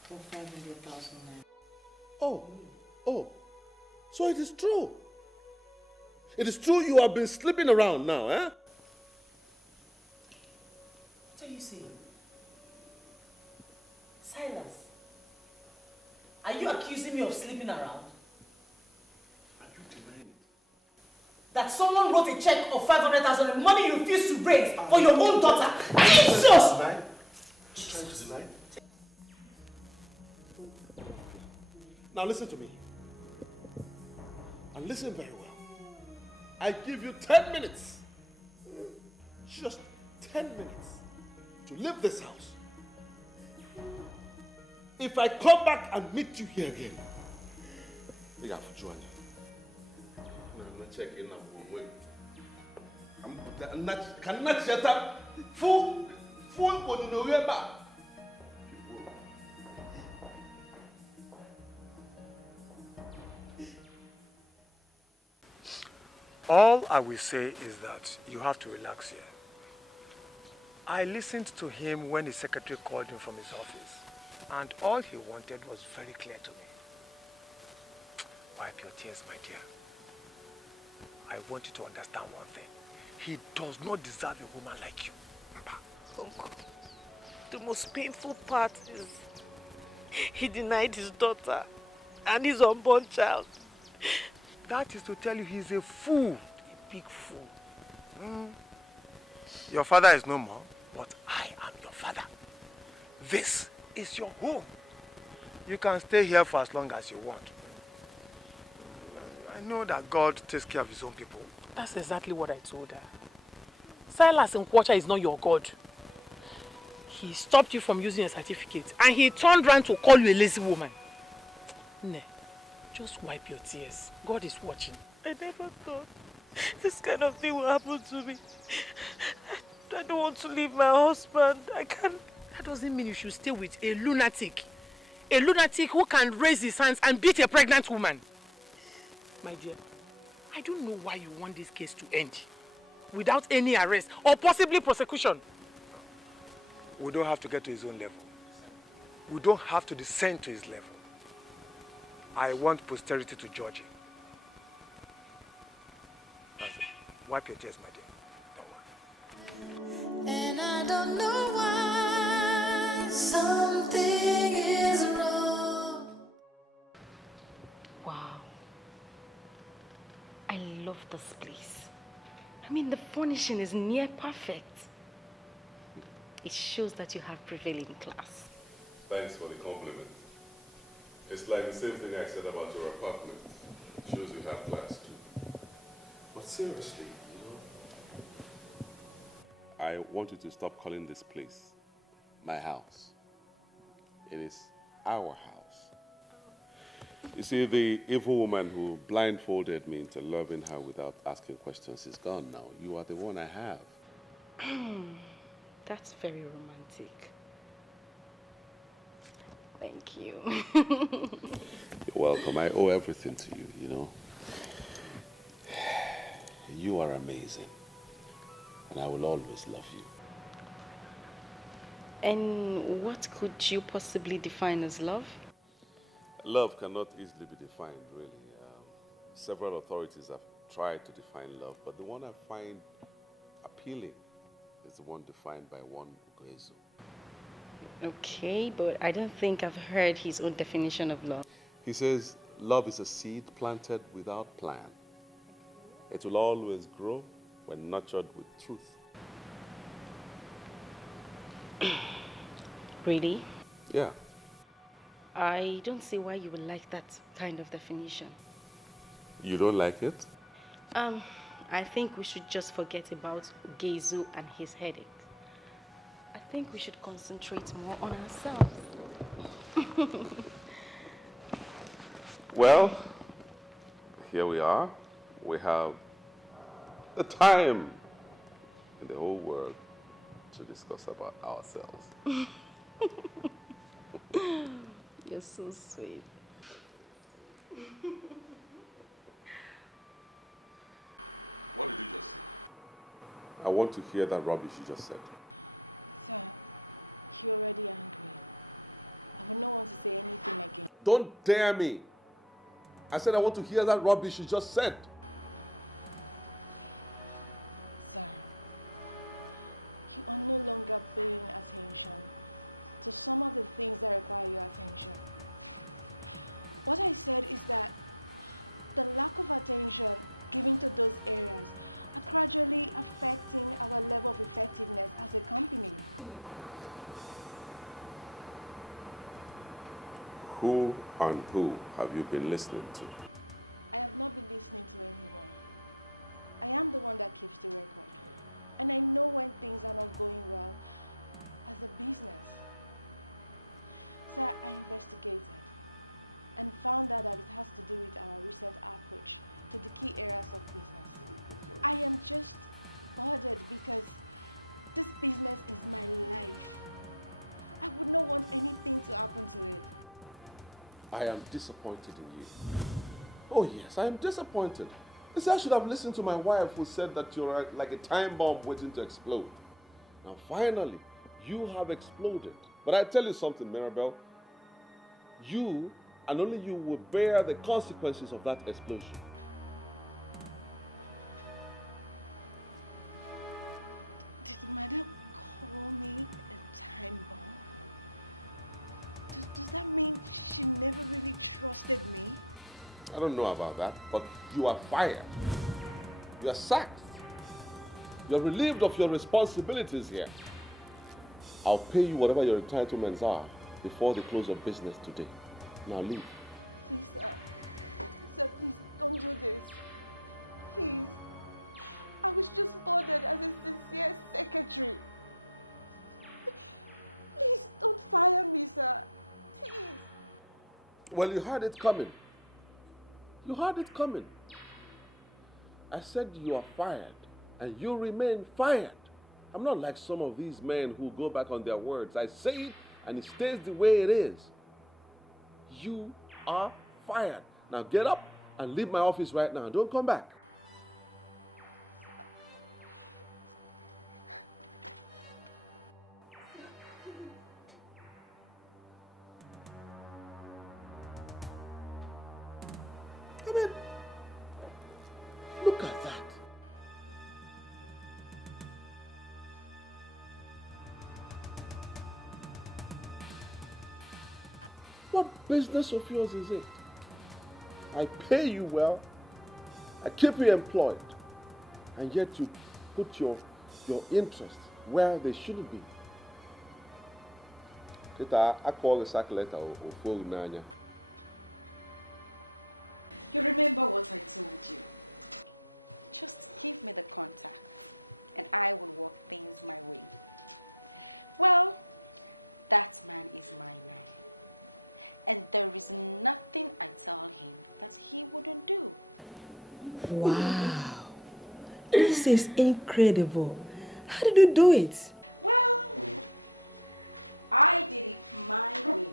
for 500,000 naira. Oh, so it is true. It is true you have been sleeping around now, eh? What are you saying? Silas, are you accusing me of sleeping around? Are you denying it? That someone wrote a check of 500,000 money you refused to raise for your own daughter? Jesus! Trying to deny? Now listen to me. And listen very well. I give you 10 minutes. Just 10 minutes to leave this house. If I come back and meet you here again, you have to join you. I'm not checking up. I'm not shut up. Fool, but you know back. All I will say is that you have to relax here. I listened to him when the secretary called him from his office, and all he wanted was very clear to me. Wipe your tears, my dear. I want you to understand one thing. He does not deserve a woman like you. Uncle, the most painful part is he denied his daughter and his unborn child. That is to tell you he's a fool, a big fool. Your father is no more. But I am your father. This is your home. You can stay here for as long as you want. I know that God takes care of his own people. That's exactly what I told her. Silas Nkwocha is not your God. He stopped you from using a certificate and he turned around to call you a lazy woman. Ne, just wipe your tears. God is watching. I never thought this kind of thing will happen to me. I don't want to leave my husband. I can't. That doesn't mean you should stay with a lunatic. A lunatic who can raise his hands and beat a pregnant woman. My dear, I don't know why you want this case to end without any arrest or possibly prosecution. We don't have to get to his own level. We don't have to descend to his level. I want posterity to judge him. That's it. Wipe your tears, my dear. And I don't know why something is wrong. Wow. I love this place. I mean, the furnishing is near perfect. It shows that you have prevailing class. Thanks for the compliment. It's like the same thing I said about your apartment. It shows you have class too. But seriously, I want you to stop calling this place my house. It is our house. You see, the evil woman who blindfolded me into loving her without asking questions is gone now. You are the one I have. That's very romantic. Thank you. You're welcome. I owe everything to you, you know. You are amazing. And I will always love you. And what could you possibly define as love? Love cannot easily be defined, really. Several authorities have tried to define love, but the one I find appealing is the one defined by one Ugoezu. Okay, but I don't think I've heard his own definition of love. He says, love is a seed planted without plan. It will always grow when nurtured with truth. Really? Yeah. I don't see why you would like that kind of definition. You don't like it? I think we should just forget about Ugoezu and his headache. I think we should concentrate more on ourselves. Well, here we are. We have the time in the whole world to discuss about ourselves. You're so sweet. What did you just say? I want to hear that rubbish you just said. Sir, you're already angry. I would not want to say anything again. Don't dare me. I said I want to hear that rubbish you just said. Sir, you are no longer paying attention to some of the things that require your attention. What I said is that the lack of attention given to those areas are gradually affecting our level of effectiveness as a company. Who and who have you been listening to? I have not been listening to anyone. I am the one that keeps the record. And I know when things are not going well as a business. Sir, I investigated and found out that it has to do with our recent approach to the key areas of business. I am just bothered because this business is my life. I would not want anything to happen to it. I am disappointed in you. Oh yes, I am disappointed. You see, I should have listened to my wife who said that you're like a time bomb waiting to explode. Now finally, you have exploded. But I tell you something, Maribel. You and only you will bear the consequences of that explosion. Did Madam call me a time bomb? Does that mean she never really trusted me? I don't know about that, but you are fired. You are sacked. You are relieved of your responsibilities here. I'll pay you whatever your entitlements are before the close of business today. Now leave. Please, sir. Sir, please, don't do this. Please. I was just bothered as a sincere secretary. Please, don't fire me, sir. Please. Well, you heard it coming. You heard it coming. I said you are fired, and you remain fired. I'm not like some of these men who go back on their words. I say it, and it stays the way it is. You are fired. Now get up and leave my office right now. Don't come back. I mean, look at that. What business of yours is it? I pay you well, I keep you employed, and yet you put your interests where they shouldn't be. I call the sack letter or phone nanya. You remember what I told you? Just give me the contact and I will work things my way. Well, that man is my man. And there is nothing I tell him that he wouldn't do. Wow. This is incredible. How did you do it? Well, I did it my way.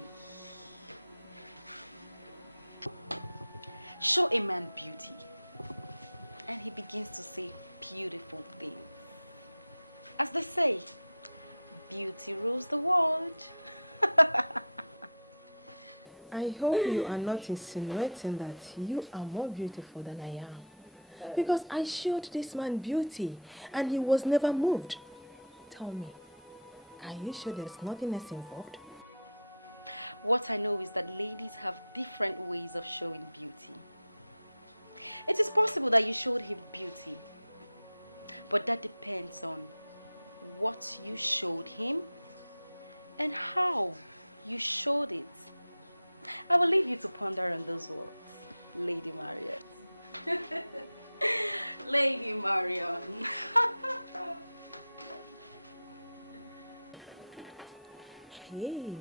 Show a man beauty, and he begins to say beautiful things. As they say, beauty rules the world. I hope you are not insinuating that you are more beautiful than I am. Because I showed this man beauty and he was never moved. Tell me, are you sure there's nothing else involved? What I know is that ladies have different ways of showing beauty. It is possible that you showed him beauty, but that depends on what you showed him and how you showed it. I will leave you to ponder on those words, Lady Marion. Lady Marion. Hey.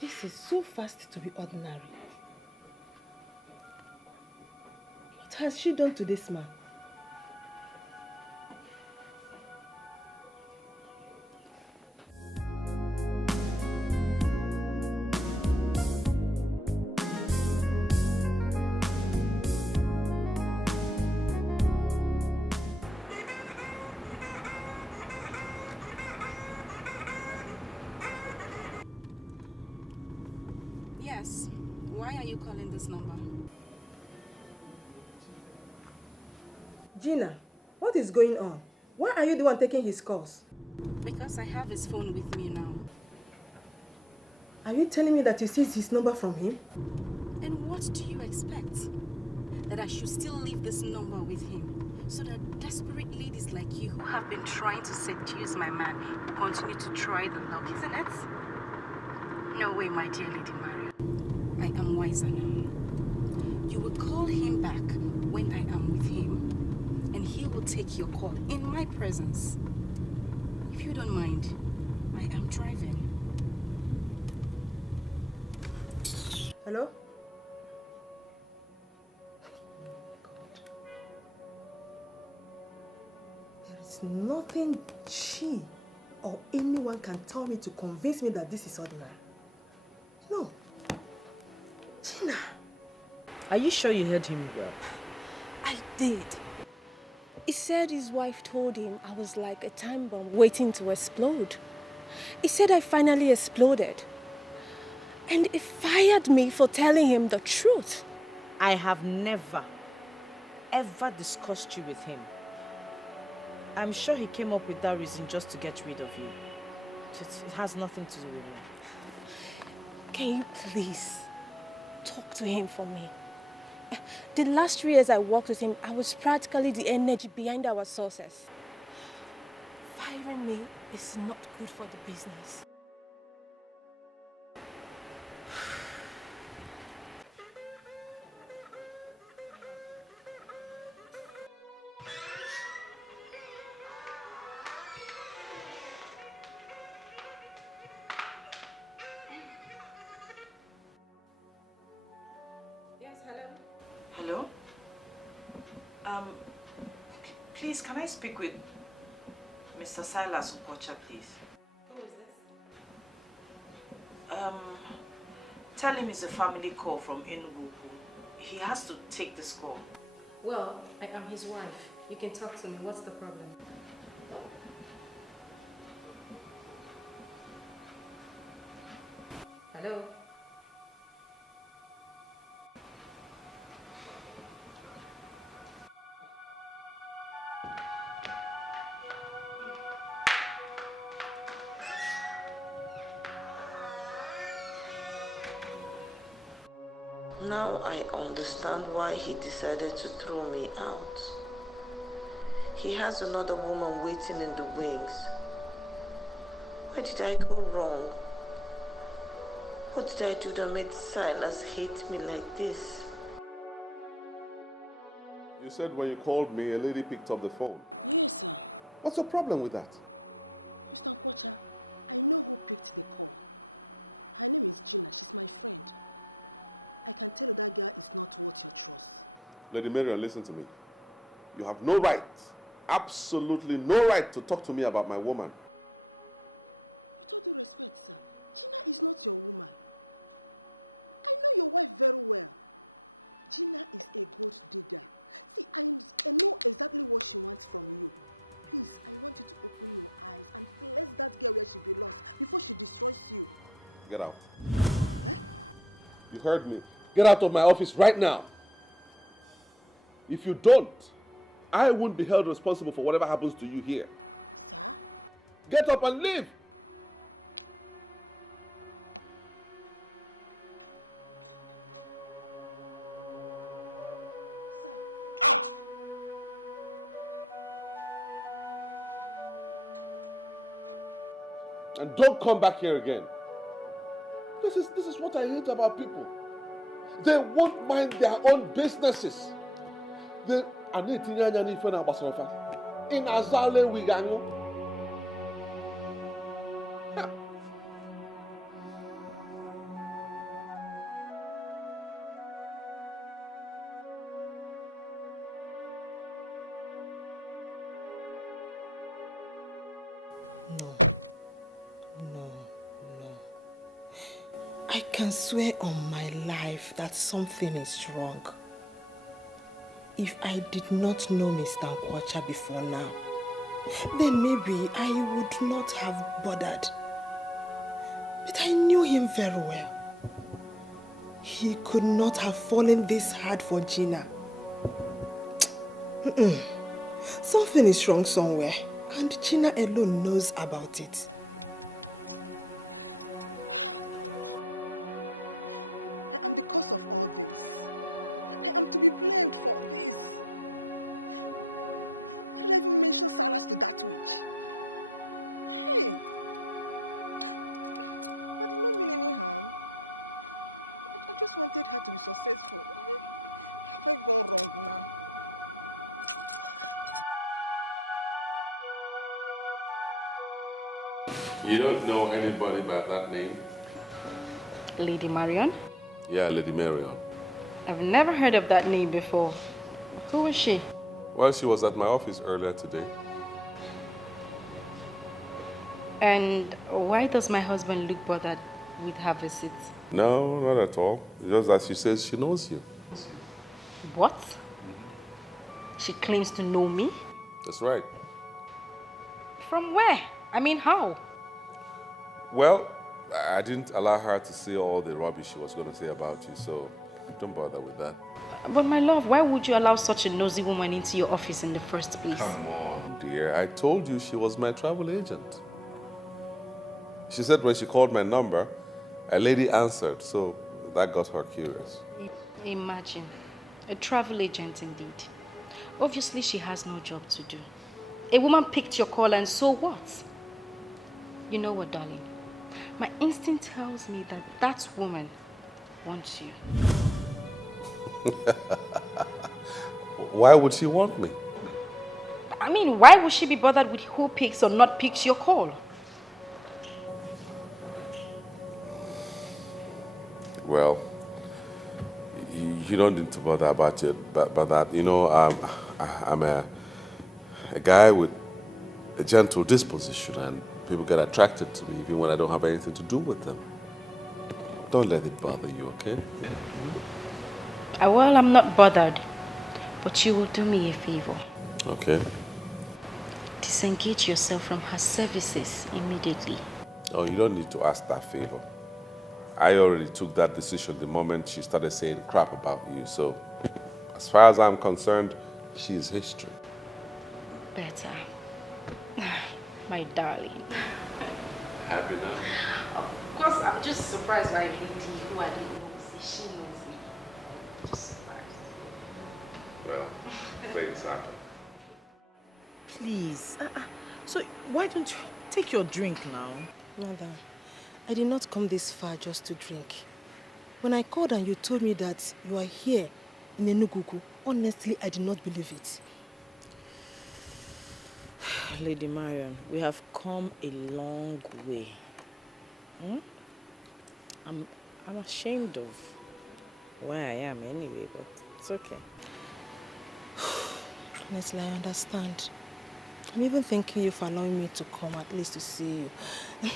This is so fast to be ordinary. What has she done to this man? Yes. Why are you calling this number? Gina, what is going on? Why are you the one taking his calls? Because I have his phone with me now. Are you telling me that you seized his number from him? And what do you expect? That I should still leave this number with him so that desperate ladies like you who have been trying to seduce my man will continue to try the luck, isn't it? No way, my dear Lady Maria. I am wiser now. You will call him back when I am with him, and he will take your call in my presence. If you don't mind, I am driving. Hello? There is nothing she or anyone can tell me to convince me that this is ordinary. No. Gina. Are you sure you heard him well? I did. He said his wife told him I was like a time bomb waiting to explode. He said I finally exploded. And he fired me for telling him the truth. I have never, ever discussed you with him. I'm sure he came up with that reason just to get rid of you. It has nothing to do with you. Can you please talk to him for me? The last 3 years I worked with him, I was practically the energy behind our success. Marrying me is not good for the business. Hello? Please, can I speak with Mr. Silas Ukocha, please? Who is this? Tell him it's a family call from Enugu. He has to take this call. Well, I am his wife. You can talk to me. What's the problem? Hello? Now I understand why he decided to throw me out. He has another woman waiting in the wings. Where did I go wrong? What did I do that made Silas hate me like this? You said when you called me, a lady picked up the phone. Yes, sir. What's the problem with that? Mr. Nkwocha, I know who picked the call. Her name is Gina. She's my friend. I can tell you that girl is not worth your trust. Lady Marion, listen to me. You have no right, absolutely no right to talk to me about my woman. With all due respect, sir, Gina is not your woman. I know your wife very well. Gina is a gold digger. See, I know exactly what she wants from you. Please, I want you to open your eyes and place that girl where she belongs before she destroys you. Get out. Huh? You heard me. Get out of my office right now. If you don't, I won't be held responsible for whatever happens to you here. Sir? Get up and leave. Out! And don't come back here again. This is what I hate about people. They won't mind their own businesses. They are not in Azale Wigango. I can swear on my life that something is wrong. If I did not know Mr. Nkwocha before now, then maybe I would not have bothered. But I knew him very well. He could not have fallen this hard for Gina. Something is wrong somewhere, and Gina alone knows about it. And because of all this, I am to be blamed for this. Why did I even mention Silas to that witch? Hey! I did not mean any harm. I just wanted her to be successful. Have I gone wrong now? You don't know anybody by that name? Lady Marion? Yeah, Lady Marion. I've never heard of that name before. Who is she? Well, she was at my office earlier today. And why does my husband look bothered with her visit? No, not at all. Just that she says she knows you. What? She claims to know me? That's right. From where? I mean, how? Well, I didn't allow her to say all the rubbish she was going to say about you, so don't bother with that. But my love, why would you allow such a nosy woman into your office in the first place? Come on, dear. I told you she was my travel agent. She said when she called my number, a lady answered, so that got her curious. Imagine. A travel agent indeed. Obviously, she has no job to do. A woman picked your call and so what? You know what, darling? My instinct tells me that that woman wants you. Why would she want me? I mean, why would she be bothered with who picks or not picks your call? Well, you don't need to bother about it, but that. You know, I'm a guy with a gentle disposition, and people get attracted to me even when I don't have anything to do with them. Don't let it bother you, okay? Well, I'm not bothered, but you will do me a favor. Okay. Disengage yourself from her services immediately. Oh, you don't need to ask that favor. I already took that decision the moment she started saying crap about you, so as far as I'm concerned, she is history. Better. My darling. Happy now? Of course, I'm just surprised by a lady who I didn't know. She knows me. Just surprised. Well, things happen. Please. So why don't you take your drink now? Mother, I did not come this far just to drink. When I called and you told me that you are here in Enugu, honestly, I did not believe it. Lady Marion, we have come a long way. I'm ashamed of where I am anyway, but it's okay. Honestly, I understand. I'm even thanking you for allowing me to come at least to see you.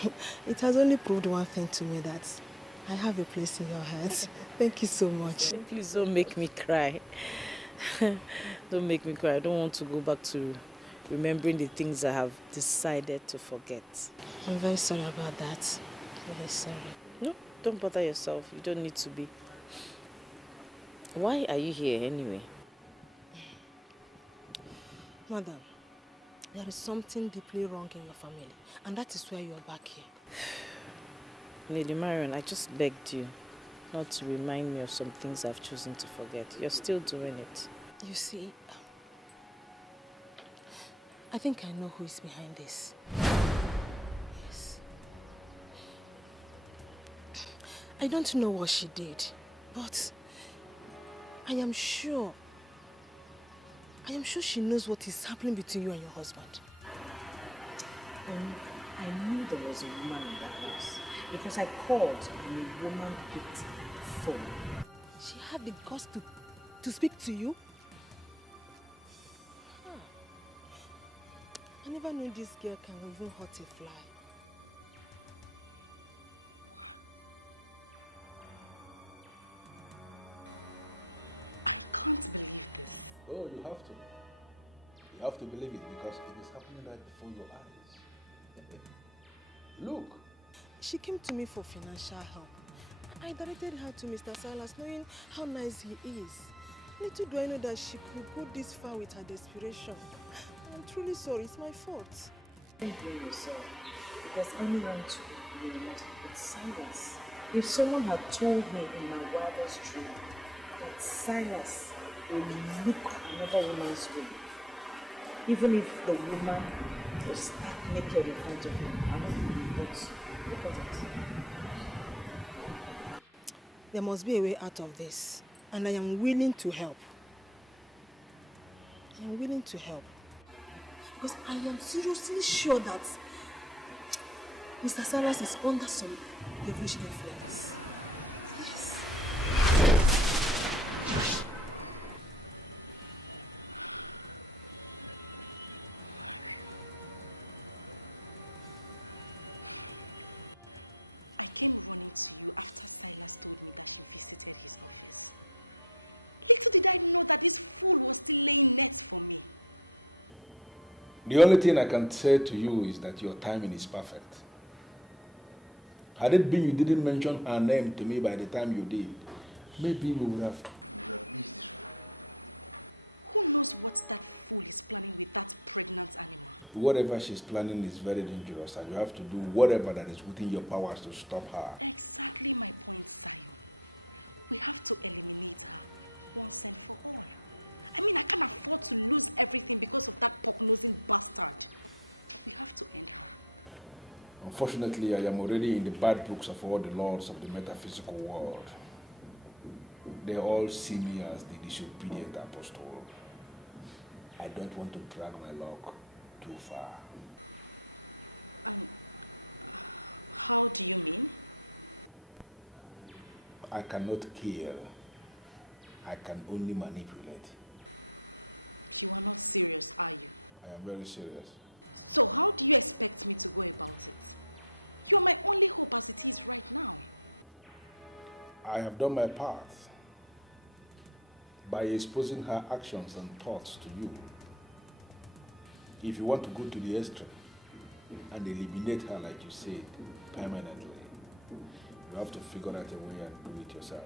It has only proved one thing to me, that I have a place in your heart. Thank you so much. Please don't make me cry. Don't make me cry. I don't want to go back to remembering the things I have decided to forget. I'm very sorry about that. Very sorry. No, don't bother yourself. You don't need to be. Why are you here anyway? Madam, there is something deeply wrong in your family, and that is why you are back here. Lady Marion, I just begged you not to remind me of some things I've chosen to forget. You're still doing it. You see, I think I know who is behind this. Yes. I don't know what she did, but I am sure she knows what is happening between you and your husband. I knew there was a woman in that house because I called and a woman picked the phone. She had the guts to speak to you? I never knew this girl can even hurt a fly. I can't believe this. Oh, you have to. You have to believe it because it is happening right before your eyes. Look. She came to me for financial help. I directed her to Mr. Silas, knowing how nice he is. Little do I know that she could go this far with her desperation. I'm truly sorry, it's my fault. Don't blame yourself, because anyone would not but Silas. If someone had told me in my wildest dream that Silas will look another woman's way, even if the woman was stuck naked in front of him, I wouldn't believe. But look at it. There must be a way out of this, and I am willing to help. I am willing to help. Because I am seriously sure that Mr. Silas is under some devilish influence. Yes. I came running to you after Silas told me that she visited his office. Little did I know that this fool was still laying nets for me. The only thing I can say to you is that your timing is perfect. Had it been you didn't mention her name to me by the time you did, maybe we would have missed this one. Who knows what that fool is planning with that pregnant animal? Whatever she's planning is very dangerous, and you have to do whatever that is within your powers to stop her. Exactly my point, Zion. We have to eliminate her once and for all. I mean, I can't afford to lose everything because of that pork-nosing bastard. We have to end her. Unfortunately, I am already in the bad books of all the lords of the metaphysical world. They all see me as the disobedient apostle. I don't want to drag my luck too far. And how do you mean? I cannot kill. I can only manipulate. You are not serious, are you? I am very serious. So how do you expect me to go about it? You are my only hope as it is right now. I have done my part by exposing her actions and thoughts to you. If you want to go to the extreme and eliminate her, like you said, permanently, you have to figure out a way and do it yourself.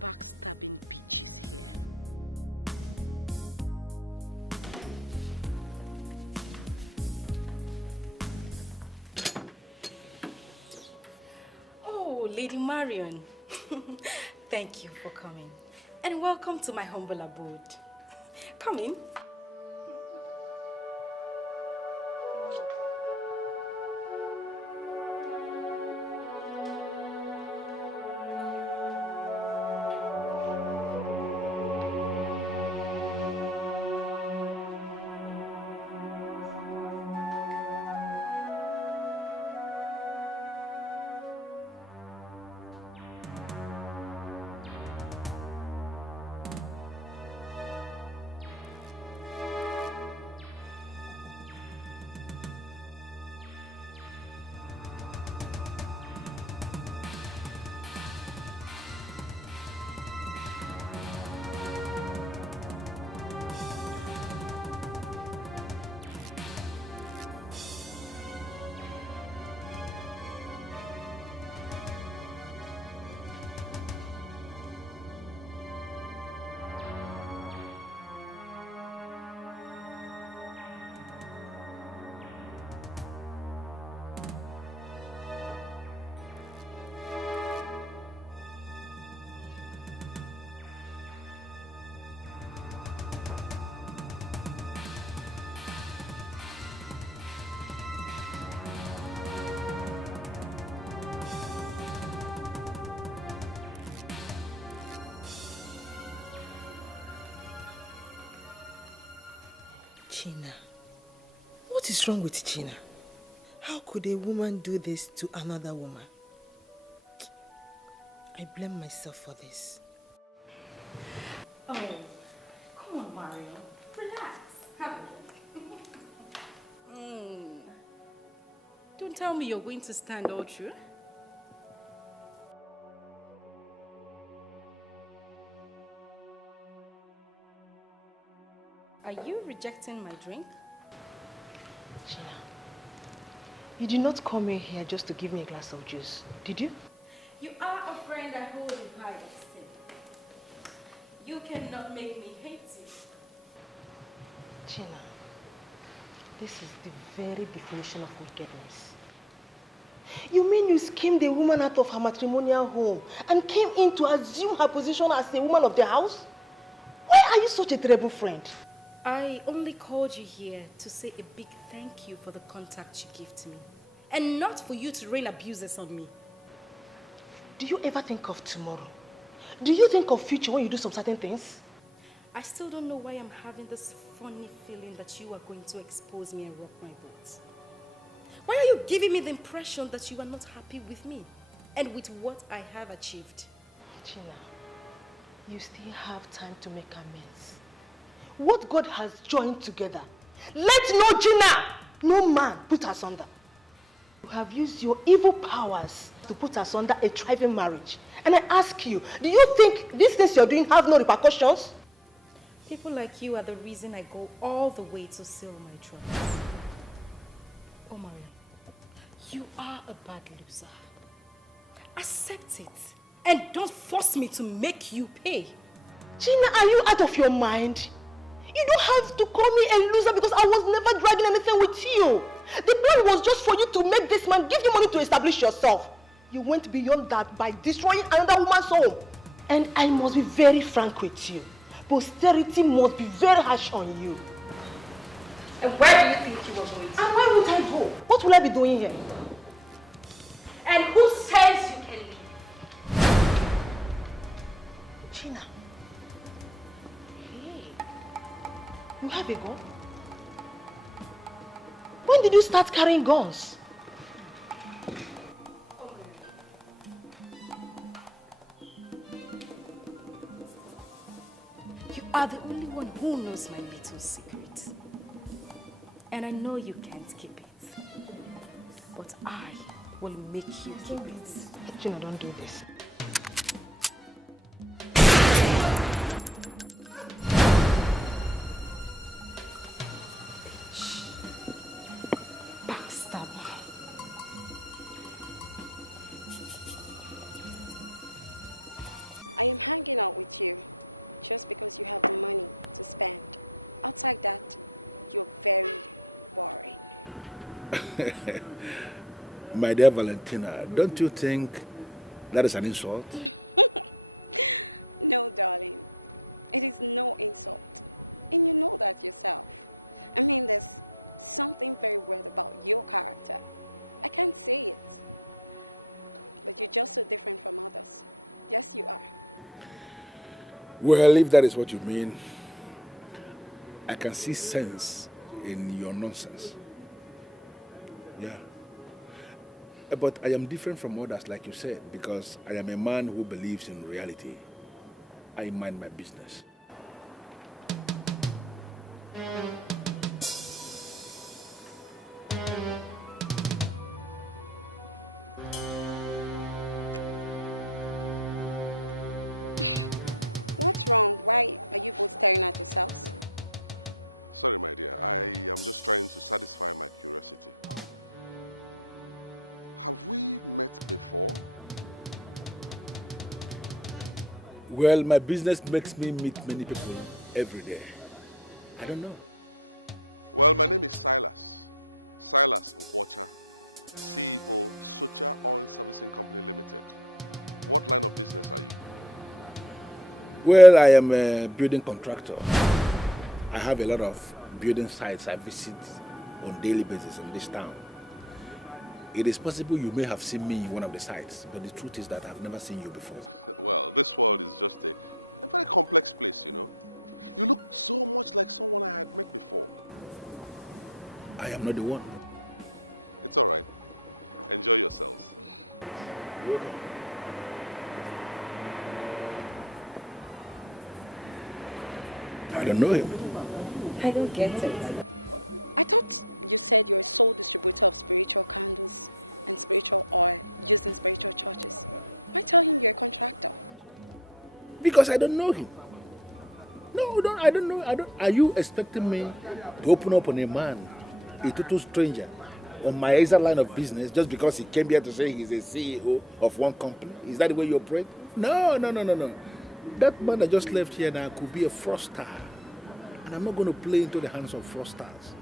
Backstabbing bitches here. Oh, Lady Marion. Thank you for coming. And welcome to my humble abode. Come in. Gina. What is wrong with Gina? How could a woman do this to another woman? I blame myself for this. Oh, come on, Mario. Relax. Have a look. Don't tell me you're going to stand all through. Are you rejecting my drink? Gina, you did not come in here just to give me a glass of juice, did you? You are a friend I hold in high esteem. You cannot make me hate you. Gina, this is the very definition of wickedness. You mean you schemed a woman out of her matrimonial home and came in to assume her position as a woman of the house? Why are you such a terrible friend? I only called you here to say a big thank you for the contact you gave to me. And not for you to rain abuses on me. Do you ever think of tomorrow? Do you think of future when you do some certain things? I still don't know why I'm having this funny feeling that you are going to expose me and rock my boat. Why are you giving me the impression that you are not happy with me and with what I have achieved? Gina, you still have time to make amends. What God has joined together, let no Gina, no man put us under. You have used your evil powers to put us under a thriving marriage. And I ask you, do you think these things you're doing have no repercussions? People like you are the reason I go all the way to seal my trust. Oh, Maria, you are a bad loser. Accept it and don't force me to make you pay. Gina, are you out of your mind? You don't have to call me a loser because I was never dragging anything with you. The plan was just for you to make this man give you money to establish yourself. You went beyond that by destroying another woman's home. And I must be very frank with you. Posterity must be very harsh on you. And where do you think you were going to? And where would I go? What will I be doing here? And who says you can leave? Gina. You have a gun? When did you start carrying guns? You are the only one who knows my little secret. And I know you can't keep it. But I will make you keep it. Gina, don't do this. I am hanging out with you just because you have the money to spend. Outside that, you're very boring. My dear Valentina, don't you think that is an insult? No, darling. It is no insult. And you know that yourself. I mean, there's something very weird about your character. I can't say it. But you're just so different from others. Yes, you are. Well, if that is what you mean, I can see sense in your nonsense. Yeah. But I am different from others, like you said, because I am a man who believes in reality. I mind my business. What's wrong? Why are you both staring at yourselves? Sorry, my dear. I am just trying to satisfy my curiosity. Have we met before? Well, my business makes me meet many people every day. I don't know. Well, my name is Silas. Silas Nkwocha, CEO, Socha Oil Servicing Company Limited. What line of business are you? Well, I am a building contractor. I have a lot of building sites I visit on daily basis in this town. It is possible you may have seen me in one of the sites, but the truth is that I've never seen you before. Well, this world is just a very complex place, you know. You look so much like someone I had met before. I am not the one. It's all right. Enjoy yourselves. You're welcome. I don't know him. I don't get it. I thought you said you're a sole distributor of spiritual candles and spiritual oil used in spiritual churches. Why tell him you're a contractor? Because I don't know him. No, I don't know. Are you expecting me to open up on a man, a total stranger, on my exile line of business just because he came here to say he's a CEO of one company? Is that the way you operate? No. That man that just left here now could be a fraudster. And I'm not going to play into the hands of fraudsters.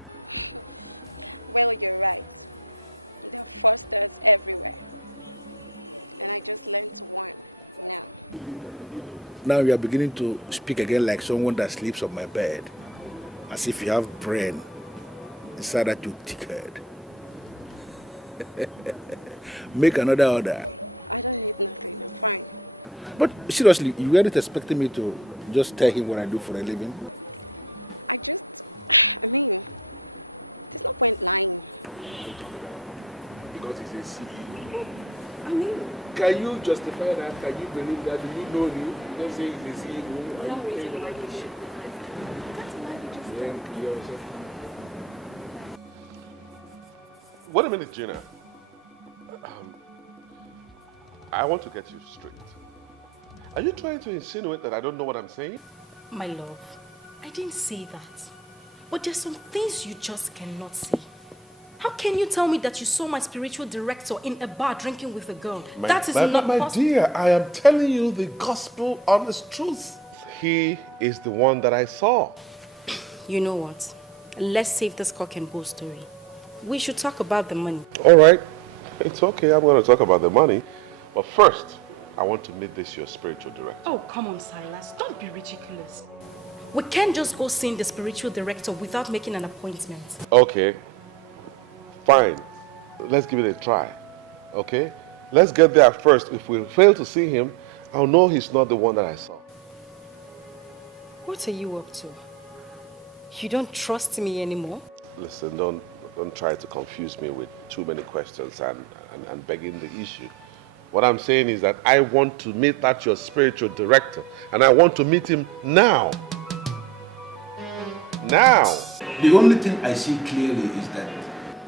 Well, you're right. There are fraudsters everywhere. And I just learned one now. Now you are beginning to speak again like someone that sleeps on my bed. As if you have brain inside that you thick-head. Make another order. I don't need nothing. I'm fine. But seriously, you weren't expecting me to just tell him what I do for a living? I mean, there's no point lying. Because he's a CEO. I mean, can you justify that? Can you believe that? Do you know him? You don't say he's a CEO. No reason why you should. That's why you just yourself. My love, I didn't say that. But there's some things you just cannot say. How can you tell me that you saw my spiritual director in a bar drinking with a girl? That is not my possible. dear, I am telling you the gospel honest truth. You know what? Let's save this cock and bull story. We should talk about the money. We can't just go seeing the spiritual director without making an appointment. What are you up to? You don't trust me anymore? The only thing I see clearly is that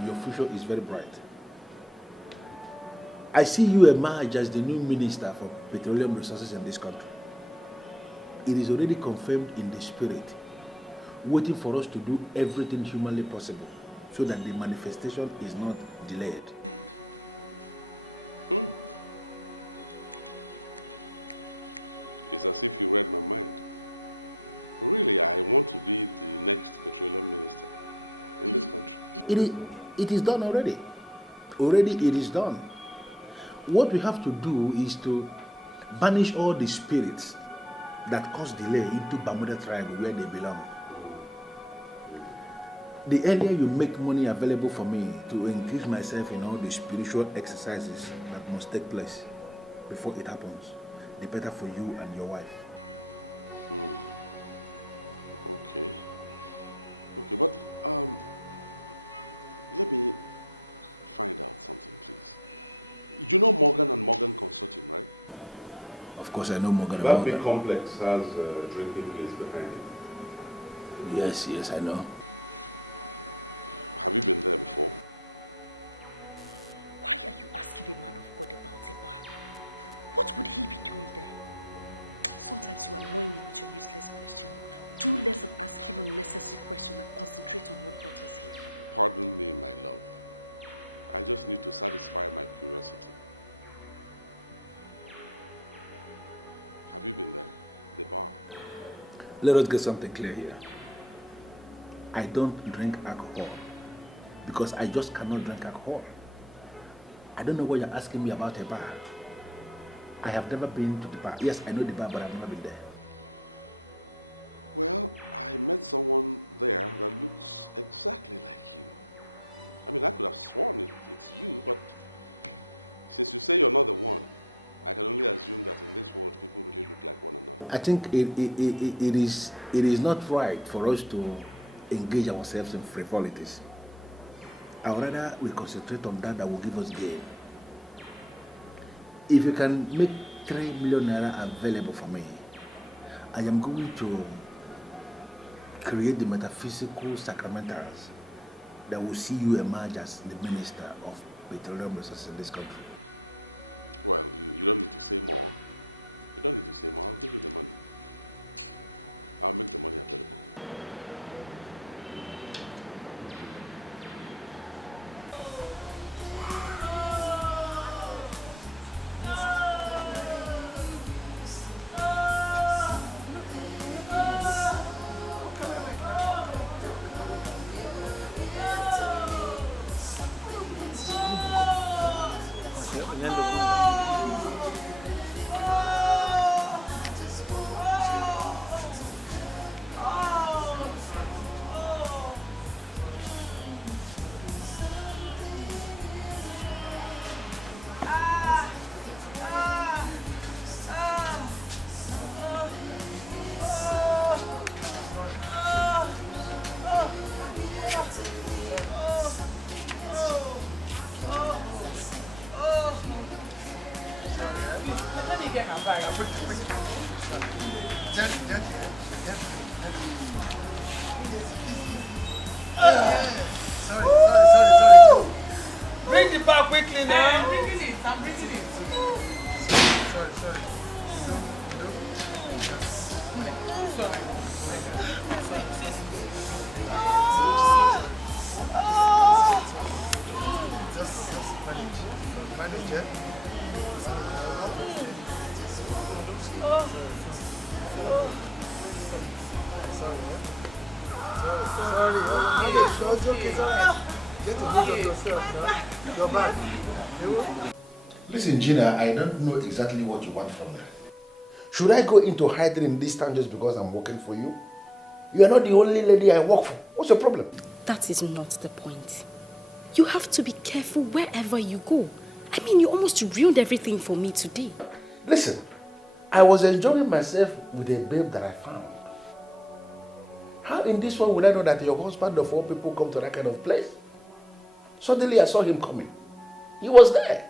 your future is very bright. I see you emerge as the new minister for petroleum resources in this country. It is already confirmed in the spirit, waiting for us to do everything humanly possible so that the manifestation is not delayed. It's as if you read my mind. Really, I want to be the next petroleum minister in this country. It is done already. Already it is done. What we have to do is to banish all the spirits that cause delay into Bermuda tribe where they belong. The earlier you make money available for me to increase myself in all the spiritual exercises that must take place before it happens, the better for you and your wife. Okay. Okay, but let me find out something, please. You know Morgan and Morgan Consortium, right? Of course, I know Morgan. That big complex has a drinking place behind it. Yes, I know. Have you been there before? Why are you asking a man of God about a bar? What would he be doing there? Sometimes you annoy me with your useless question. Do less of asking unnecessary questions and concentrate on what brought us here. Pardon me, my love. I just need to satisfy my curiosity. Have you been there? The bar? Let us get something clear here. I don't drink alcohol because I just cannot drink alcohol. I don't know what you're asking me about a bar. I have never been to the bar. Yes, I know the bar, but I've never been there. Well, I met someone there that looks exactly like you. I mean, I could have sworn it's you, but since you say you're not the one, I can only assume that in this world, people really look like one another. I think it is not right for us to engage ourselves in frivolities. I would rather we concentrate on that will give us gain. If you can make 3 million naira available for me, I am going to create the metaphysical sacramentals that will see you emerge as the minister of petroleum resources in this country. Well, you don't need to say more. You don't need to say more. I'll give you the money. I'll make the money available. Bring the bar quickly now. I'm bringing it. Sorry. Manager? Sorry. It's okay. Get to hold of yourself now. You're back. Listen, Gina, I don't know exactly what you want from me. Should I go into hiding in this town just because I'm working for you? You are not the only lady I work for. What's your problem? That is not the point. You have to be careful wherever you go. I mean, you almost ruined everything for me today. Listen, I was enjoying myself with a babe that I found. How in this one would I know that your husband of all people come to that kind of place? Suddenly I saw him coming. He was there.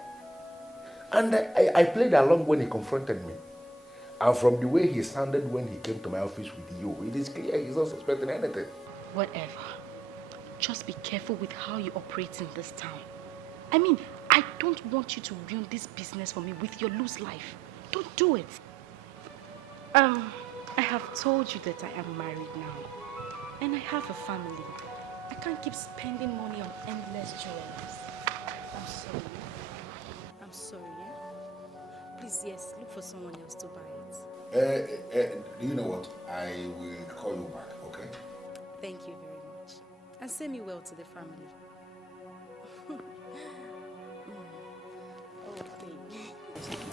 And I played along when he confronted me. And from the way he sounded when he came to my office with you, it is clear he's not suspecting anything. I'm sorry, yeah? Please, yes, look for someone else to buy it. Do you know what? I will call you back, okay? Thank you very much. And send me well to the family.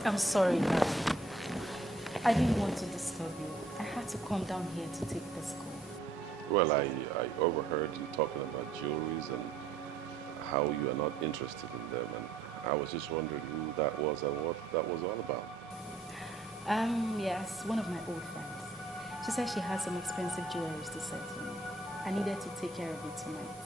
I'm sorry, darling. I didn't want to disturb you. I had to come down here to take this call. Yes, one of my old friends. She said she had some expensive jewelry to sell to me. I needed to take care of it tonight.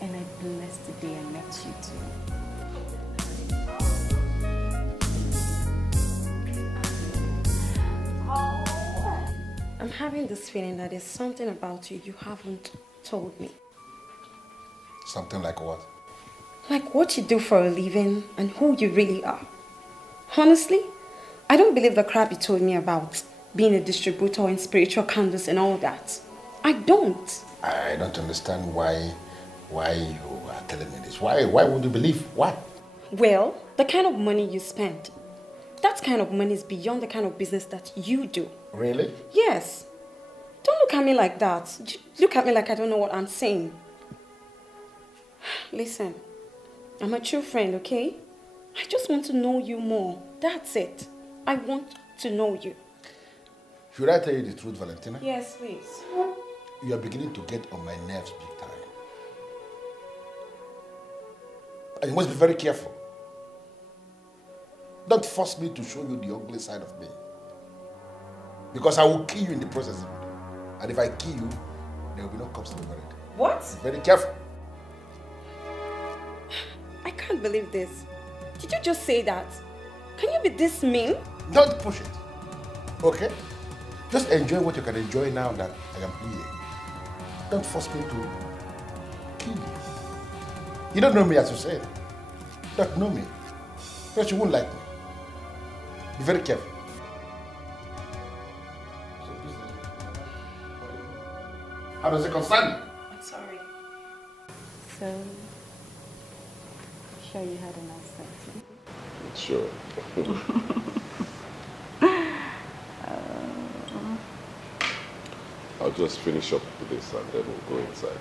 And I blessed the day I met you too. I'm having this feeling that there's something about you haven't told me. Something like what? Like what you do for a living and who you really are. Honestly, I don't believe the crap you told me about being a distributor in spiritual candles and all that. I don't. I don't understand why you are telling me this. Why would you believe? Why? Well, the kind of money you spend, that kind of money is beyond the kind of business that you do. Really? Yes. Don't look at me like that. Look at me like I don't know what I'm saying. Listen, I'm a true friend, okay? I just want to know you more. That's it. I want to know you. Should I tell you the truth, Valentina? Yes, please. You are beginning to get on my nerves big time. And you must be very careful. Don't force me to show you the ugly side of me. Because I will kill you in the process. And if I kill you, there will be no cops to be married. What? Be very careful. I can't believe this. Did you just say that? Can you be this mean? Don't push it. Okay? Just enjoy what you can enjoy now that I am here. Don't force me to kill you. You don't know me, as you said. You don't know me. Because you won't like me. Be very careful. How does it concern you? I'm sorry. So, sure you had a nice night. Sure. I'll just finish up with this and then we'll go inside.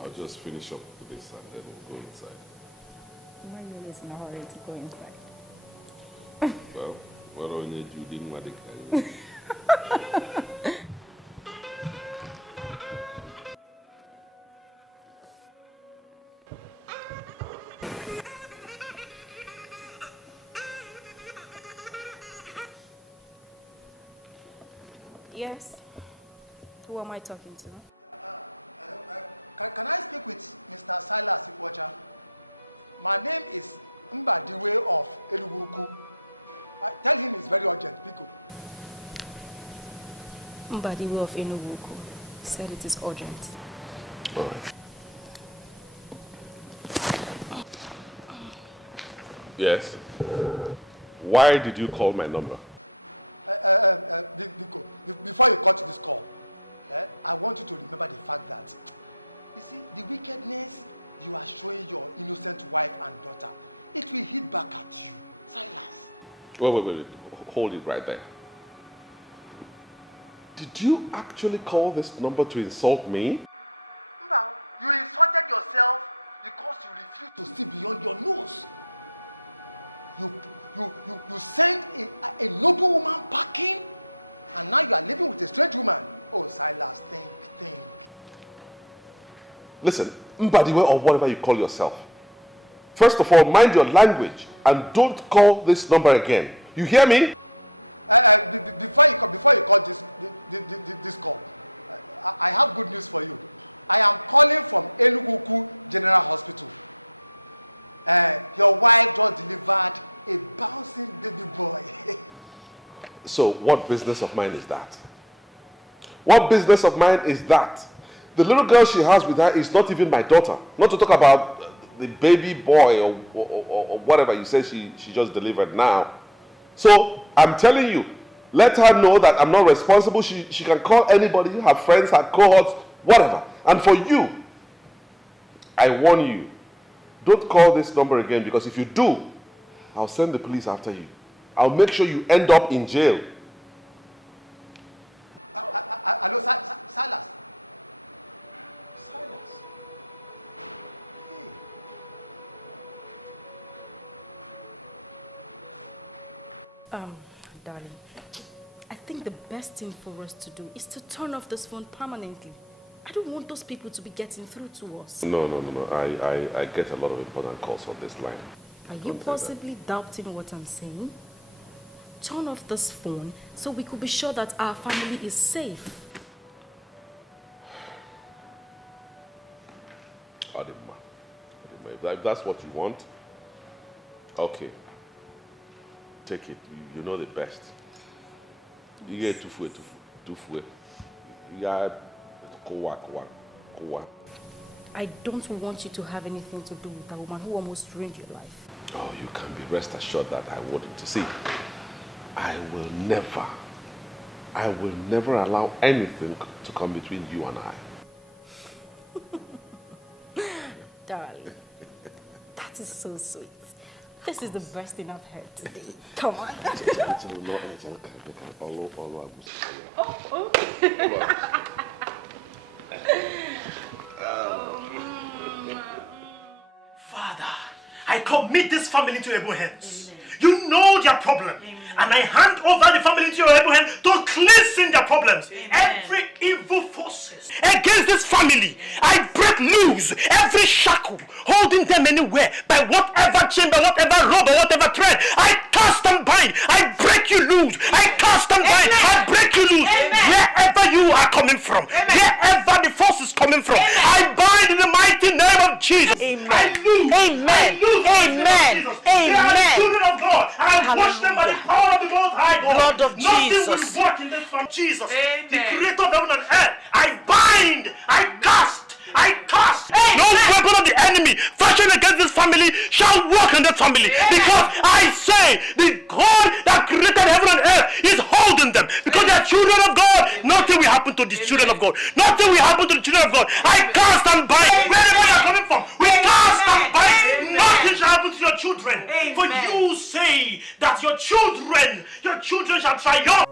I'll just finish up with this and then we'll go inside. Why are you always in a hurry to go inside? Well, what on you didn't want to Yes. Who am I talking to? Can I speak with Mr. Silas Ikwocha? My name is Mbadiwe of Eluguku. Tell him it's very urgent, Biko. Mbadiwe of Enuguku said it is urgent. All right. Yes. Why did you call my number? Before you cut this call, I want you to remember the fact that, you see, the wickedness you are showing your innocent wife and daughter, it will hit back at you. Silas. Wait. Hold it right there. Did you actually call this number to insult me? Now, you insulted yourself because you refuse to see beyond your nose. You sent a noble woman packing, and now you are living with a strange woman. Oh, Silas, think. Listen, Mbadiwe or whatever you call yourself. First of all, mind your language and don't call this number again. You hear me? Before you call this call, I have good news for you. I am calling from Enugu General Hospital. Your wife just delivered a bouncing baby boy. So what business of mine is that? What business of mine is that? The little girl she has with her is not even my daughter. Not to talk about the baby boy or whatever you say she just delivered now. So I'm telling you, let her know that I'm not responsible. She can call anybody, her friends, her cohorts, whatever. And for you, I warn you, don't call this number again, because if you do, I'll send the police after you. I'll make sure you end up in jail. Hello, Silas. Darling, I think the best thing for us to do is to turn off this phone permanently. I don't want those people to be getting through to us. No. I get a lot of important calls on this line. Are you possibly doubting what I'm saying? Turn off this phone so we could be sure that our family is safe. Adema, if that's what you want, okay. Take it. You know the best. You get tufue. Yeah, kowa. I don't want you to have anything to do with that woman who almost ruined your life. Oh, you can be rest assured that I wouldn't. See, I will never allow anything to come between you and I. Darling, that is so sweet. This is the best thing I've heard today. Come on. Father, I commit this family into your able hands. Amen. You know their problem. Amen. And I hand over the family into your able hands to cleanse their problems. Amen. Every evil forces against this family, I break loose every shackle holding them anywhere by whatever chamber, whatever rope, or whatever thread. I cast and bind. I break you loose. I cast and bind. I break you loose. Amen. Wherever you are coming from, wherever the force is coming from, I bind in the mighty name of Jesus. Amen. I lose. Amen. I lose. Amen. Amen. They are the children of God. And I wash them by the power of the Most High God. Blood of Nothing Jesus. Will work in this from Jesus, Amen. The creator of heaven and earth. I bind. I cast. No weapon of the enemy fashioned against this family shall work in this family. Because I say the God that created heaven and earth is holding them. Because they are children of God. Nothing will happen to the children of God. Nothing will happen to the children of God. I cast and bind. Wherever you are coming from, we cast and bind. Nothing shall happen to your children. For you say that your children shall triumph.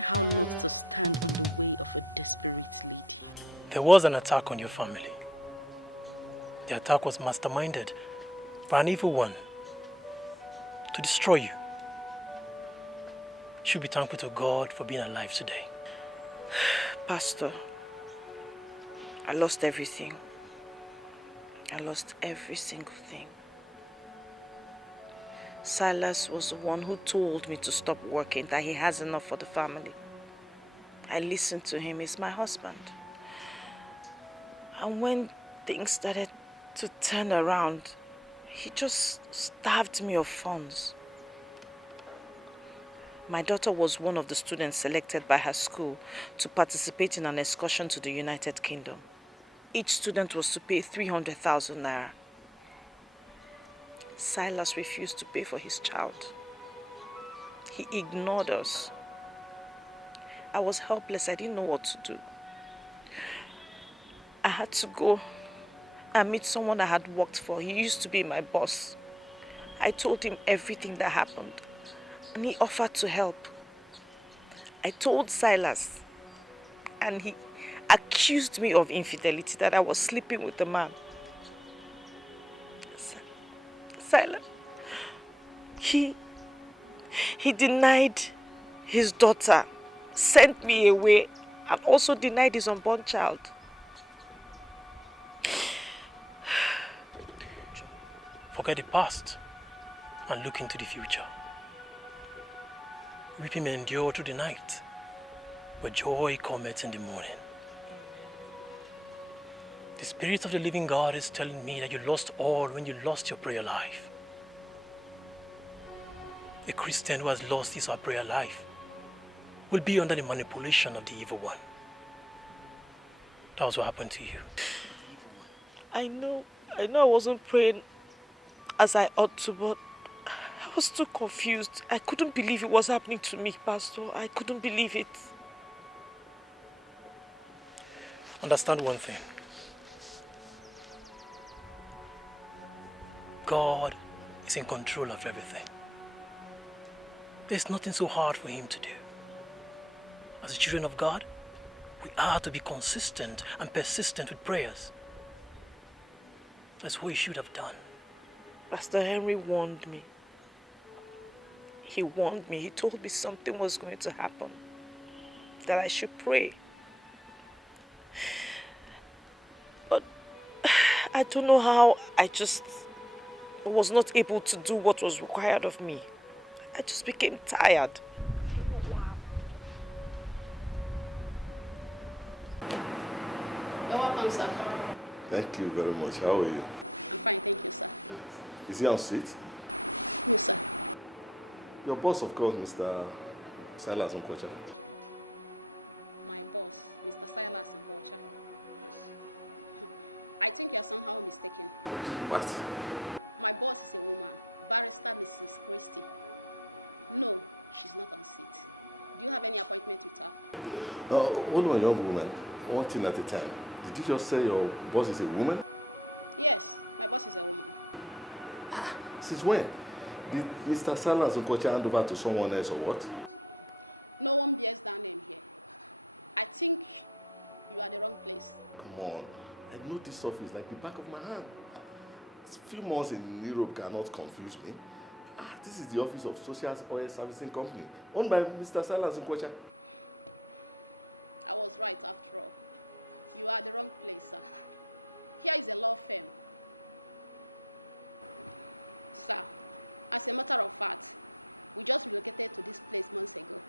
how not to stand on the way of a desperate lady. There was an attack on your family. The attack was masterminded by an evil one to destroy you. You should be thankful to God for being alive today. Pastor, I lost everything. I lost every single thing. Silas was the one who told me to stop working, that he has enough for the family. I listened to him. He's my husband. And when things started to turn around, he just starved me of funds. My daughter was one of the students selected by her school to participate in an excursion to the United Kingdom. Each student was to pay 300,000 naira. Silas refused to pay for his child. He ignored us. I was helpless. I didn't know what to do. I had to go and meet someone I had worked for. He used to be my boss. I told him everything that happened, and he offered to help. I told Silas, and he accused me of infidelity, that I was sleeping with the man. Silas, he denied his daughter, sent me away, and also denied his unborn child. Forget the past and look into the future. Weeping may endure through the night, but joy cometh in the morning. The Spirit of the living God is telling me that you lost all when you lost your prayer life. A Christian who has lost his or her prayer life will be under the manipulation of the evil one. That was what happened to you. I know I wasn't praying as I ought to, but I was too confused. I couldn't believe it was happening to me, Pastor. I couldn't believe it. Understand one thing. God is in control of everything. There's nothing so hard for him to do. As children of God, we are to be consistent and persistent with prayers. That's what you should have done. Pastor Henry warned me. He warned me. He told me something was going to happen, that I should pray. But I don't know how I just was not able to do what was required of me. I just became tired. You're welcome, sir. Thank you very much. How are you? I'm fine, thank you, sir. Is he on seat? Yes, sir. Your boss, of course, Mr. Silas Nkocha. My boss, Mr. Silas Nkocha. I think you're somehow mistaken. What? My boss is a woman, Barrister Mrs. Christie. No, she's not on seat. Do you have any appointment with her? Hold on, young woman. One thing at a time. Did you just say your boss is a woman? Yes, my boss is a woman. Since when? Did Mr. Silas Nkocha hand over to someone else or what? No one bears that name here. I think you are the wrong place. Come on. I know this office like the back of my hand. A few months in Europe cannot confuse me. This is the office of Social Oil Servicing Company, owned by Mr. Silas Nkocha. I was right after all. You are the wrong place, sir. Here is a law firm. Sir, as a matter of fact, we just relocated to this place months ago.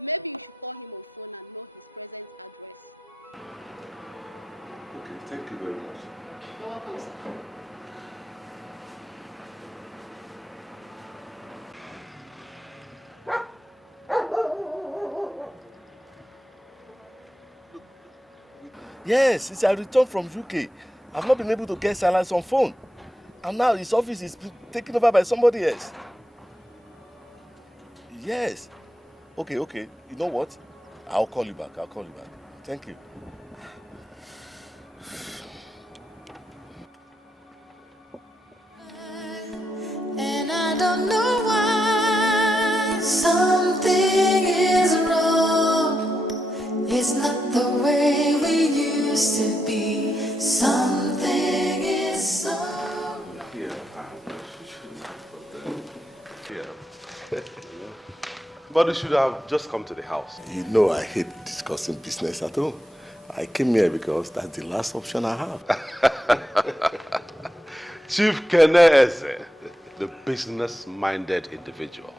Maybe you should call him on phone and know his present address. Okay, thank you very much. You're welcome, sir. Yes, since I returned from UK, I've not been able to get Silas on phone. And now his office is taken over by somebody else. Yes. Okay. You know what? I'll call you back. Thank you. And I don't know why something But you should have just come to the house. You know I hate discussing business at home. I came here because that's the last option I have. Chief Keneze, the business-minded individual.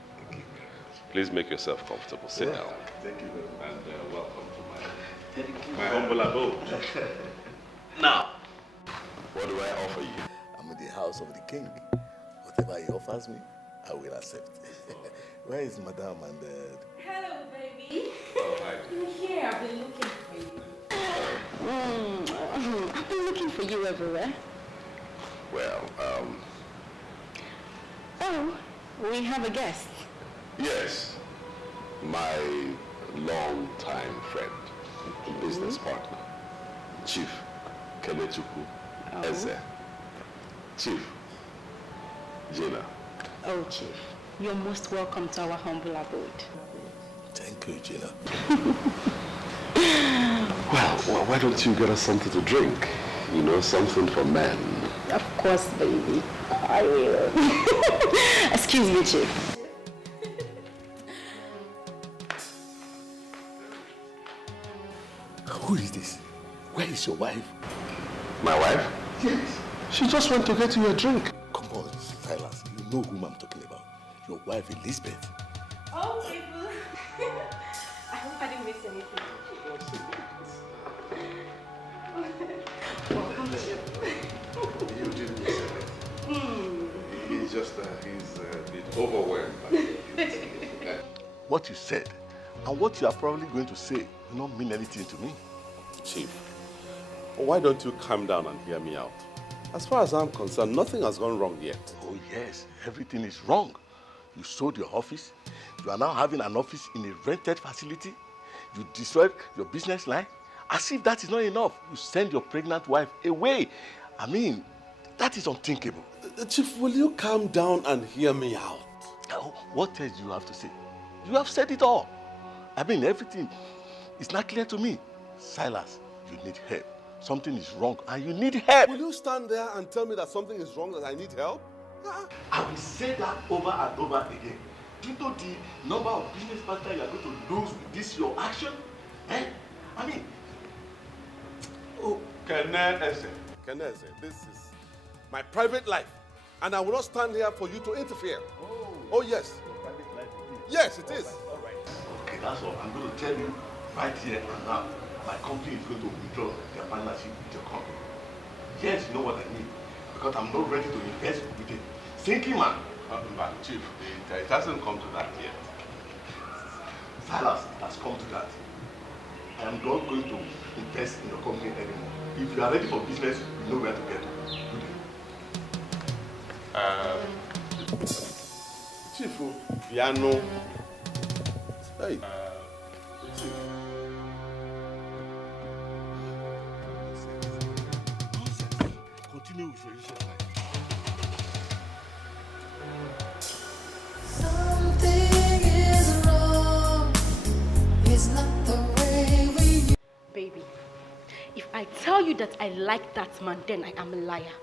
Please make yourself comfortable. Sit down. Thank you very much. And welcome to my humble abode. Now, what do I offer you? I'm in the house of the king. Whatever he offers me, I will accept. Where is Madame and Hello, baby. Oh, hi. I'm here. I've been looking for you. I've been looking for you everywhere. Well, Oh, we have a guest. yes. My long-time friend, business partner, Chief Kenechukwu Eze. Chief Gina. Oh, Chief, you're most welcome to our humble abode. Thank you, Gina. Well, why don't you get us something to drink? You know, something for men. Of course, baby. I will. Excuse me, Chief. Who is this? Where is your wife? My wife? Yes. She just went to get you a drink. Come on, Silas. You know whom I'm talking about. Your wife, Elizabeth. Oh, people. I hope I didn't miss anything. Welcome, Chief. You didn't miss anything. He's just, he's a bit overwhelmed. What you said and what you are probably going to say will not mean anything to me. Chief, why don't you calm down and hear me out? As far as I'm concerned, nothing has gone wrong yet. Oh yes, everything is wrong. You sold your office. You are now having an office in a rented facility. You destroyed your business line. As if that is not enough, you send your pregnant wife away. I mean, that is unthinkable. Chief, will you calm down and hear me out? Now, what else do you have to say? You have said it all. I mean, everything is not clear to me. Silas, you need help. Something is wrong and you need help. Will you stand there and tell me that something is wrong, that I need help? I will say that over and over again. Do you know the number of business partners you are going to lose with this your action? Eh? I mean... Oh, Keneze, this is my private life. And I will not stand here for you to interfere. Oh yes. Private life it is. Yes, it is. All right. Okay, that's all. I'm going to tell you right here and now. My company is going to withdraw their partnership with your company. Yes, you know what I mean. Because I'm not ready to invest with a sinking man. But Chief, it hasn't come to that yet. Silas, it has come to that. I am not going to invest in your company anymore. If you are ready for business, you know where to get to. Good day. Chief, piano. Hey. Chief. Continue with your usual life. Something is wrong. It's not the way we. Baby, if I tell you that I like that man, then I am a liar.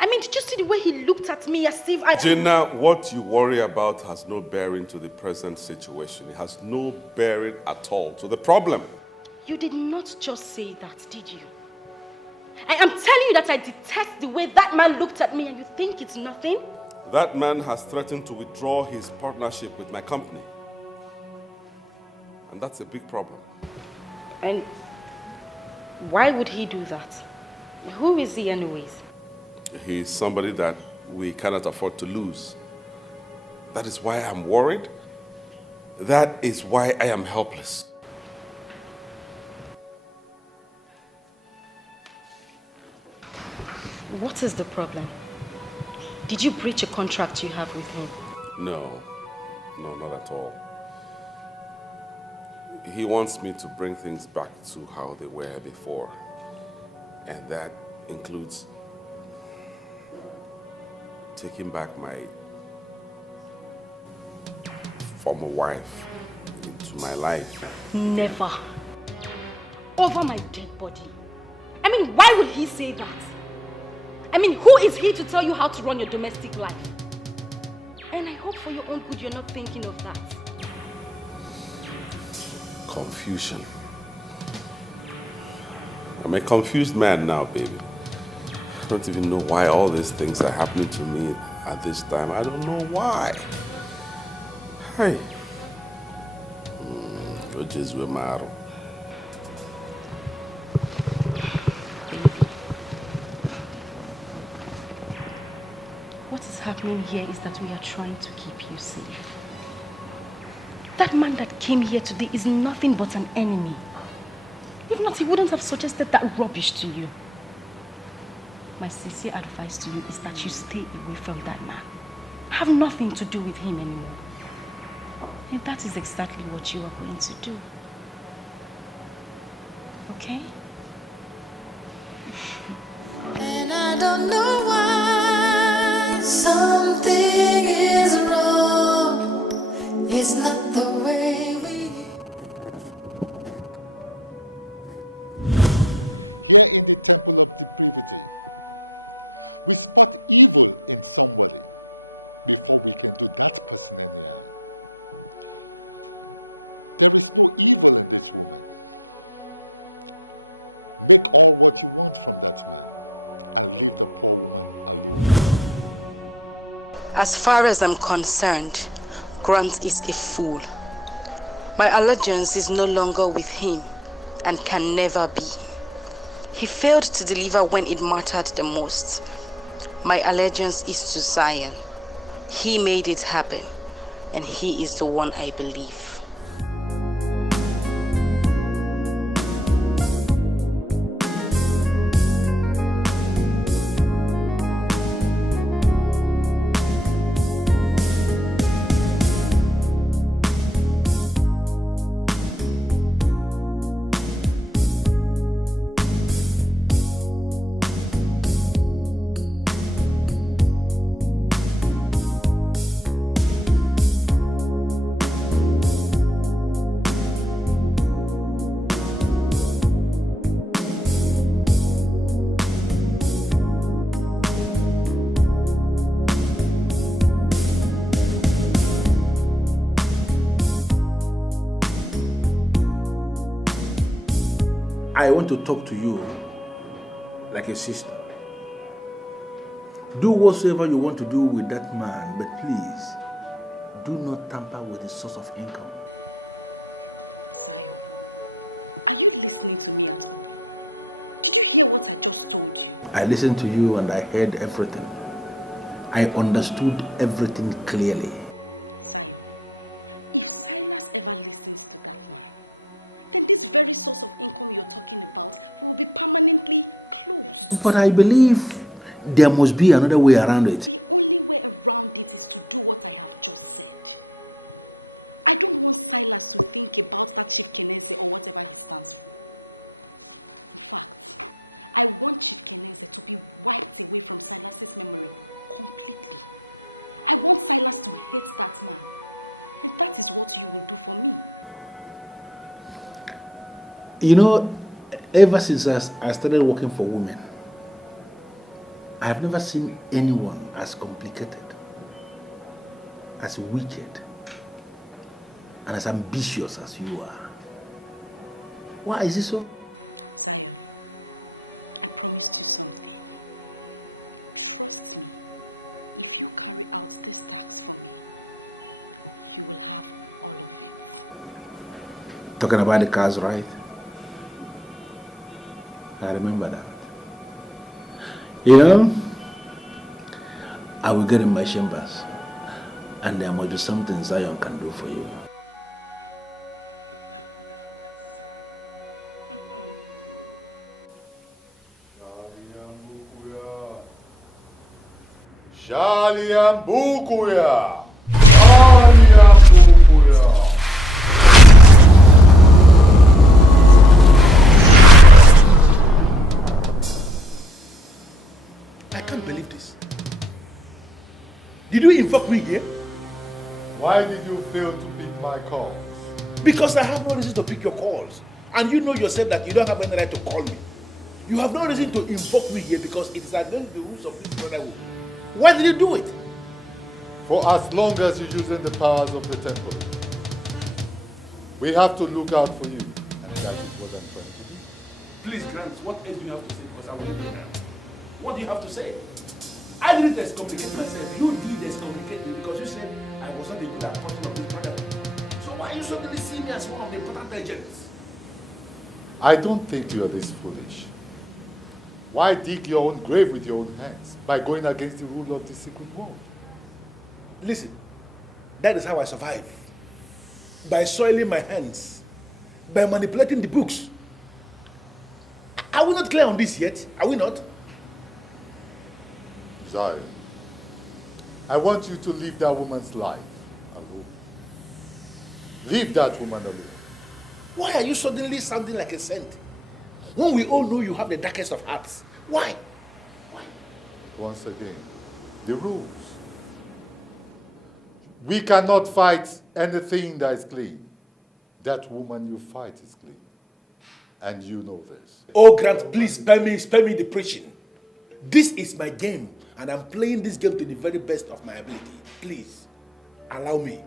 I mean, did you see the way he looked at me as if I... Gina, what you worry about has no bearing to the present situation. It has no bearing at all to the problem. You did not just say that, did you? I am telling you that I detest the way that man looked at me and you think it's nothing? That man has threatened to withdraw his partnership with my company. And that's a big problem. And why would he do that? Who is he anyways? He's somebody that we cannot afford to lose. That is why I'm worried. That is why I am helpless. What is the problem? Did you breach a contract you have with him? No, not at all. He wants me to bring things back to how they were before. And that includes taking back my former wife into my life. Never. Over my dead body. I mean, why would he say that? I mean, who is he to tell you how to run your domestic life? And I hope for your own good you're not thinking of that. confusion. I'm a confused man now, baby. I don't even know why all these things are happening to me at this time. I don't know why. Hey. What is happening here is that we are trying to keep you safe. That man that came here today is nothing but an enemy. If not, he wouldn't have suggested that rubbish to you. My sincere advice to you is that you stay away from that man. Have nothing to do with him anymore. And that is exactly what you are going to do. Okay? And I don't know why something is wrong. It's not the way we. Here in the temple of depravity, we spot evil in somebody before we can do that person any harm. There is no evil in this woman. Make all what you want from that man and leave the poor woman alone. As far as I'm concerned, Grant is a fool. My allegiance is no longer with him and can never be. He failed to deliver when it mattered the most. My allegiance is to Zion. He made it happen, and he is the one I believe. I want to talk to you like a sister. Do whatsoever you want to do with that man, but please, do not tamper with his source of income. Zion, are you listening to me at all? Did you hear what I just told you? I listened to you and I heard everything. I understood everything clearly. Zion, if Silas ever listens to that man, then this very source of income you're talking about will be permanently closed. But I believe there must be another way around it. The only way around it is to do what I have just said. I don't want Silas to think about that Chief Keneze or whatever he stands for. In fact, I want Chief Keneze to be wiped away from Silas's memory completely. I want Silas to hate that man. And that is what you will do for me. You know, ever since I started working for women, I have never seen anyone as complicated, as wicked, and as ambitious as you are. Why is it so? Zion, I promised you something. Trust me, if you carry out this task for me, you will have all of it. Talking about the cars, right? I remember that. You know, I will get in my chambers and there must be something Zion can do for you. Shaliambukuya! I can't believe this. Did you invoke me here? Why did you fail to pick my calls? Because I have no reason to pick your calls. And you know yourself that you don't have any right to call me. You have no reason to invoke me here because it is against the rules of this brotherhood. Why did you do it? For as long as you're using the powers of the temple. We have to look out for you. And that is what I'm trying to do. Please, Grant, what else do you have to say? Because I will leave you now. What do you have to say? I didn't excommunicate myself. You did excommunicate me because you said I was not a good apostle of this brother. So why you suddenly see me as one of the important agents? I don't think you are this foolish. Why dig your own grave with your own hands by going against the rule of the secret world? Listen, that is how I survive. By soiling my hands, by manipulating the books. Are we not clear on this yet? Are we not? Zion, I want you to live that woman's life alone. Leave that woman alone. Why are you suddenly sounding like a saint? When we all know you have the darkest of hearts. Why? Once again, the rules. We cannot fight anything that is clean. That woman you fight is clean. And you know this. Oh, Grant, please spare me the preaching. This is my game, and I'm playing this game to the very best of my ability. Please, allow me.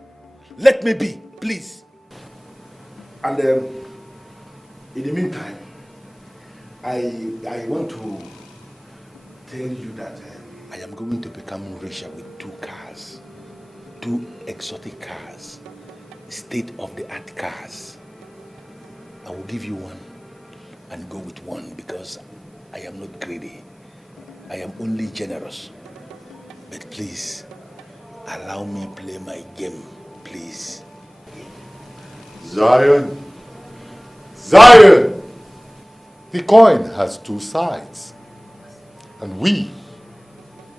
Let me be, please. And in the meantime, I want to tell you that I am going to become richer with 2 cars. 2 exotic cars. State-of-the-art cars. I will give you one and go with one because I am not greedy. I am only generous. But please, allow me play my game, please. Zion! Zion! The coin has 2 sides. And we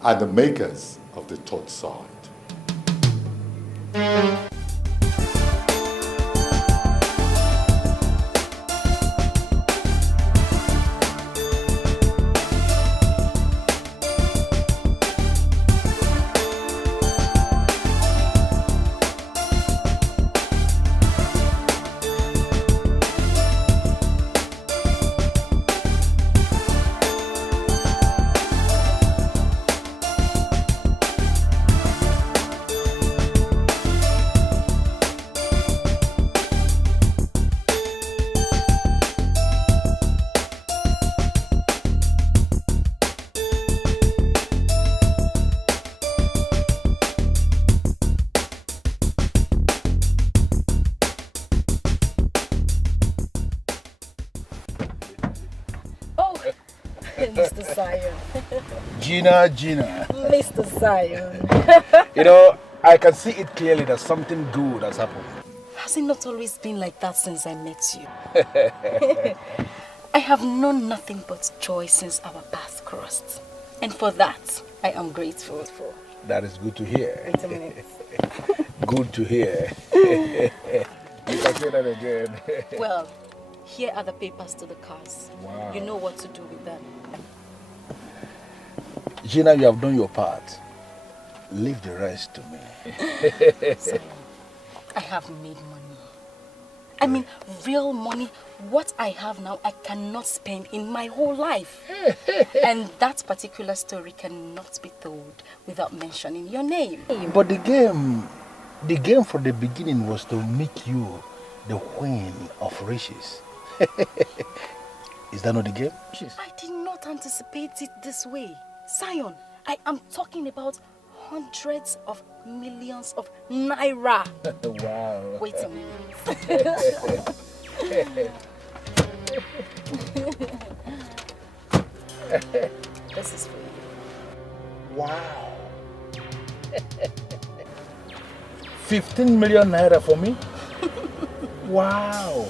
are the makers of the 3rd side. Mr. Zion. Gina. Mr. Zion. You know, I can see it clearly that something good has happened. Has it not always been like that since I met you? I have known nothing but joy since our paths crossed. And for that, I am grateful. That is good to hear. Wait a minute. Good to hear. You can say that again. Well, here are the papers to the cars. Wow. You know what to do with them. Gina, you have done your part. Leave the rest to me. So, I have made money. I mean, real money. What I have now, I cannot spend in my whole life. And that particular story cannot be told without mentioning your name. But the game from the beginning was to make you the queen of riches. Is that not the game? I did not anticipate it this way. Zion, I am talking about hundreds of millions of naira. Wow. Wait a minute. This is for you. Wow. 15 million naira for me? Wow.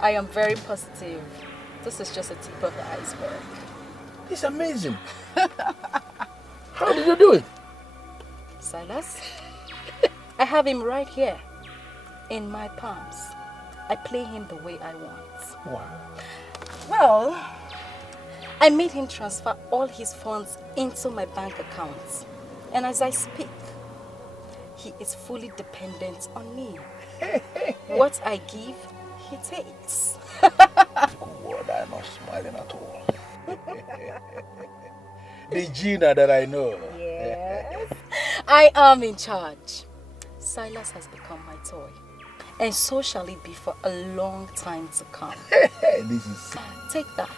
I am very positive. This is just a tip of the iceberg. It's amazing. How did you do it? Silas, I have him right here in my palms. I play him the way I want. Wow. Well, I made him transfer all his funds into my bank account. And as I speak, he is fully dependent on me. What I give, he takes. God, I'm not smiling at all. The Gina that I know. Yes. I am in charge. Silas has become my toy. And so shall it be for a long time to come. This is... Take that.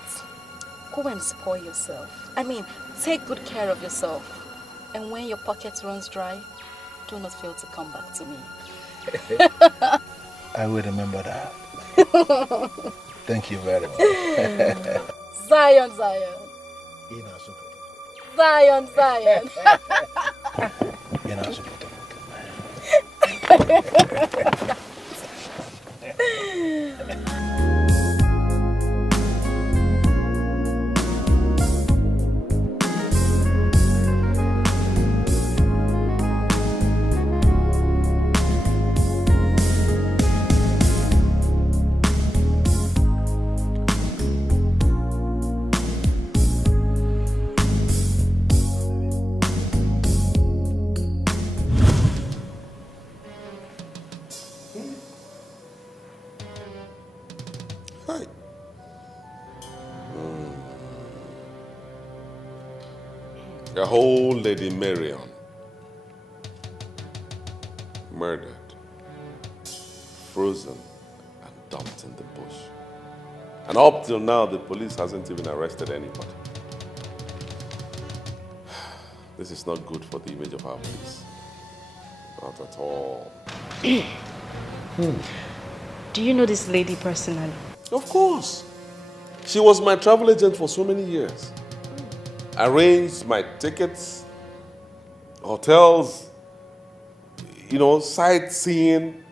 Go and spoil yourself. I mean, take good care of yourself. And when your pocket runs dry, do not fail to come back to me. I will remember that. Thank you very much. Zion, Zion. Zion, Zion. The whole Lady Marion murdered, frozen, and dumped in the bush. And up till now, the police hasn't even arrested anybody. This is not good for the image of our place. Not at all. Do you know this lady personally? Of course. She was my travel agent for so many years. Arranged my tickets, hotels, you know, sightseeing.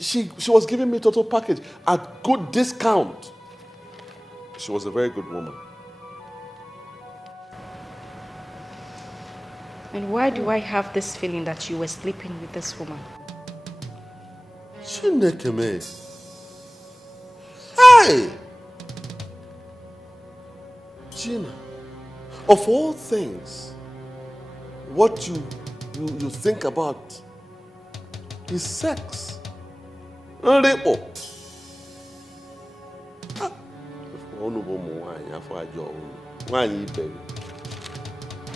She was giving me total package at good discount. She was a very good woman. And why do I have this feeling that you were sleeping with this woman? Chineke. Hey! Gina, of all things, what you think about is sex. Rape.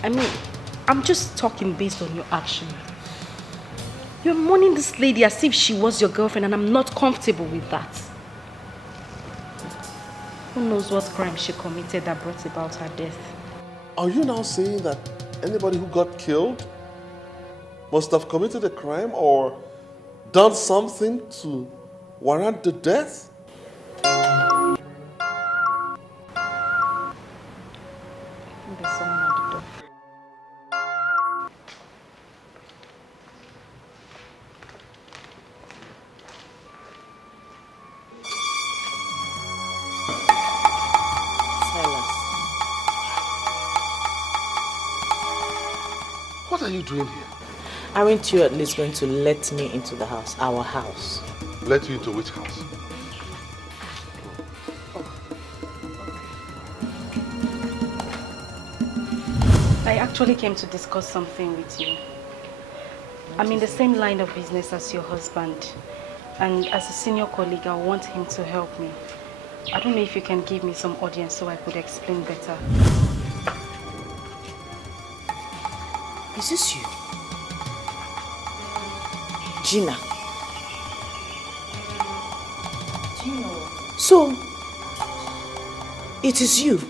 I mean, I'm just talking based on your action. You're mourning this lady as if she was your girlfriend, and I'm not comfortable with that. Who knows what crime she committed that brought about her death? Are you now saying that anybody who got killed must have committed a crime or done something to warrant the death? There's someone at the door. What are you doing here? Aren't you at least going to let me into the house, our house? Let you into which house? Is this you? Gina. Do you know? So, it is you.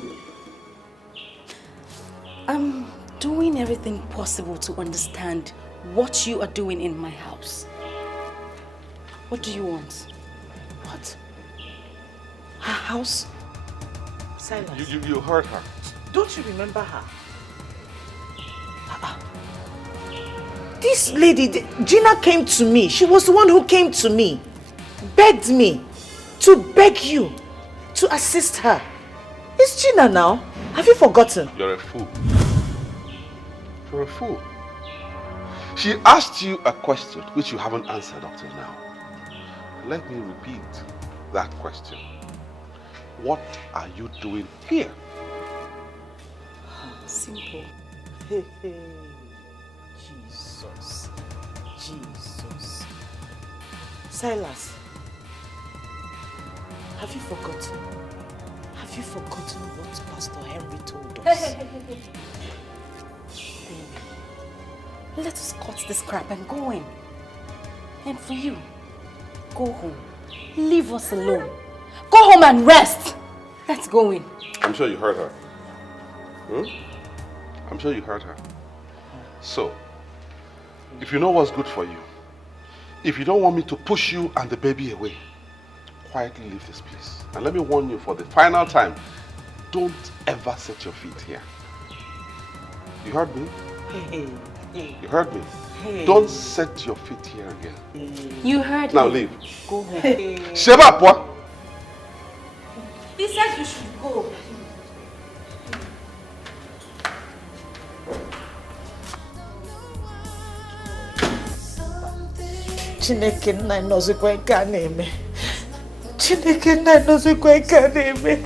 I'm doing everything possible to understand what you are doing in my house. What do you want? What? Her house? This lady, Gina, came to me. She was the one who came to me, begged me to beg you to assist her. It's Gina now. Have you forgotten? You're a fool. You're a fool. She asked you a question which you haven't answered up till now. Let me repeat that question. What are you doing here? Simple. Jesus. Jesus. Silas, have you forgotten? Have you forgotten what Pastor Henry told us? Let us cut this crap and go in. And for you, go home. Leave us alone. Go home and rest. Let's go in. I'm sure you heard her. I'm sure you heard her. So, if you know what's good for you, if you don't want me to push you and the baby away, quietly leave this place. And let me warn you for the final time, don't ever set your feet here. You heard me? You heard me? Don't set your feet here again. You heard now me. Leave. Go home. Sheba, what? He said you should go. Chineke nna nọzikwa nke a na-eme. Chineke nna nọzikwa nke a na-eme.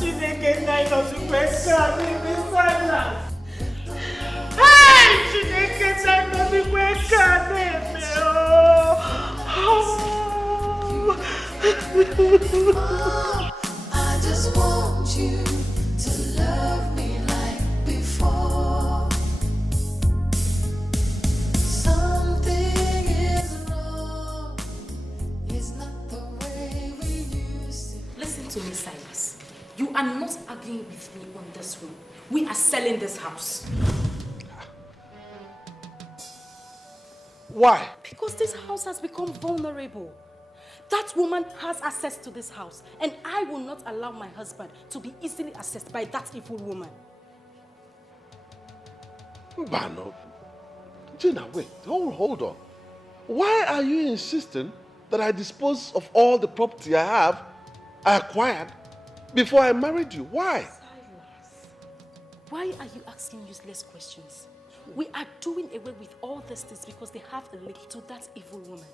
Chineke nna nọzikwa nke a na-eme. Silas. Hey! Chineke nna nọzikwa nke a na-eme. I just want you to love me like before. Something is wrong. It's not the way we used to. Listen to me, Silas. You are not arguing with me on this one. We are selling this house. Why? Because this house has become vulnerable. That woman has access to this house, and I will not allow my husband to be easily accessed by that evil woman. Bano. Gina, wait. Hold on. Why are you insisting that I dispose of all the property I acquired before I married you? Why? Silas, why are you asking useless questions? We are doing away with all these things because they have a link to that evil woman.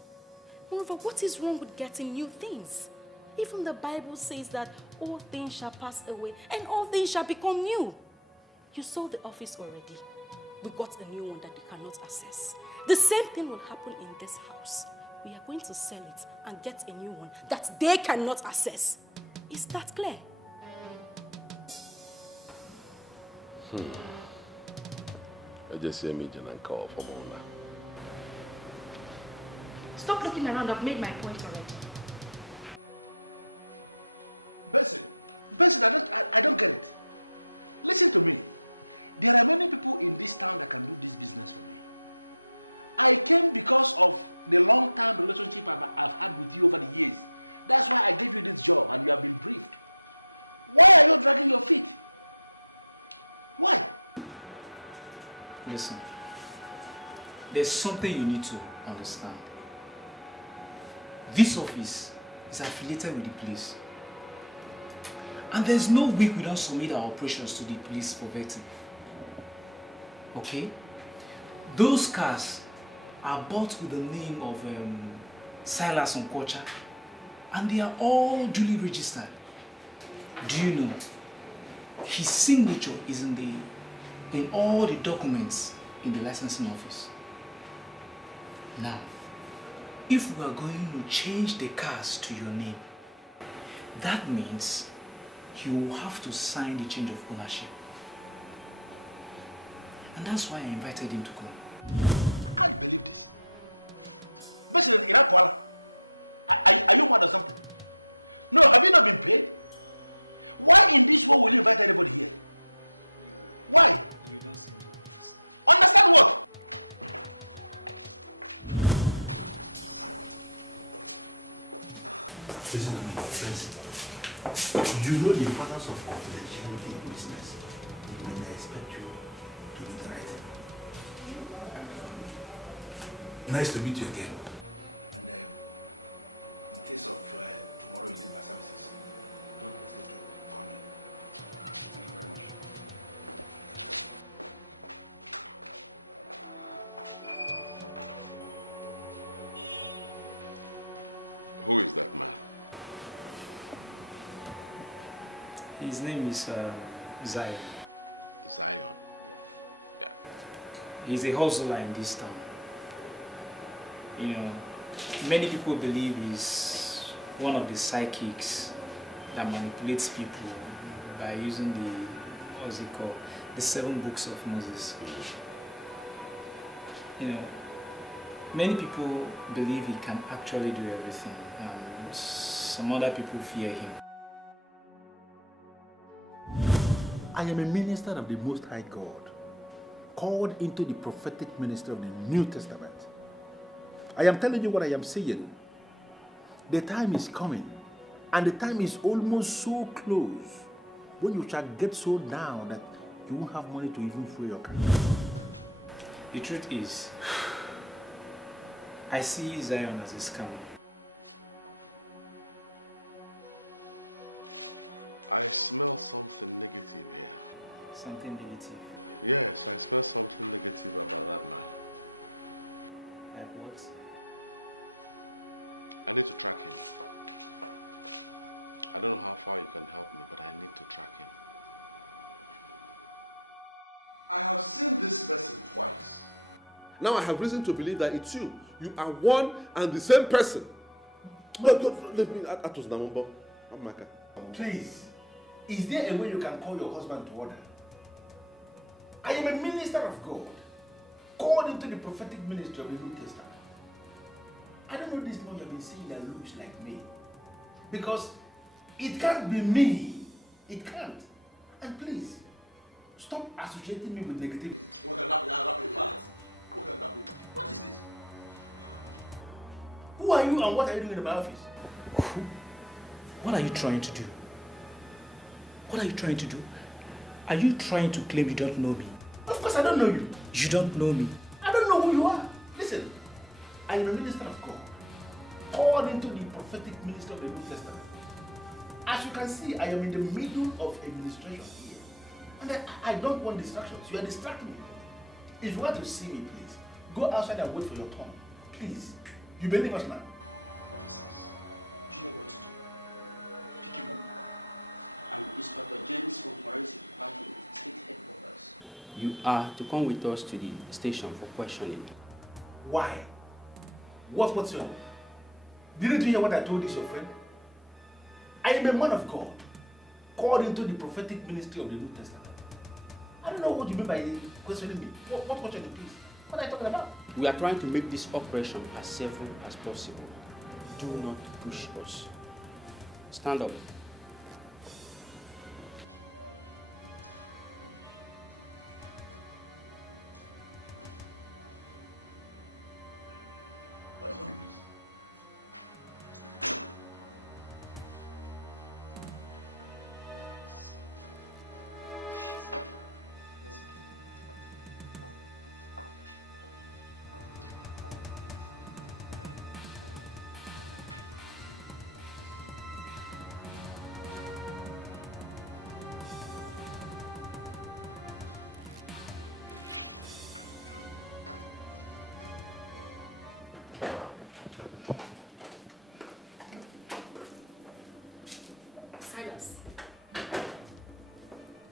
Moreover, what is wrong with getting new things? Even the Bible says that all things shall pass away and all things shall become new. You saw the office already. We got a new one that they cannot access. The same thing will happen in this house. We are going to sell it and get a new one that they cannot access. Is that clear? I just hear me and call for Mona. Stop looking around. I've made my point already. Benson, I don't get it. Listen to me. There are many people in this town that can do this business for me. I came because of the long-term relationship I've had with you over the years. That's why I gave you this job and you have been briefed. Why are you dragging your feet? Why? Listen, there's something you need to understand. This office is affiliated with the police. And there's no week we don't submit our operations to the police for vetting. Okay? Those cars are bought with the name of Silas Onkocha, and they are all duly registered. Do you know? His signature is in all the documents in the licensing office. Now, if we are going to change the cars to your name, that means you will have to sign the change of ownership. And that's why I invited him to come. I can't believe this. Basically, are you mad or something? No, have you not been paid? Why in this world will you invite anybody here? Why? You don't seem to understand. Understand what? Listen to me, friends. You know the importance of confidentiality in business. And I expect you to do the right thing. Nice to meet you again. And in case of tomorrow you need my services, don't hesitate to call me. Thank you very much. Who is that man? His name is Zion. Zion? Yeah. He's a hustler in this town. You know, many people believe he's one of the psychics that manipulates people by using what's it called? The 7 books of Moses. You know, Many people believe he can actually do everything. Some other people fear him. I am a minister of the Most High God, called into the prophetic ministry of the New Testament. I am telling you what I am saying. The time is coming, and the time is almost so close, when you shall get so down that you won't have money to even fuel your car. The truth is, I see Zion as a scammer. I smell something negative here. Something negative. Yes, I smell something negative about that man. Like what? I need to track him. I don't know how far you can help me, but I need to track him. I have seen this person twice. Now I have reason to believe that it's you. You are one and the same person. Let me, Atos Namumbo. Amaka. Please, is there a way you can call your husband to order? I am a minister of God, called into the prophetic ministry of the New Testament. I don't know this man you have been seeing that looks like me. Because it can't be me. It can't. And please, stop associating me with negativity. What is this? Who are you and what are you doing in my office? What are you trying to do? What are you trying to do? Are you trying to claim you don't know me? Of course I don't know you. You don't know me. I don't know who you are. Listen, I am a minister of God, called into the prophetic ministry of the New Testament. As you can see, I am in the middle of administration here. And I don't want distractions. You are distracting me. If you want to see me, please, go outside and wait for your turn. Please. You believe us now? Officers, do you know what to do? Pick him up. I'm Inspector James from Forensic Department, State Headquarters. You are to come with us to the station for questioning. Why? What's your name? Didn't you hear what I told this your friend? I am a man of God, called into the prophetic ministry of the New Testament. I don't know what you mean by questioning me. What questioning, please? What are you talking about? We are trying to make this operation as safe as possible. Do not push us. Stand up. Silas,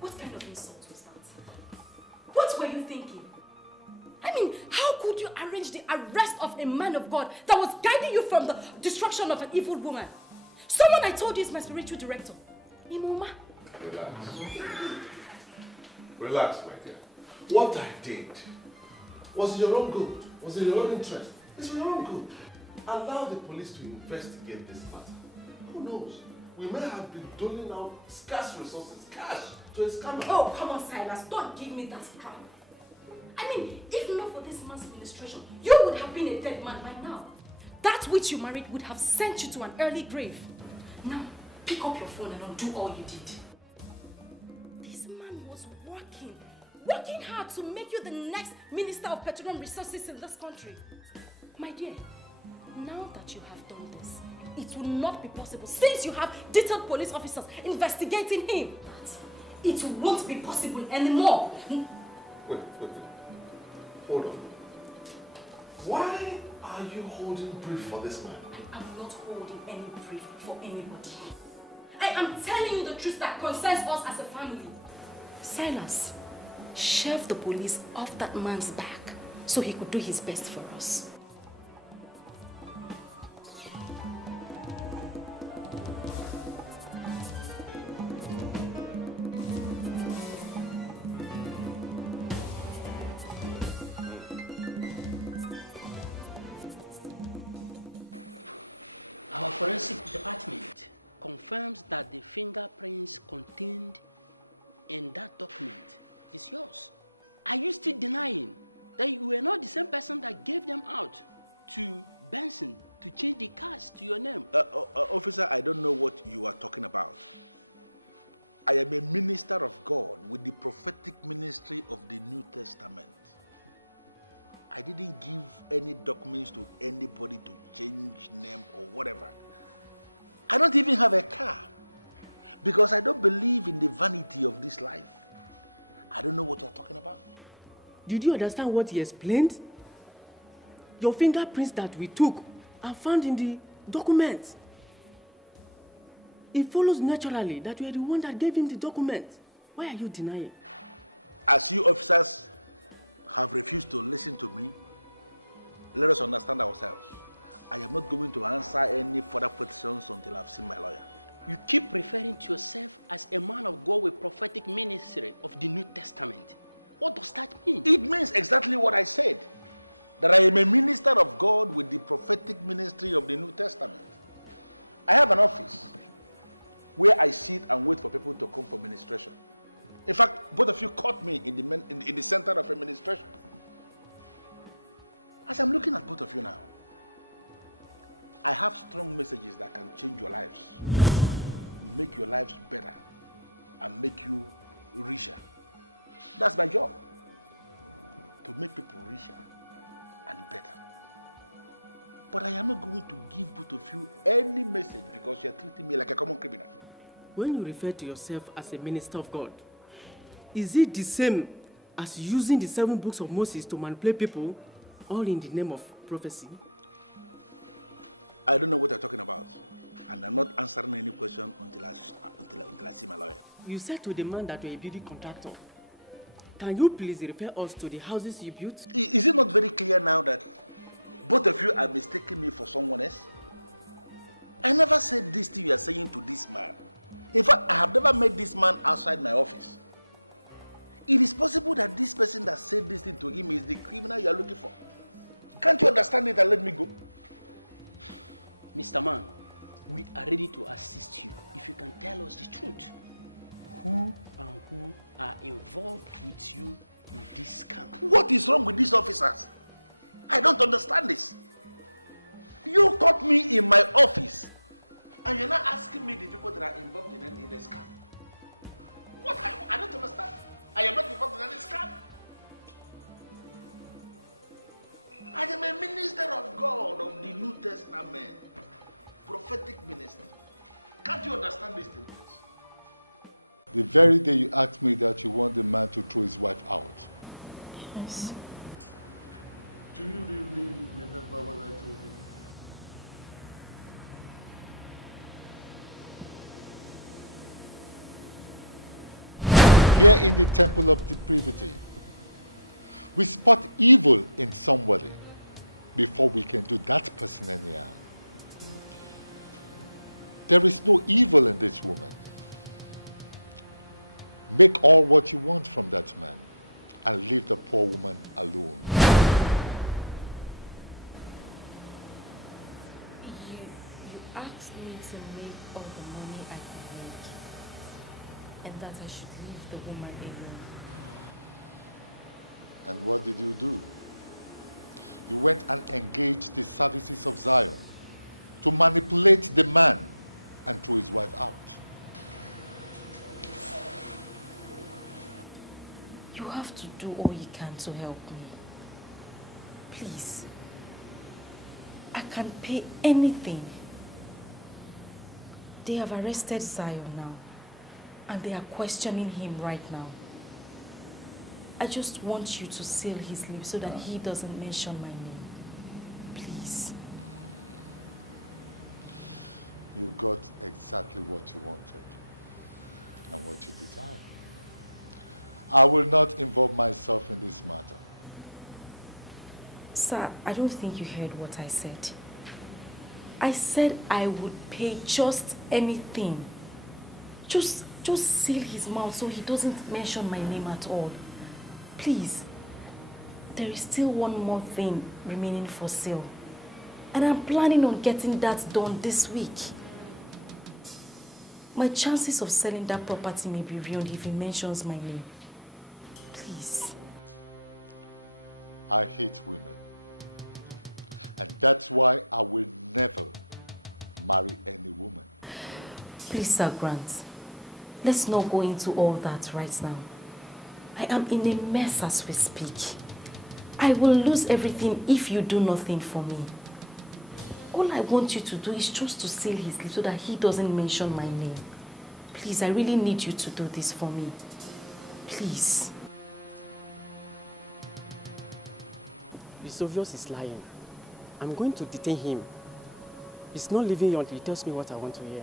what kind of insult was that? What were you thinking? I mean, how could you arrange the arrest of a man of God that was guiding you from the destruction of an evil woman? Someone I told you is my spiritual director. Imoma. Relax. Relax, my dear. What I did was in your own good, was in your own interest. It's for your own good. Allow the police to investigate this matter. Who knows? We may have been doling out scarce resources, cash, to a scammer. Oh, come on, Silas. Don't give me that crap. I mean, if not for this man's administration, you would have been a dead man by now. That which you married would have sent you to an early grave. Now, pick up your phone and undo all you did. This man was working hard to make you the next Minister of Petroleum Resources in this country. My dear, now that you have done this, it will not be possible since you have detailed police officers investigating him. It won't be possible anymore. Wait. Hold on. Why are you holding brief for this man? I am not holding any brief for anybody. I am telling you the truth that concerns us as a family. Silas, shove the police off that man's back so he could do his best for us. Our forensic department confirms that the fingerprints contained in that document is yours. Are you still denying that you were not the same person that gave them out to Benson to change the cars to your name? Officer, I don't know what you are talking about. I am a minister of God with the prophetic ministry of the New Testament. I didn't give any documents to anybody to change name or whatever. I don't even have a car because I don't believe in the vanity of this life. I don't know what you're talking about. Did you understand what he explained? Your fingerprints that we took are found in the documents. It follows naturally that you are the one that gave him the document. Why are you denying? As you officers have refused to listen to me, let us understand ourselves. I am not going to answer any further questions until I've seen my lawyer. You keep referring to yourself as a man of God with prophetic ministry of the New Testament. What does that mean? It means exactly what I said. That I am a minister of God with the prophetic ministry of the New Testament. I have an office where I sit and wait for people to come for ministration. In fact, both of you caught me in the center of administration. As I'm looking at both of you now, I have strong messages that can change your lives, make your lives better, and make you richer. That's my job, to make people richer and better. But I am not going to give both of you any message because you're treating me like a common criminal. When you refer to yourself as a minister of God, is it the same as using the 7 books of Moses to manipulate people, all in the name of prophecy? I don't know what you're talking about, and I'm not answering any question until I see my lawyer. You said to the man that you're a building contractor. Can you please refer us to the houses you built? Is it not very clear now that both of you are mistaking me for someone else? I never said this thing you are saying to this man. In fact, I have never met this man outside my office. It is possible that this person that said this thing to him is the criminal you are looking for. Can't you understand it and let me go? Mr. Man, we are ready to assist you if you can tell us the truth. Who and who are involved with you in this scam? What is wrong with these officers? I don't understand this. You caught me in my office and you're not asking me the people that are involved in the scam. What? I don't understand. I am not involved in any scam. I am a minister of God of the New Testament. Prophetic minister. Can't you understand this thing, please? The very day you asked me that you want the man to throw his wife out. Yes. Do you really remember what I told you? Here in the temple of depravity, we spot evil in somebody before we can do that person any harm. There is no evil in this woman. Make all what you want from that man and leave the poor woman alone. You asked me to make all the money I could make and that I should leave the woman alone. And what did you do? You went and engaged the services of Zion to manipulate the man and throw his wife out. You have to do all you can to help me. Please. I can pay anything. They have arrested Zion now, and they are questioning him right now. I just want you to seal his lips so that he doesn't mention my name. Please. You got exactly what you wanted and what you desired. I will not involve myself in this matter. Sir, I don't think you heard what I said. I said I would pay just anything. Just seal his mouth so he doesn't mention my name at all. Please. There is still one more thing remaining for sale. And I'm planning on getting that done this week. My chances of selling that property may be ruined if he mentions my name. Please. I hate women. And that's why I will never marry any woman. Please, Sir Grant. Let's not go into all that right now. I am in a mess as we speak. I will lose everything if you do nothing for me. All I want you to do is just to seal his lips so that he doesn't mention my name. Please, I really need you to do this for me. Please. It's obvious he's lying. I'm going to detain him. He's not leaving until he tells me what I want to hear.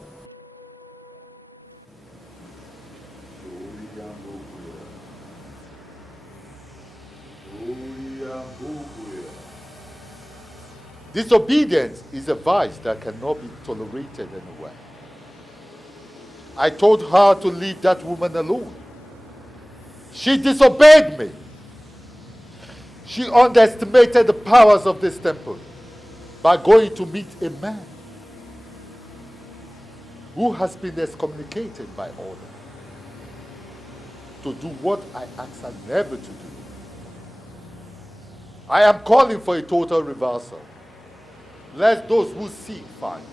Disobedience is a vice that cannot be tolerated anywhere. I told her to leave that woman alone. She disobeyed me. She underestimated the powers of this temple by going to meet a man who has been excommunicated by order to do what I asked her never to do. I am calling for a total reversal. Let those who seek find,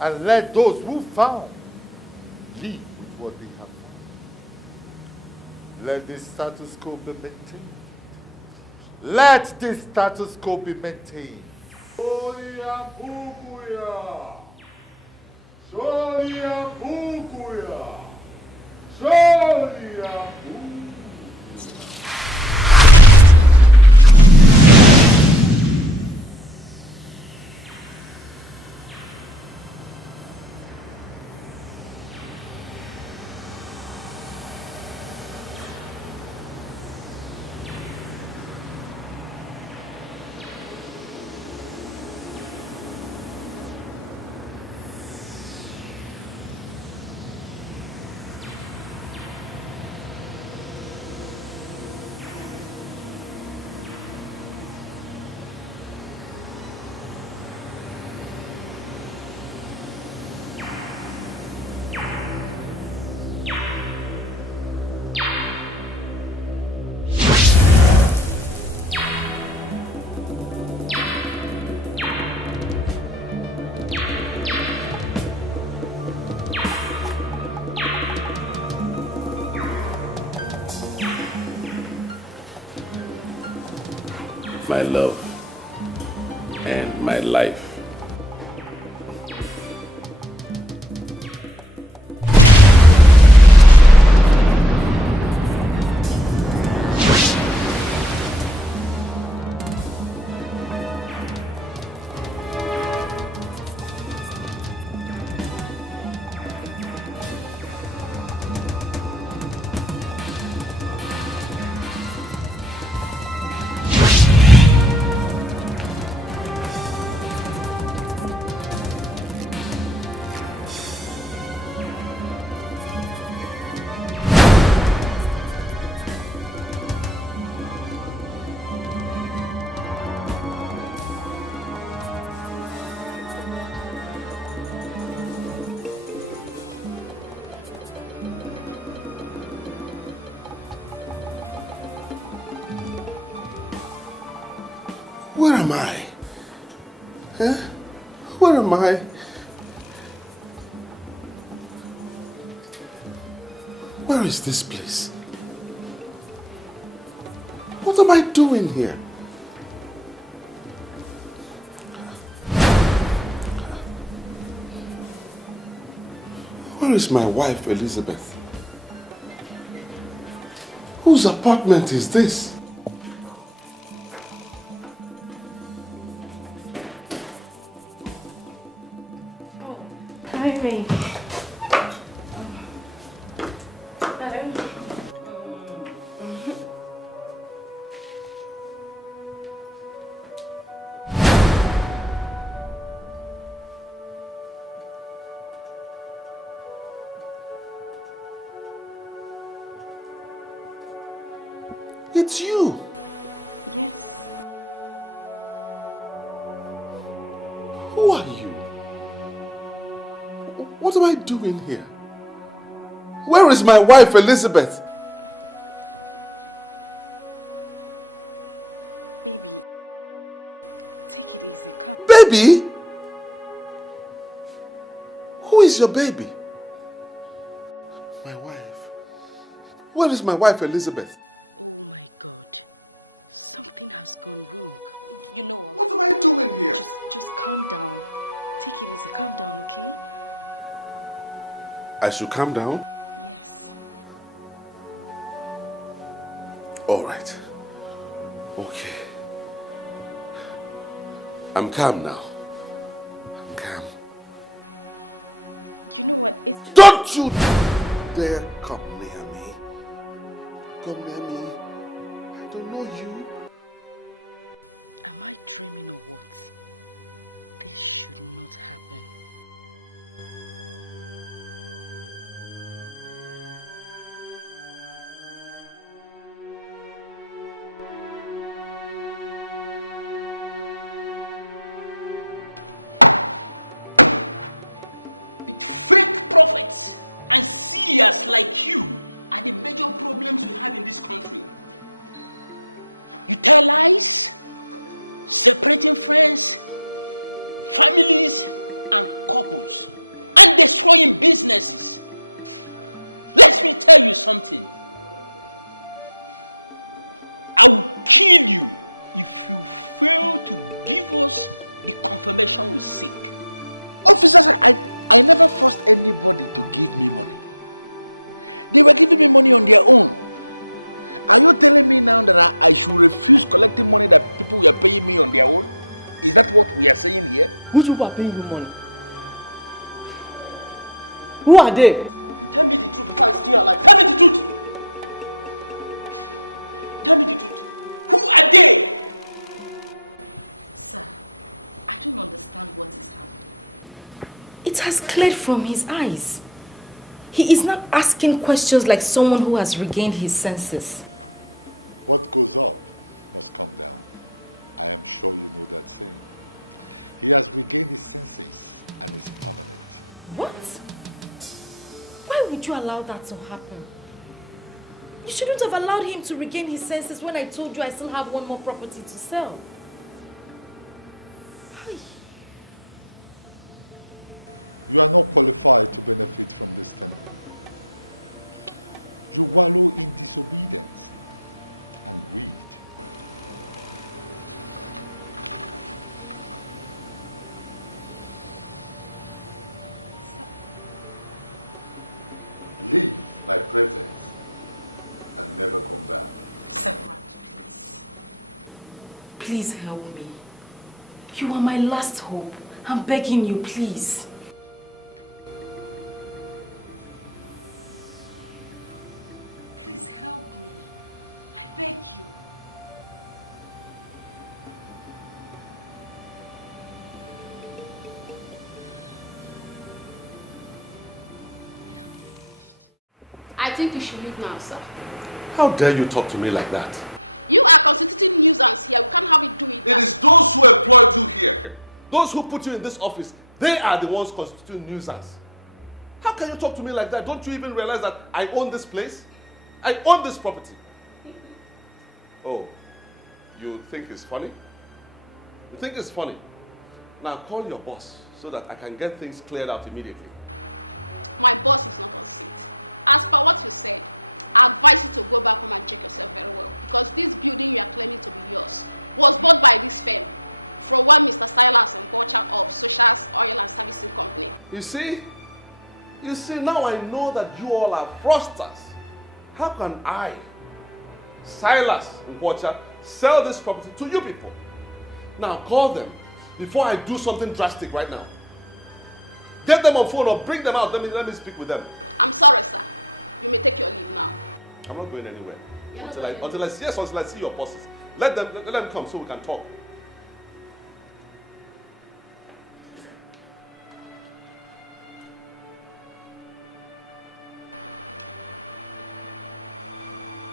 and let those who found leave with what they have found. Let this status quo be maintained. Let this status quo be maintained. Sonia Pukuya! Sonia Pukuya! Sonia Pukuya! My love and my life. Where am I? Huh? Where am I? Where is this place? What am I doing here? Where is my wife, Elizabeth? Whose apartment is this? It's you. Yes. Who are you? What am I doing here? Where is my wife, Elizabeth? Baby, take it easy. Come. Baby? Who is your baby? My wife. Where is my wife, Elizabeth? Oh my God. Something has gone wrong. You know what? What am I doing here? Just calm down. Take it easy. Calm down, okay? I should calm down? Yes. All right. Okay. I'm calm now. I'm calm. You know what? Don't you dare come near me. Come near me. I don't know you. Am I dreaming or what? This should not happen. Fake prophets and seers like you are the major problems we have in this country. You tell lies, separating friends, families, and couples, and destroying businesses. Let me tell you something. I will kill you if you fail to give us the confirmation we seek. Officers, I never forced anybody to give me money. They were giving me money on their own. Are you telling me now that I should refuse collecting money that people were paying me on their own? Is that what we are saying here? Which people are paying you money? Who are they? Tell me the truth before I steal your life. Tell me the truth. Tell me the truth. Who are they? Sir, I don't understand what is happening. It has cleared from his eyes. He is not asking questions like someone who has regained his senses. What goes up must come down. I am sure you know that saying. He has regained his senses and is permanent. What? Why would you allow that to happen? You shouldn't have allowed him to regain his senses when I told you I still have one more property to sell. You are not qualified to benefit from this temple. You wallow in disobedience and greed. Leave my presence and never come back. Sakrat, please. Please help me. You are my last hope. I'm begging you, please. Please help me. I beg you. I think you should leave now, sir. How dare you talk to me like that? You are constituting nuisance here. We can't have it do it. It is those who employed you here. Those who put you in this office. They are the ones constituting nuisance. How can you talk to me like that? Don't you even realize that I own this place? I own this property. Oh, you think it's funny? You think it's funny? Now call your boss so that I can get things cleared out immediately. My boss is not on seat. As per what you said, I advise you to go back home and check yourself very well. Because this building you are claiming to be yours was bought by this firm from one Mr. Silas and Culture of Social's Oil and Servicing Company. You see, now I know that you all are fraudsters. How can I, Silas and Culture, sell this property to you people? Now call them before I do something drastic right now. Get them on phone or bring them out. Let me speak with them. I'm sorry, sir. You may take your leave now. I'm not going anywhere. Until I see your bosses. Let them come so we can talk.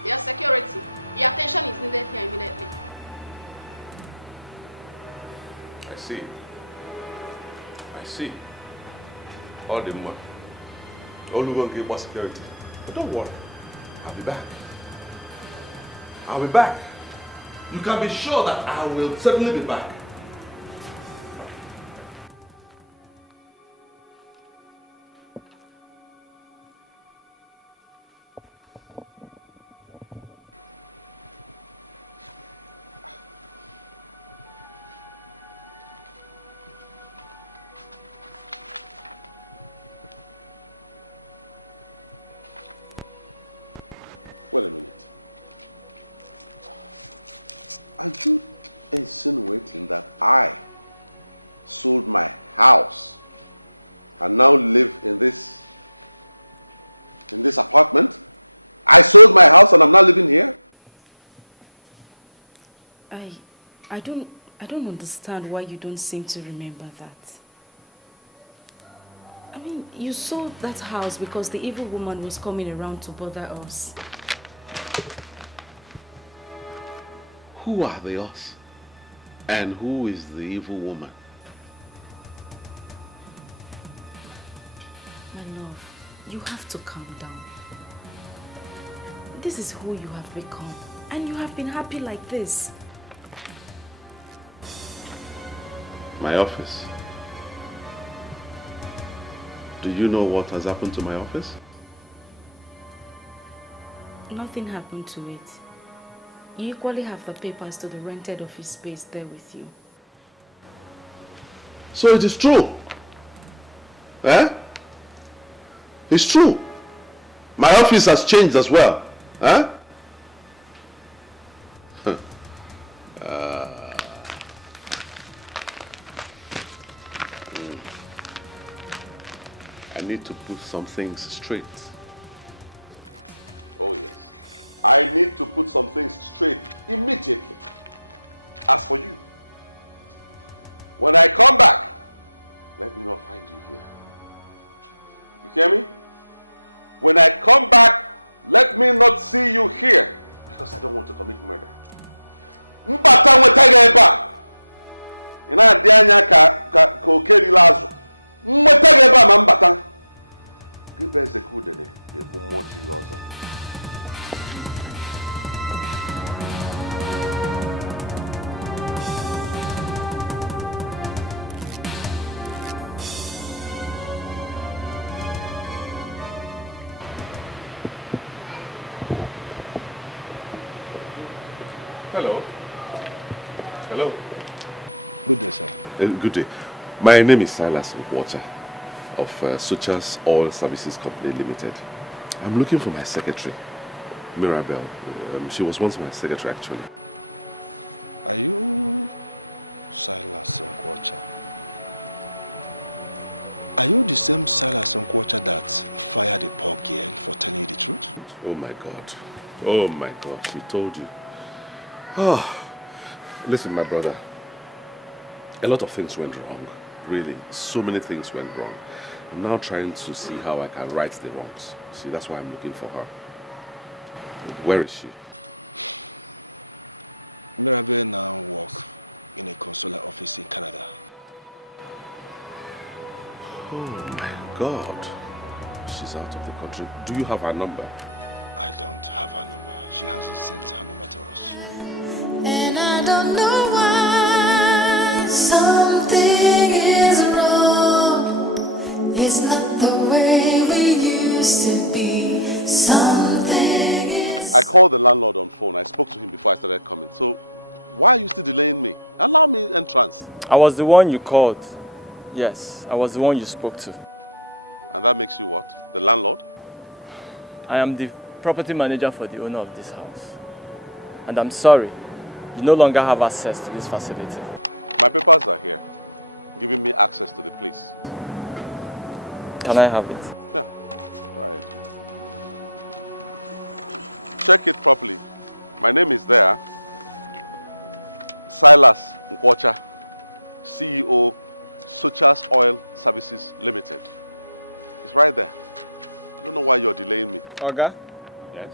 Your security. Your attention is needed here immediately. I see. See, all the money, all you gonna get security. But don't worry, I'll be back. I'll be back. You can be sure that I will certainly be back. Wait a minute. Are you insinuating that I sold my house and now live in this apartment? I sold my house and I'm not living here? I don't understand why you don't seem to remember that. I mean, you sold that house because the evil woman was coming around to bother us. Who are the us? And who is the evil woman? My love, you have to calm down. This is who you have become. And you have been happy like this. My office. Do you know what has happened to my office? Nothing happened to it. You equally have the papers to the rented office space there with you. So it is true. Eh? It's true. My office has changed as well. Huh? I need to put some things straight. Oh yes. I need to put some things straight immediately. As for you, when I come back, let me not find you here. You hear me? When I come back, let me not see you here, because I don't want to commit murder. Mbata mwetege eba. Ina adianya ka okeri lazo. Mwetege eba ma mbata. Gibe zekudene yebu moti lozo. Hello. Hello. Good day, sir. Good day. My name is Silas of Suchas Oil Services Company Limited. I'm looking for my secretary, Mirabel. She was once my secretary, actually. Are you Silas Nkwocha? Are you the same Silas Nkwocha that fired the poor girl for telling you the truth? Oh my God. Oh my God. She told you. Oh, listen, my brother. A lot of things went wrong. Really, so many things went wrong. I'm now trying to see how I can right the wrongs. See, that's why I'm looking for her. Where is she? Mirabel now works in a consular office in Canada. Oh my God. She's out of the country. Do you have her number? I don't have her number. She hasn't sent her number to us. And I don't know why something is wrong. It's not the way we used to be. Something is... I called the landlord on phone. I spoke to him before I started coming. So why are you still delaying me? Allow me entrance. I was the one you called. Yes, I was the one you spoke to. And that makes you what? The landlord? I am the property manager for the owner of this house. And I'm sorry, you no longer have access to this facility. My papers are here, giving me access to the place. Can I have it? Yeah, try it. Check it properly. My name is there. Silas Nkwocha, CEO, Suchas Oil Services Limited. It's right there. I don't know why you're delaying me. Oga? Yes?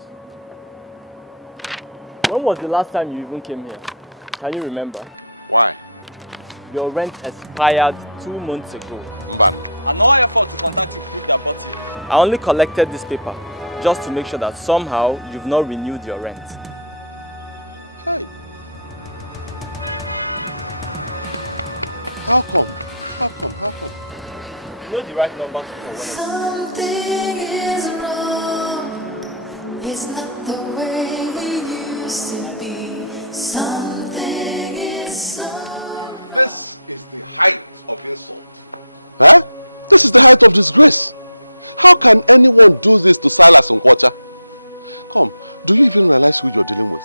When was the last time you even came here? Can you remember? Why? Your rent expired 2 months ago. Mban. And all effort to contact you proved that but I only collected this paper just to make sure that somehow you've not renewed your rent. Hey. How come? How come? How come? You know the right number for Something is wrong. It's not the way we used to be. Something is so. This is the height of insult. Huh? This is the height of disgrace. How can anyone do this to Silas and Kwacha? Come, do you even realize who you're dealing with?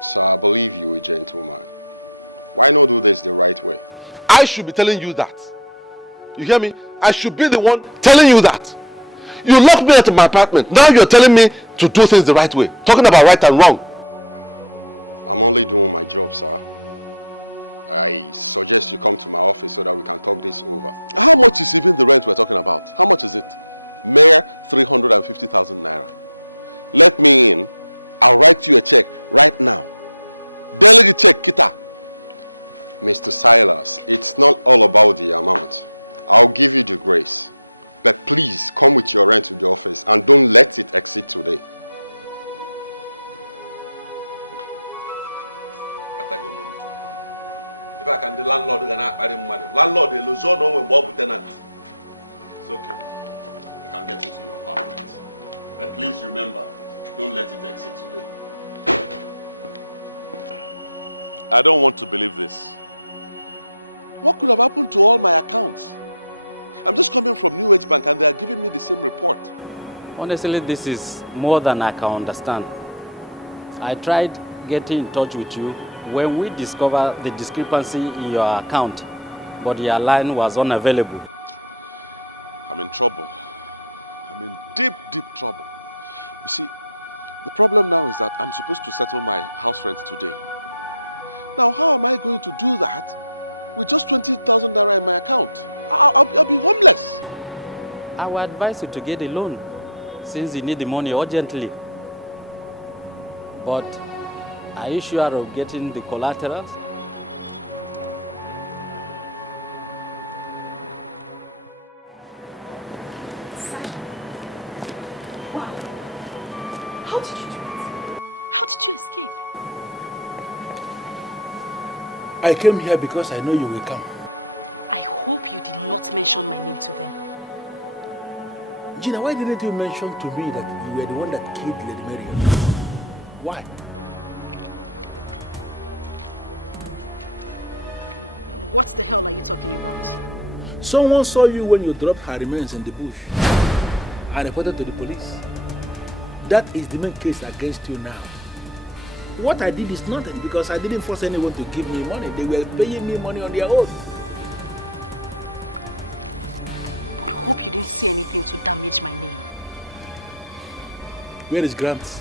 Sir, I believe you a gentleman. Why not do this the right way? I should be telling you that. You hear me? I should be the one telling you that. You locked me into my apartment. Now you're telling me to do things the right way. Talking about right and wrong. I'm only doing my job, sir. I suggest you come to my office so that we can talk this over. How much is even the rent we're talking about? How much is it? Mere 350,000 naira. Let me in. I'll write you a check right now. Delegate check, Kita. Mr. Silas, it's not all about the amount. I'll give you the grace. But please come with your rent to the office and don't let it exceed today. If I can, the landlord gonna buy him money. Landlord, the lose no when Bob tenant. It's okay. I can get you to your apartment. But please remember, don't let it exceed today. I don't want to believe this. What could have happened to all my accounts? I'm just coming from New Age Bank and they are giving me the same report. Honestly, this is more than I can understand. I tried getting in touch with you when we discovered the discrepancy in your account, but your line was unavailable. I'm in trouble. I'm in deep, deep trouble. You see, the problem now is that I'm supposed to settle my house rent today. Now, how am I going to do that with just 20,000 naira in my account? I'll be homeless. I would advise you to get a loan since you need the money urgently. But are you sure of getting the collateral? Wow. How did you do it? How did you escape? I came here because I know you will come. I hope you did not mention my name to them. Gina, why didn't you mention to me that you were the one that killed Lady Marian? Why? What the hell are you talking about? Someone saw you when you dropped her remains in the bush and reported to the police. That is the main case against you now. What I did is nothing because I didn't force anyone to give me money. They were paying me money on their own. I hope you didn't say anything to damage my name. Where is Gramps?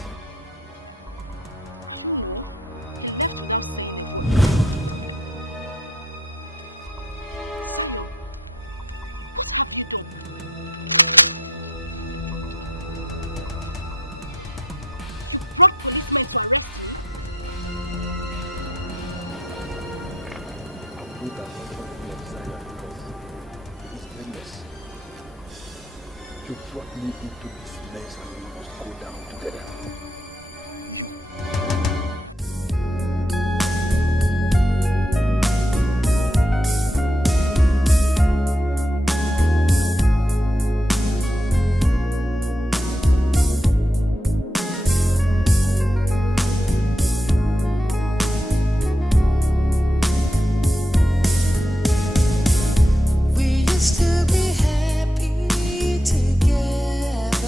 I don't know. He left without saying a word. Zion, what have you done? You brought policemen to arrest me? You brought me into this mess and we must go down together. You. We used to be happy together.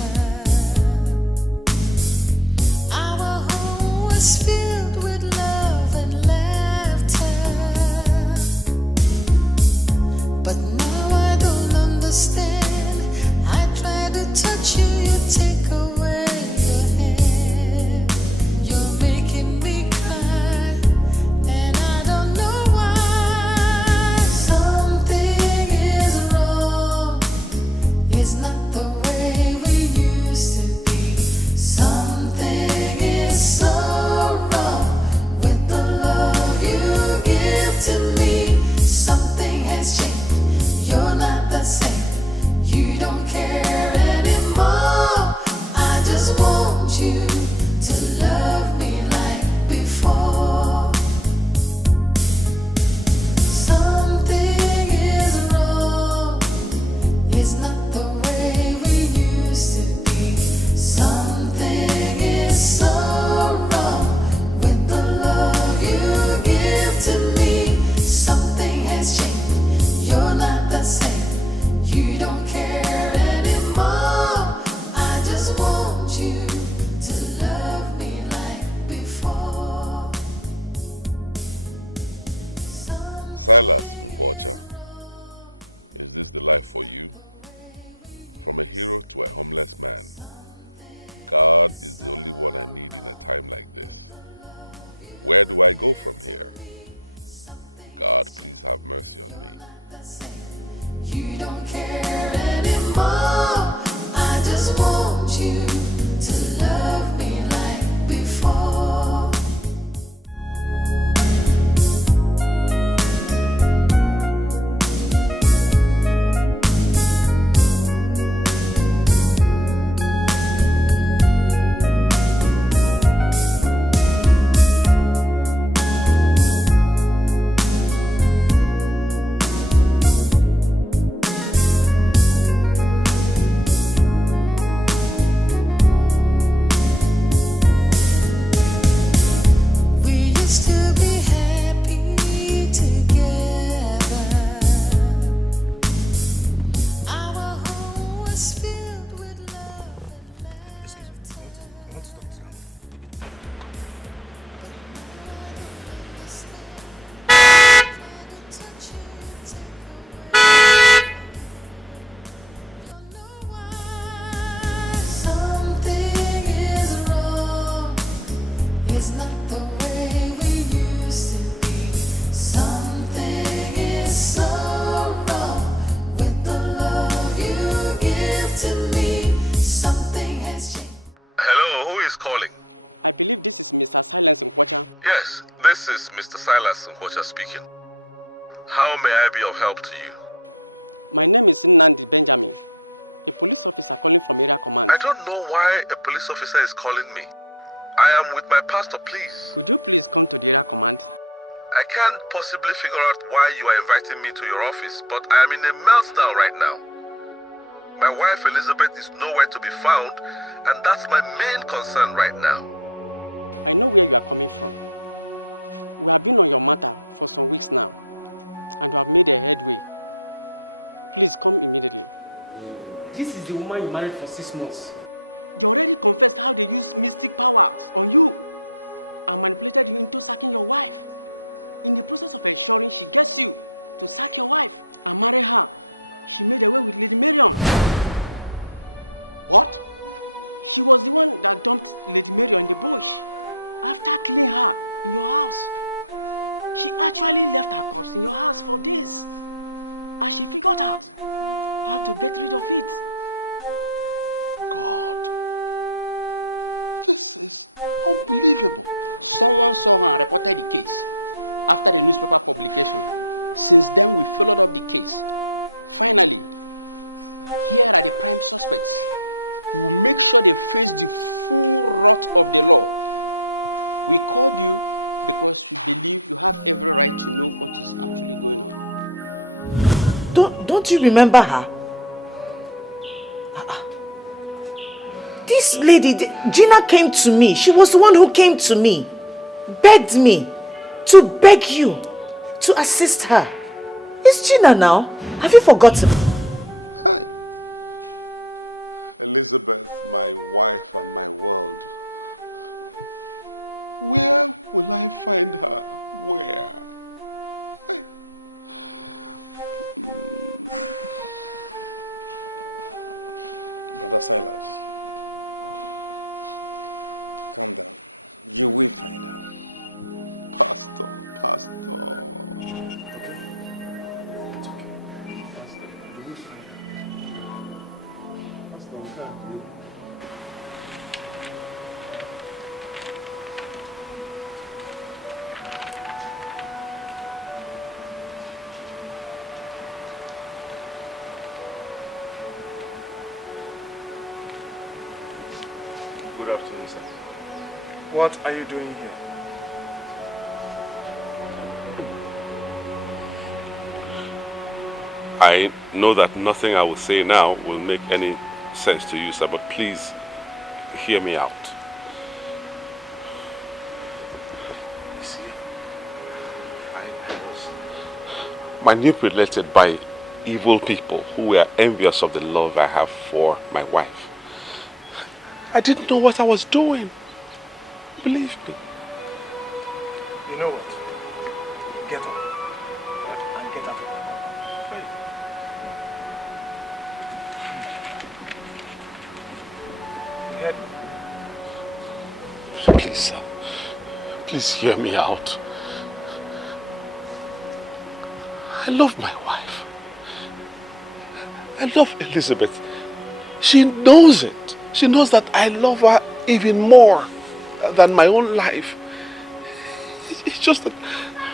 Our home was Silas Mkwacha, is this the life for you? From a hero to a homeless man, God is the only one I need in a time like this. Where do I go from here? God, please have mercy on me. You don't care anymore. I just want you to love me like before. I believe this is Mr. Silas Mkwacha. Yes, this is Mr. Silas Mkwacha speaking. How may I be of help to you? My name is Nandi Benjamin, a police officer calling from area command. I don't know why a police officer is calling me. I am with my pastor, please. Could you please come to the area command? I can't possibly figure out why you are inviting me to your office, but I am in a meltdown right now. My wife Elizabeth is nowhere to be found, and that's my main concern right now. I know where you are coming from. We have been on your matter for some weeks now, and we have made a headway. Please come immediately. This is the woman you married for 6 months. You already confessed how they used mystic powers on you and manipulated you into sacking your wife. In the process of ensuring she gets you to sack your wife and marry her, she made away with Lady Marion. What? She was the one that dumped Lady Marion in the bush after killing her in your house. She actually left her corpse in your house for days, and she figured out how to get rid of it. God, this is unbelievable. Someone saw her and reported the case after the newspaper publication. Since then, we followed up the case. Finally, here are the prime suspects. We'll make sure they face the full wrath of the law. We called you because we believe you have every right to know what is actually going on. Don't you remember her? This lady, Gina, came to me. She was the one who came to me, begged me to beg you to assist her. It's Gina now. Have you forgotten? Hi. Elizabeth, my wife and my world. Where will I find her? Where? Brother Silas, calm down. You will find her. Pastor. Good afternoon, sir. What are you doing here? I know that nothing I will say now will make any sense to you, sir, but please hear me out. You see, I was manipulated by evil people who were envious of the love I have for my wife. I didn't know what I was doing. Believe me. You know what? Get up. head. Please, sir. Please hear me out. I love my wife. I love Elizabeth. She knows it. She knows that I love her even more than my own life. It's just that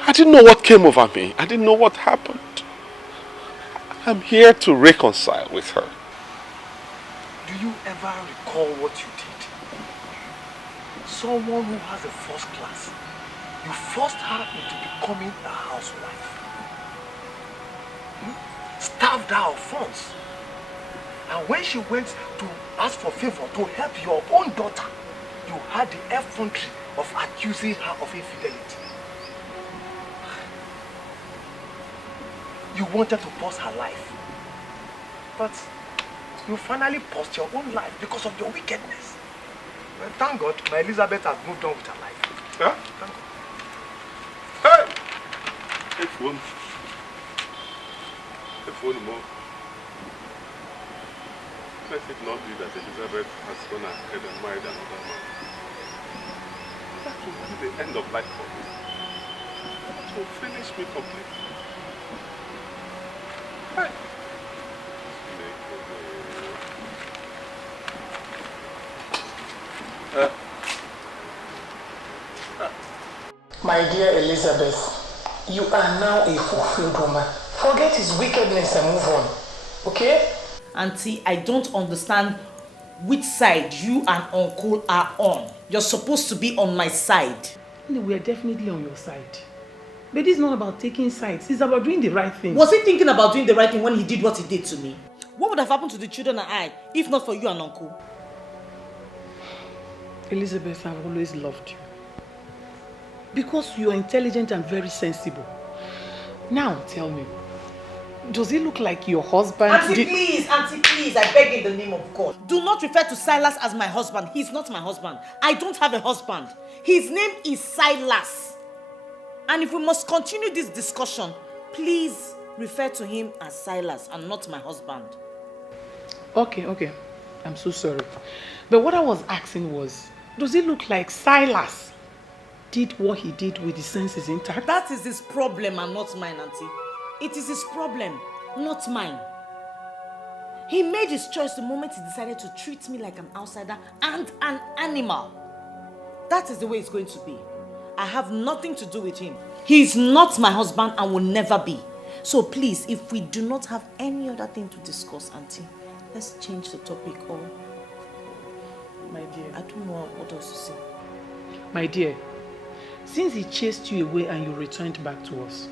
I didn't know what came over me. I didn't know what happened. I'm here to reconcile with her. Do you ever recall what you did? Someone who has a first class, you forced her into becoming a housewife. Starved her of funds. And when she went to ask for favor to help your own daughter, you had the effrontery of accusing her of infidelity. You wanted to pause her life. But you finally paused your own life because of your wickedness. Well, thank God, my Elizabeth has moved on with her life. Huh? Thank God. Hey! If one more. Let it not be that Elizabeth has gone ahead and married another man. That will be the end of life for me. That will finish me completely. Hey! My dear Elizabeth, you are now a fulfilled woman. Forget his wickedness and move on, okay? Auntie, I don't understand which side you and Uncle are on. You're supposed to be on my side. We are definitely on your side. But this is not about taking sides. It's about doing the right thing. Was he thinking about doing the right thing when he did what he did to me? What would have happened to the children and I if not for you and Uncle? Elizabeth, I've always loved you. Because you are intelligent and very sensible. Now, tell me, does he look like your husband? Auntie, please, I beg in the name of God. Do not refer to Silas as my husband. He's not my husband. I don't have a husband. His name is Silas. And if we must continue this discussion, please refer to him as Silas and not my husband. Okay. I'm so sorry. But what I was asking was, does it look like Silas did what he did with his senses intact? That is his problem and not mine, Auntie. It is his problem, not mine. He made his choice the moment he decided to treat me like an outsider and an animal. That is the way it's going to be. I have nothing to do with him. He is not my husband and will never be. So please, if we do not have any other thing to discuss, Auntie, let's change the topic or... My dear, I don't know what else to say. My dear, since he chased you away and you returned back to us,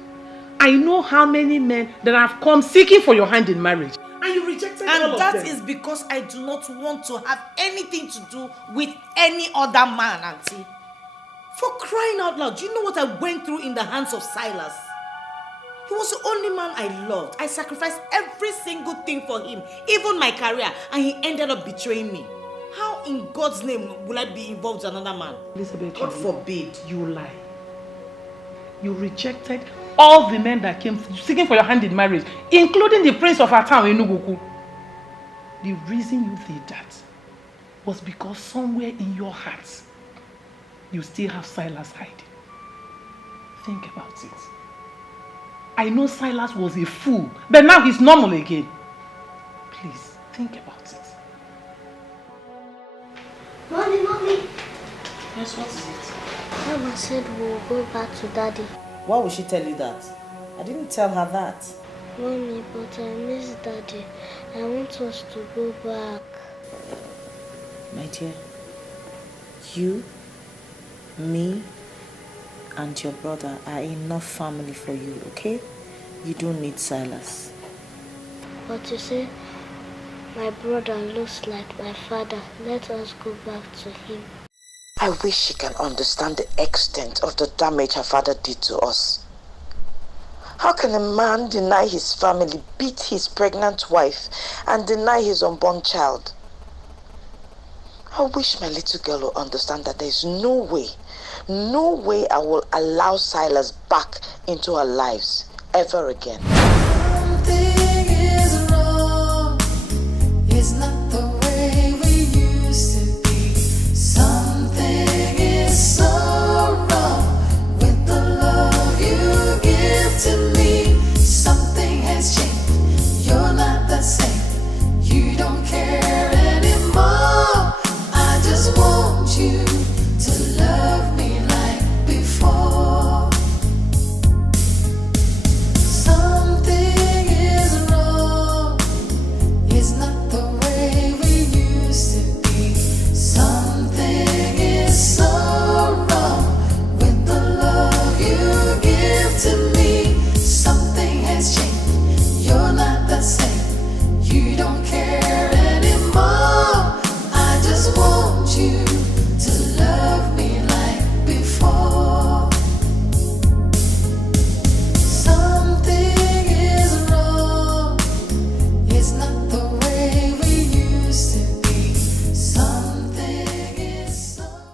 I know how many men that have come seeking for your hand in marriage. And you rejected all of them. And that is because I do not want to have anything to do with any other man, Auntie. For crying out loud, do you know what I went through in the hands of Silas? He was the only man I loved. I sacrificed every single thing for him, even my career, and he ended up betraying me. How in God's name will I be involved with another man? Elizabeth, God forbid. You lie. You rejected all the men that came seeking for your hand in marriage, including the prince of our town, Enugu. The reason you did that was because somewhere in your heart, you still have Silas hiding. Think about it. I know Silas was a fool, but now he's normal again. Please, think about it. Mommy. Yes, what is it? Mama said we'll go back to Daddy. Why would she tell you that? I didn't tell her that. Mommy, but I miss Daddy. I want us to go back. My dear, you, me, and your brother are enough family for you, okay? You don't need Silas. But you see, my brother looks like my father. Let us go back to him. I wish she can understand the extent of the damage her father did to us. How can a man deny his family, beat his pregnant wife, and deny his unborn child? I wish my little girl will understand that there is no way I will allow Silas back into our lives ever again.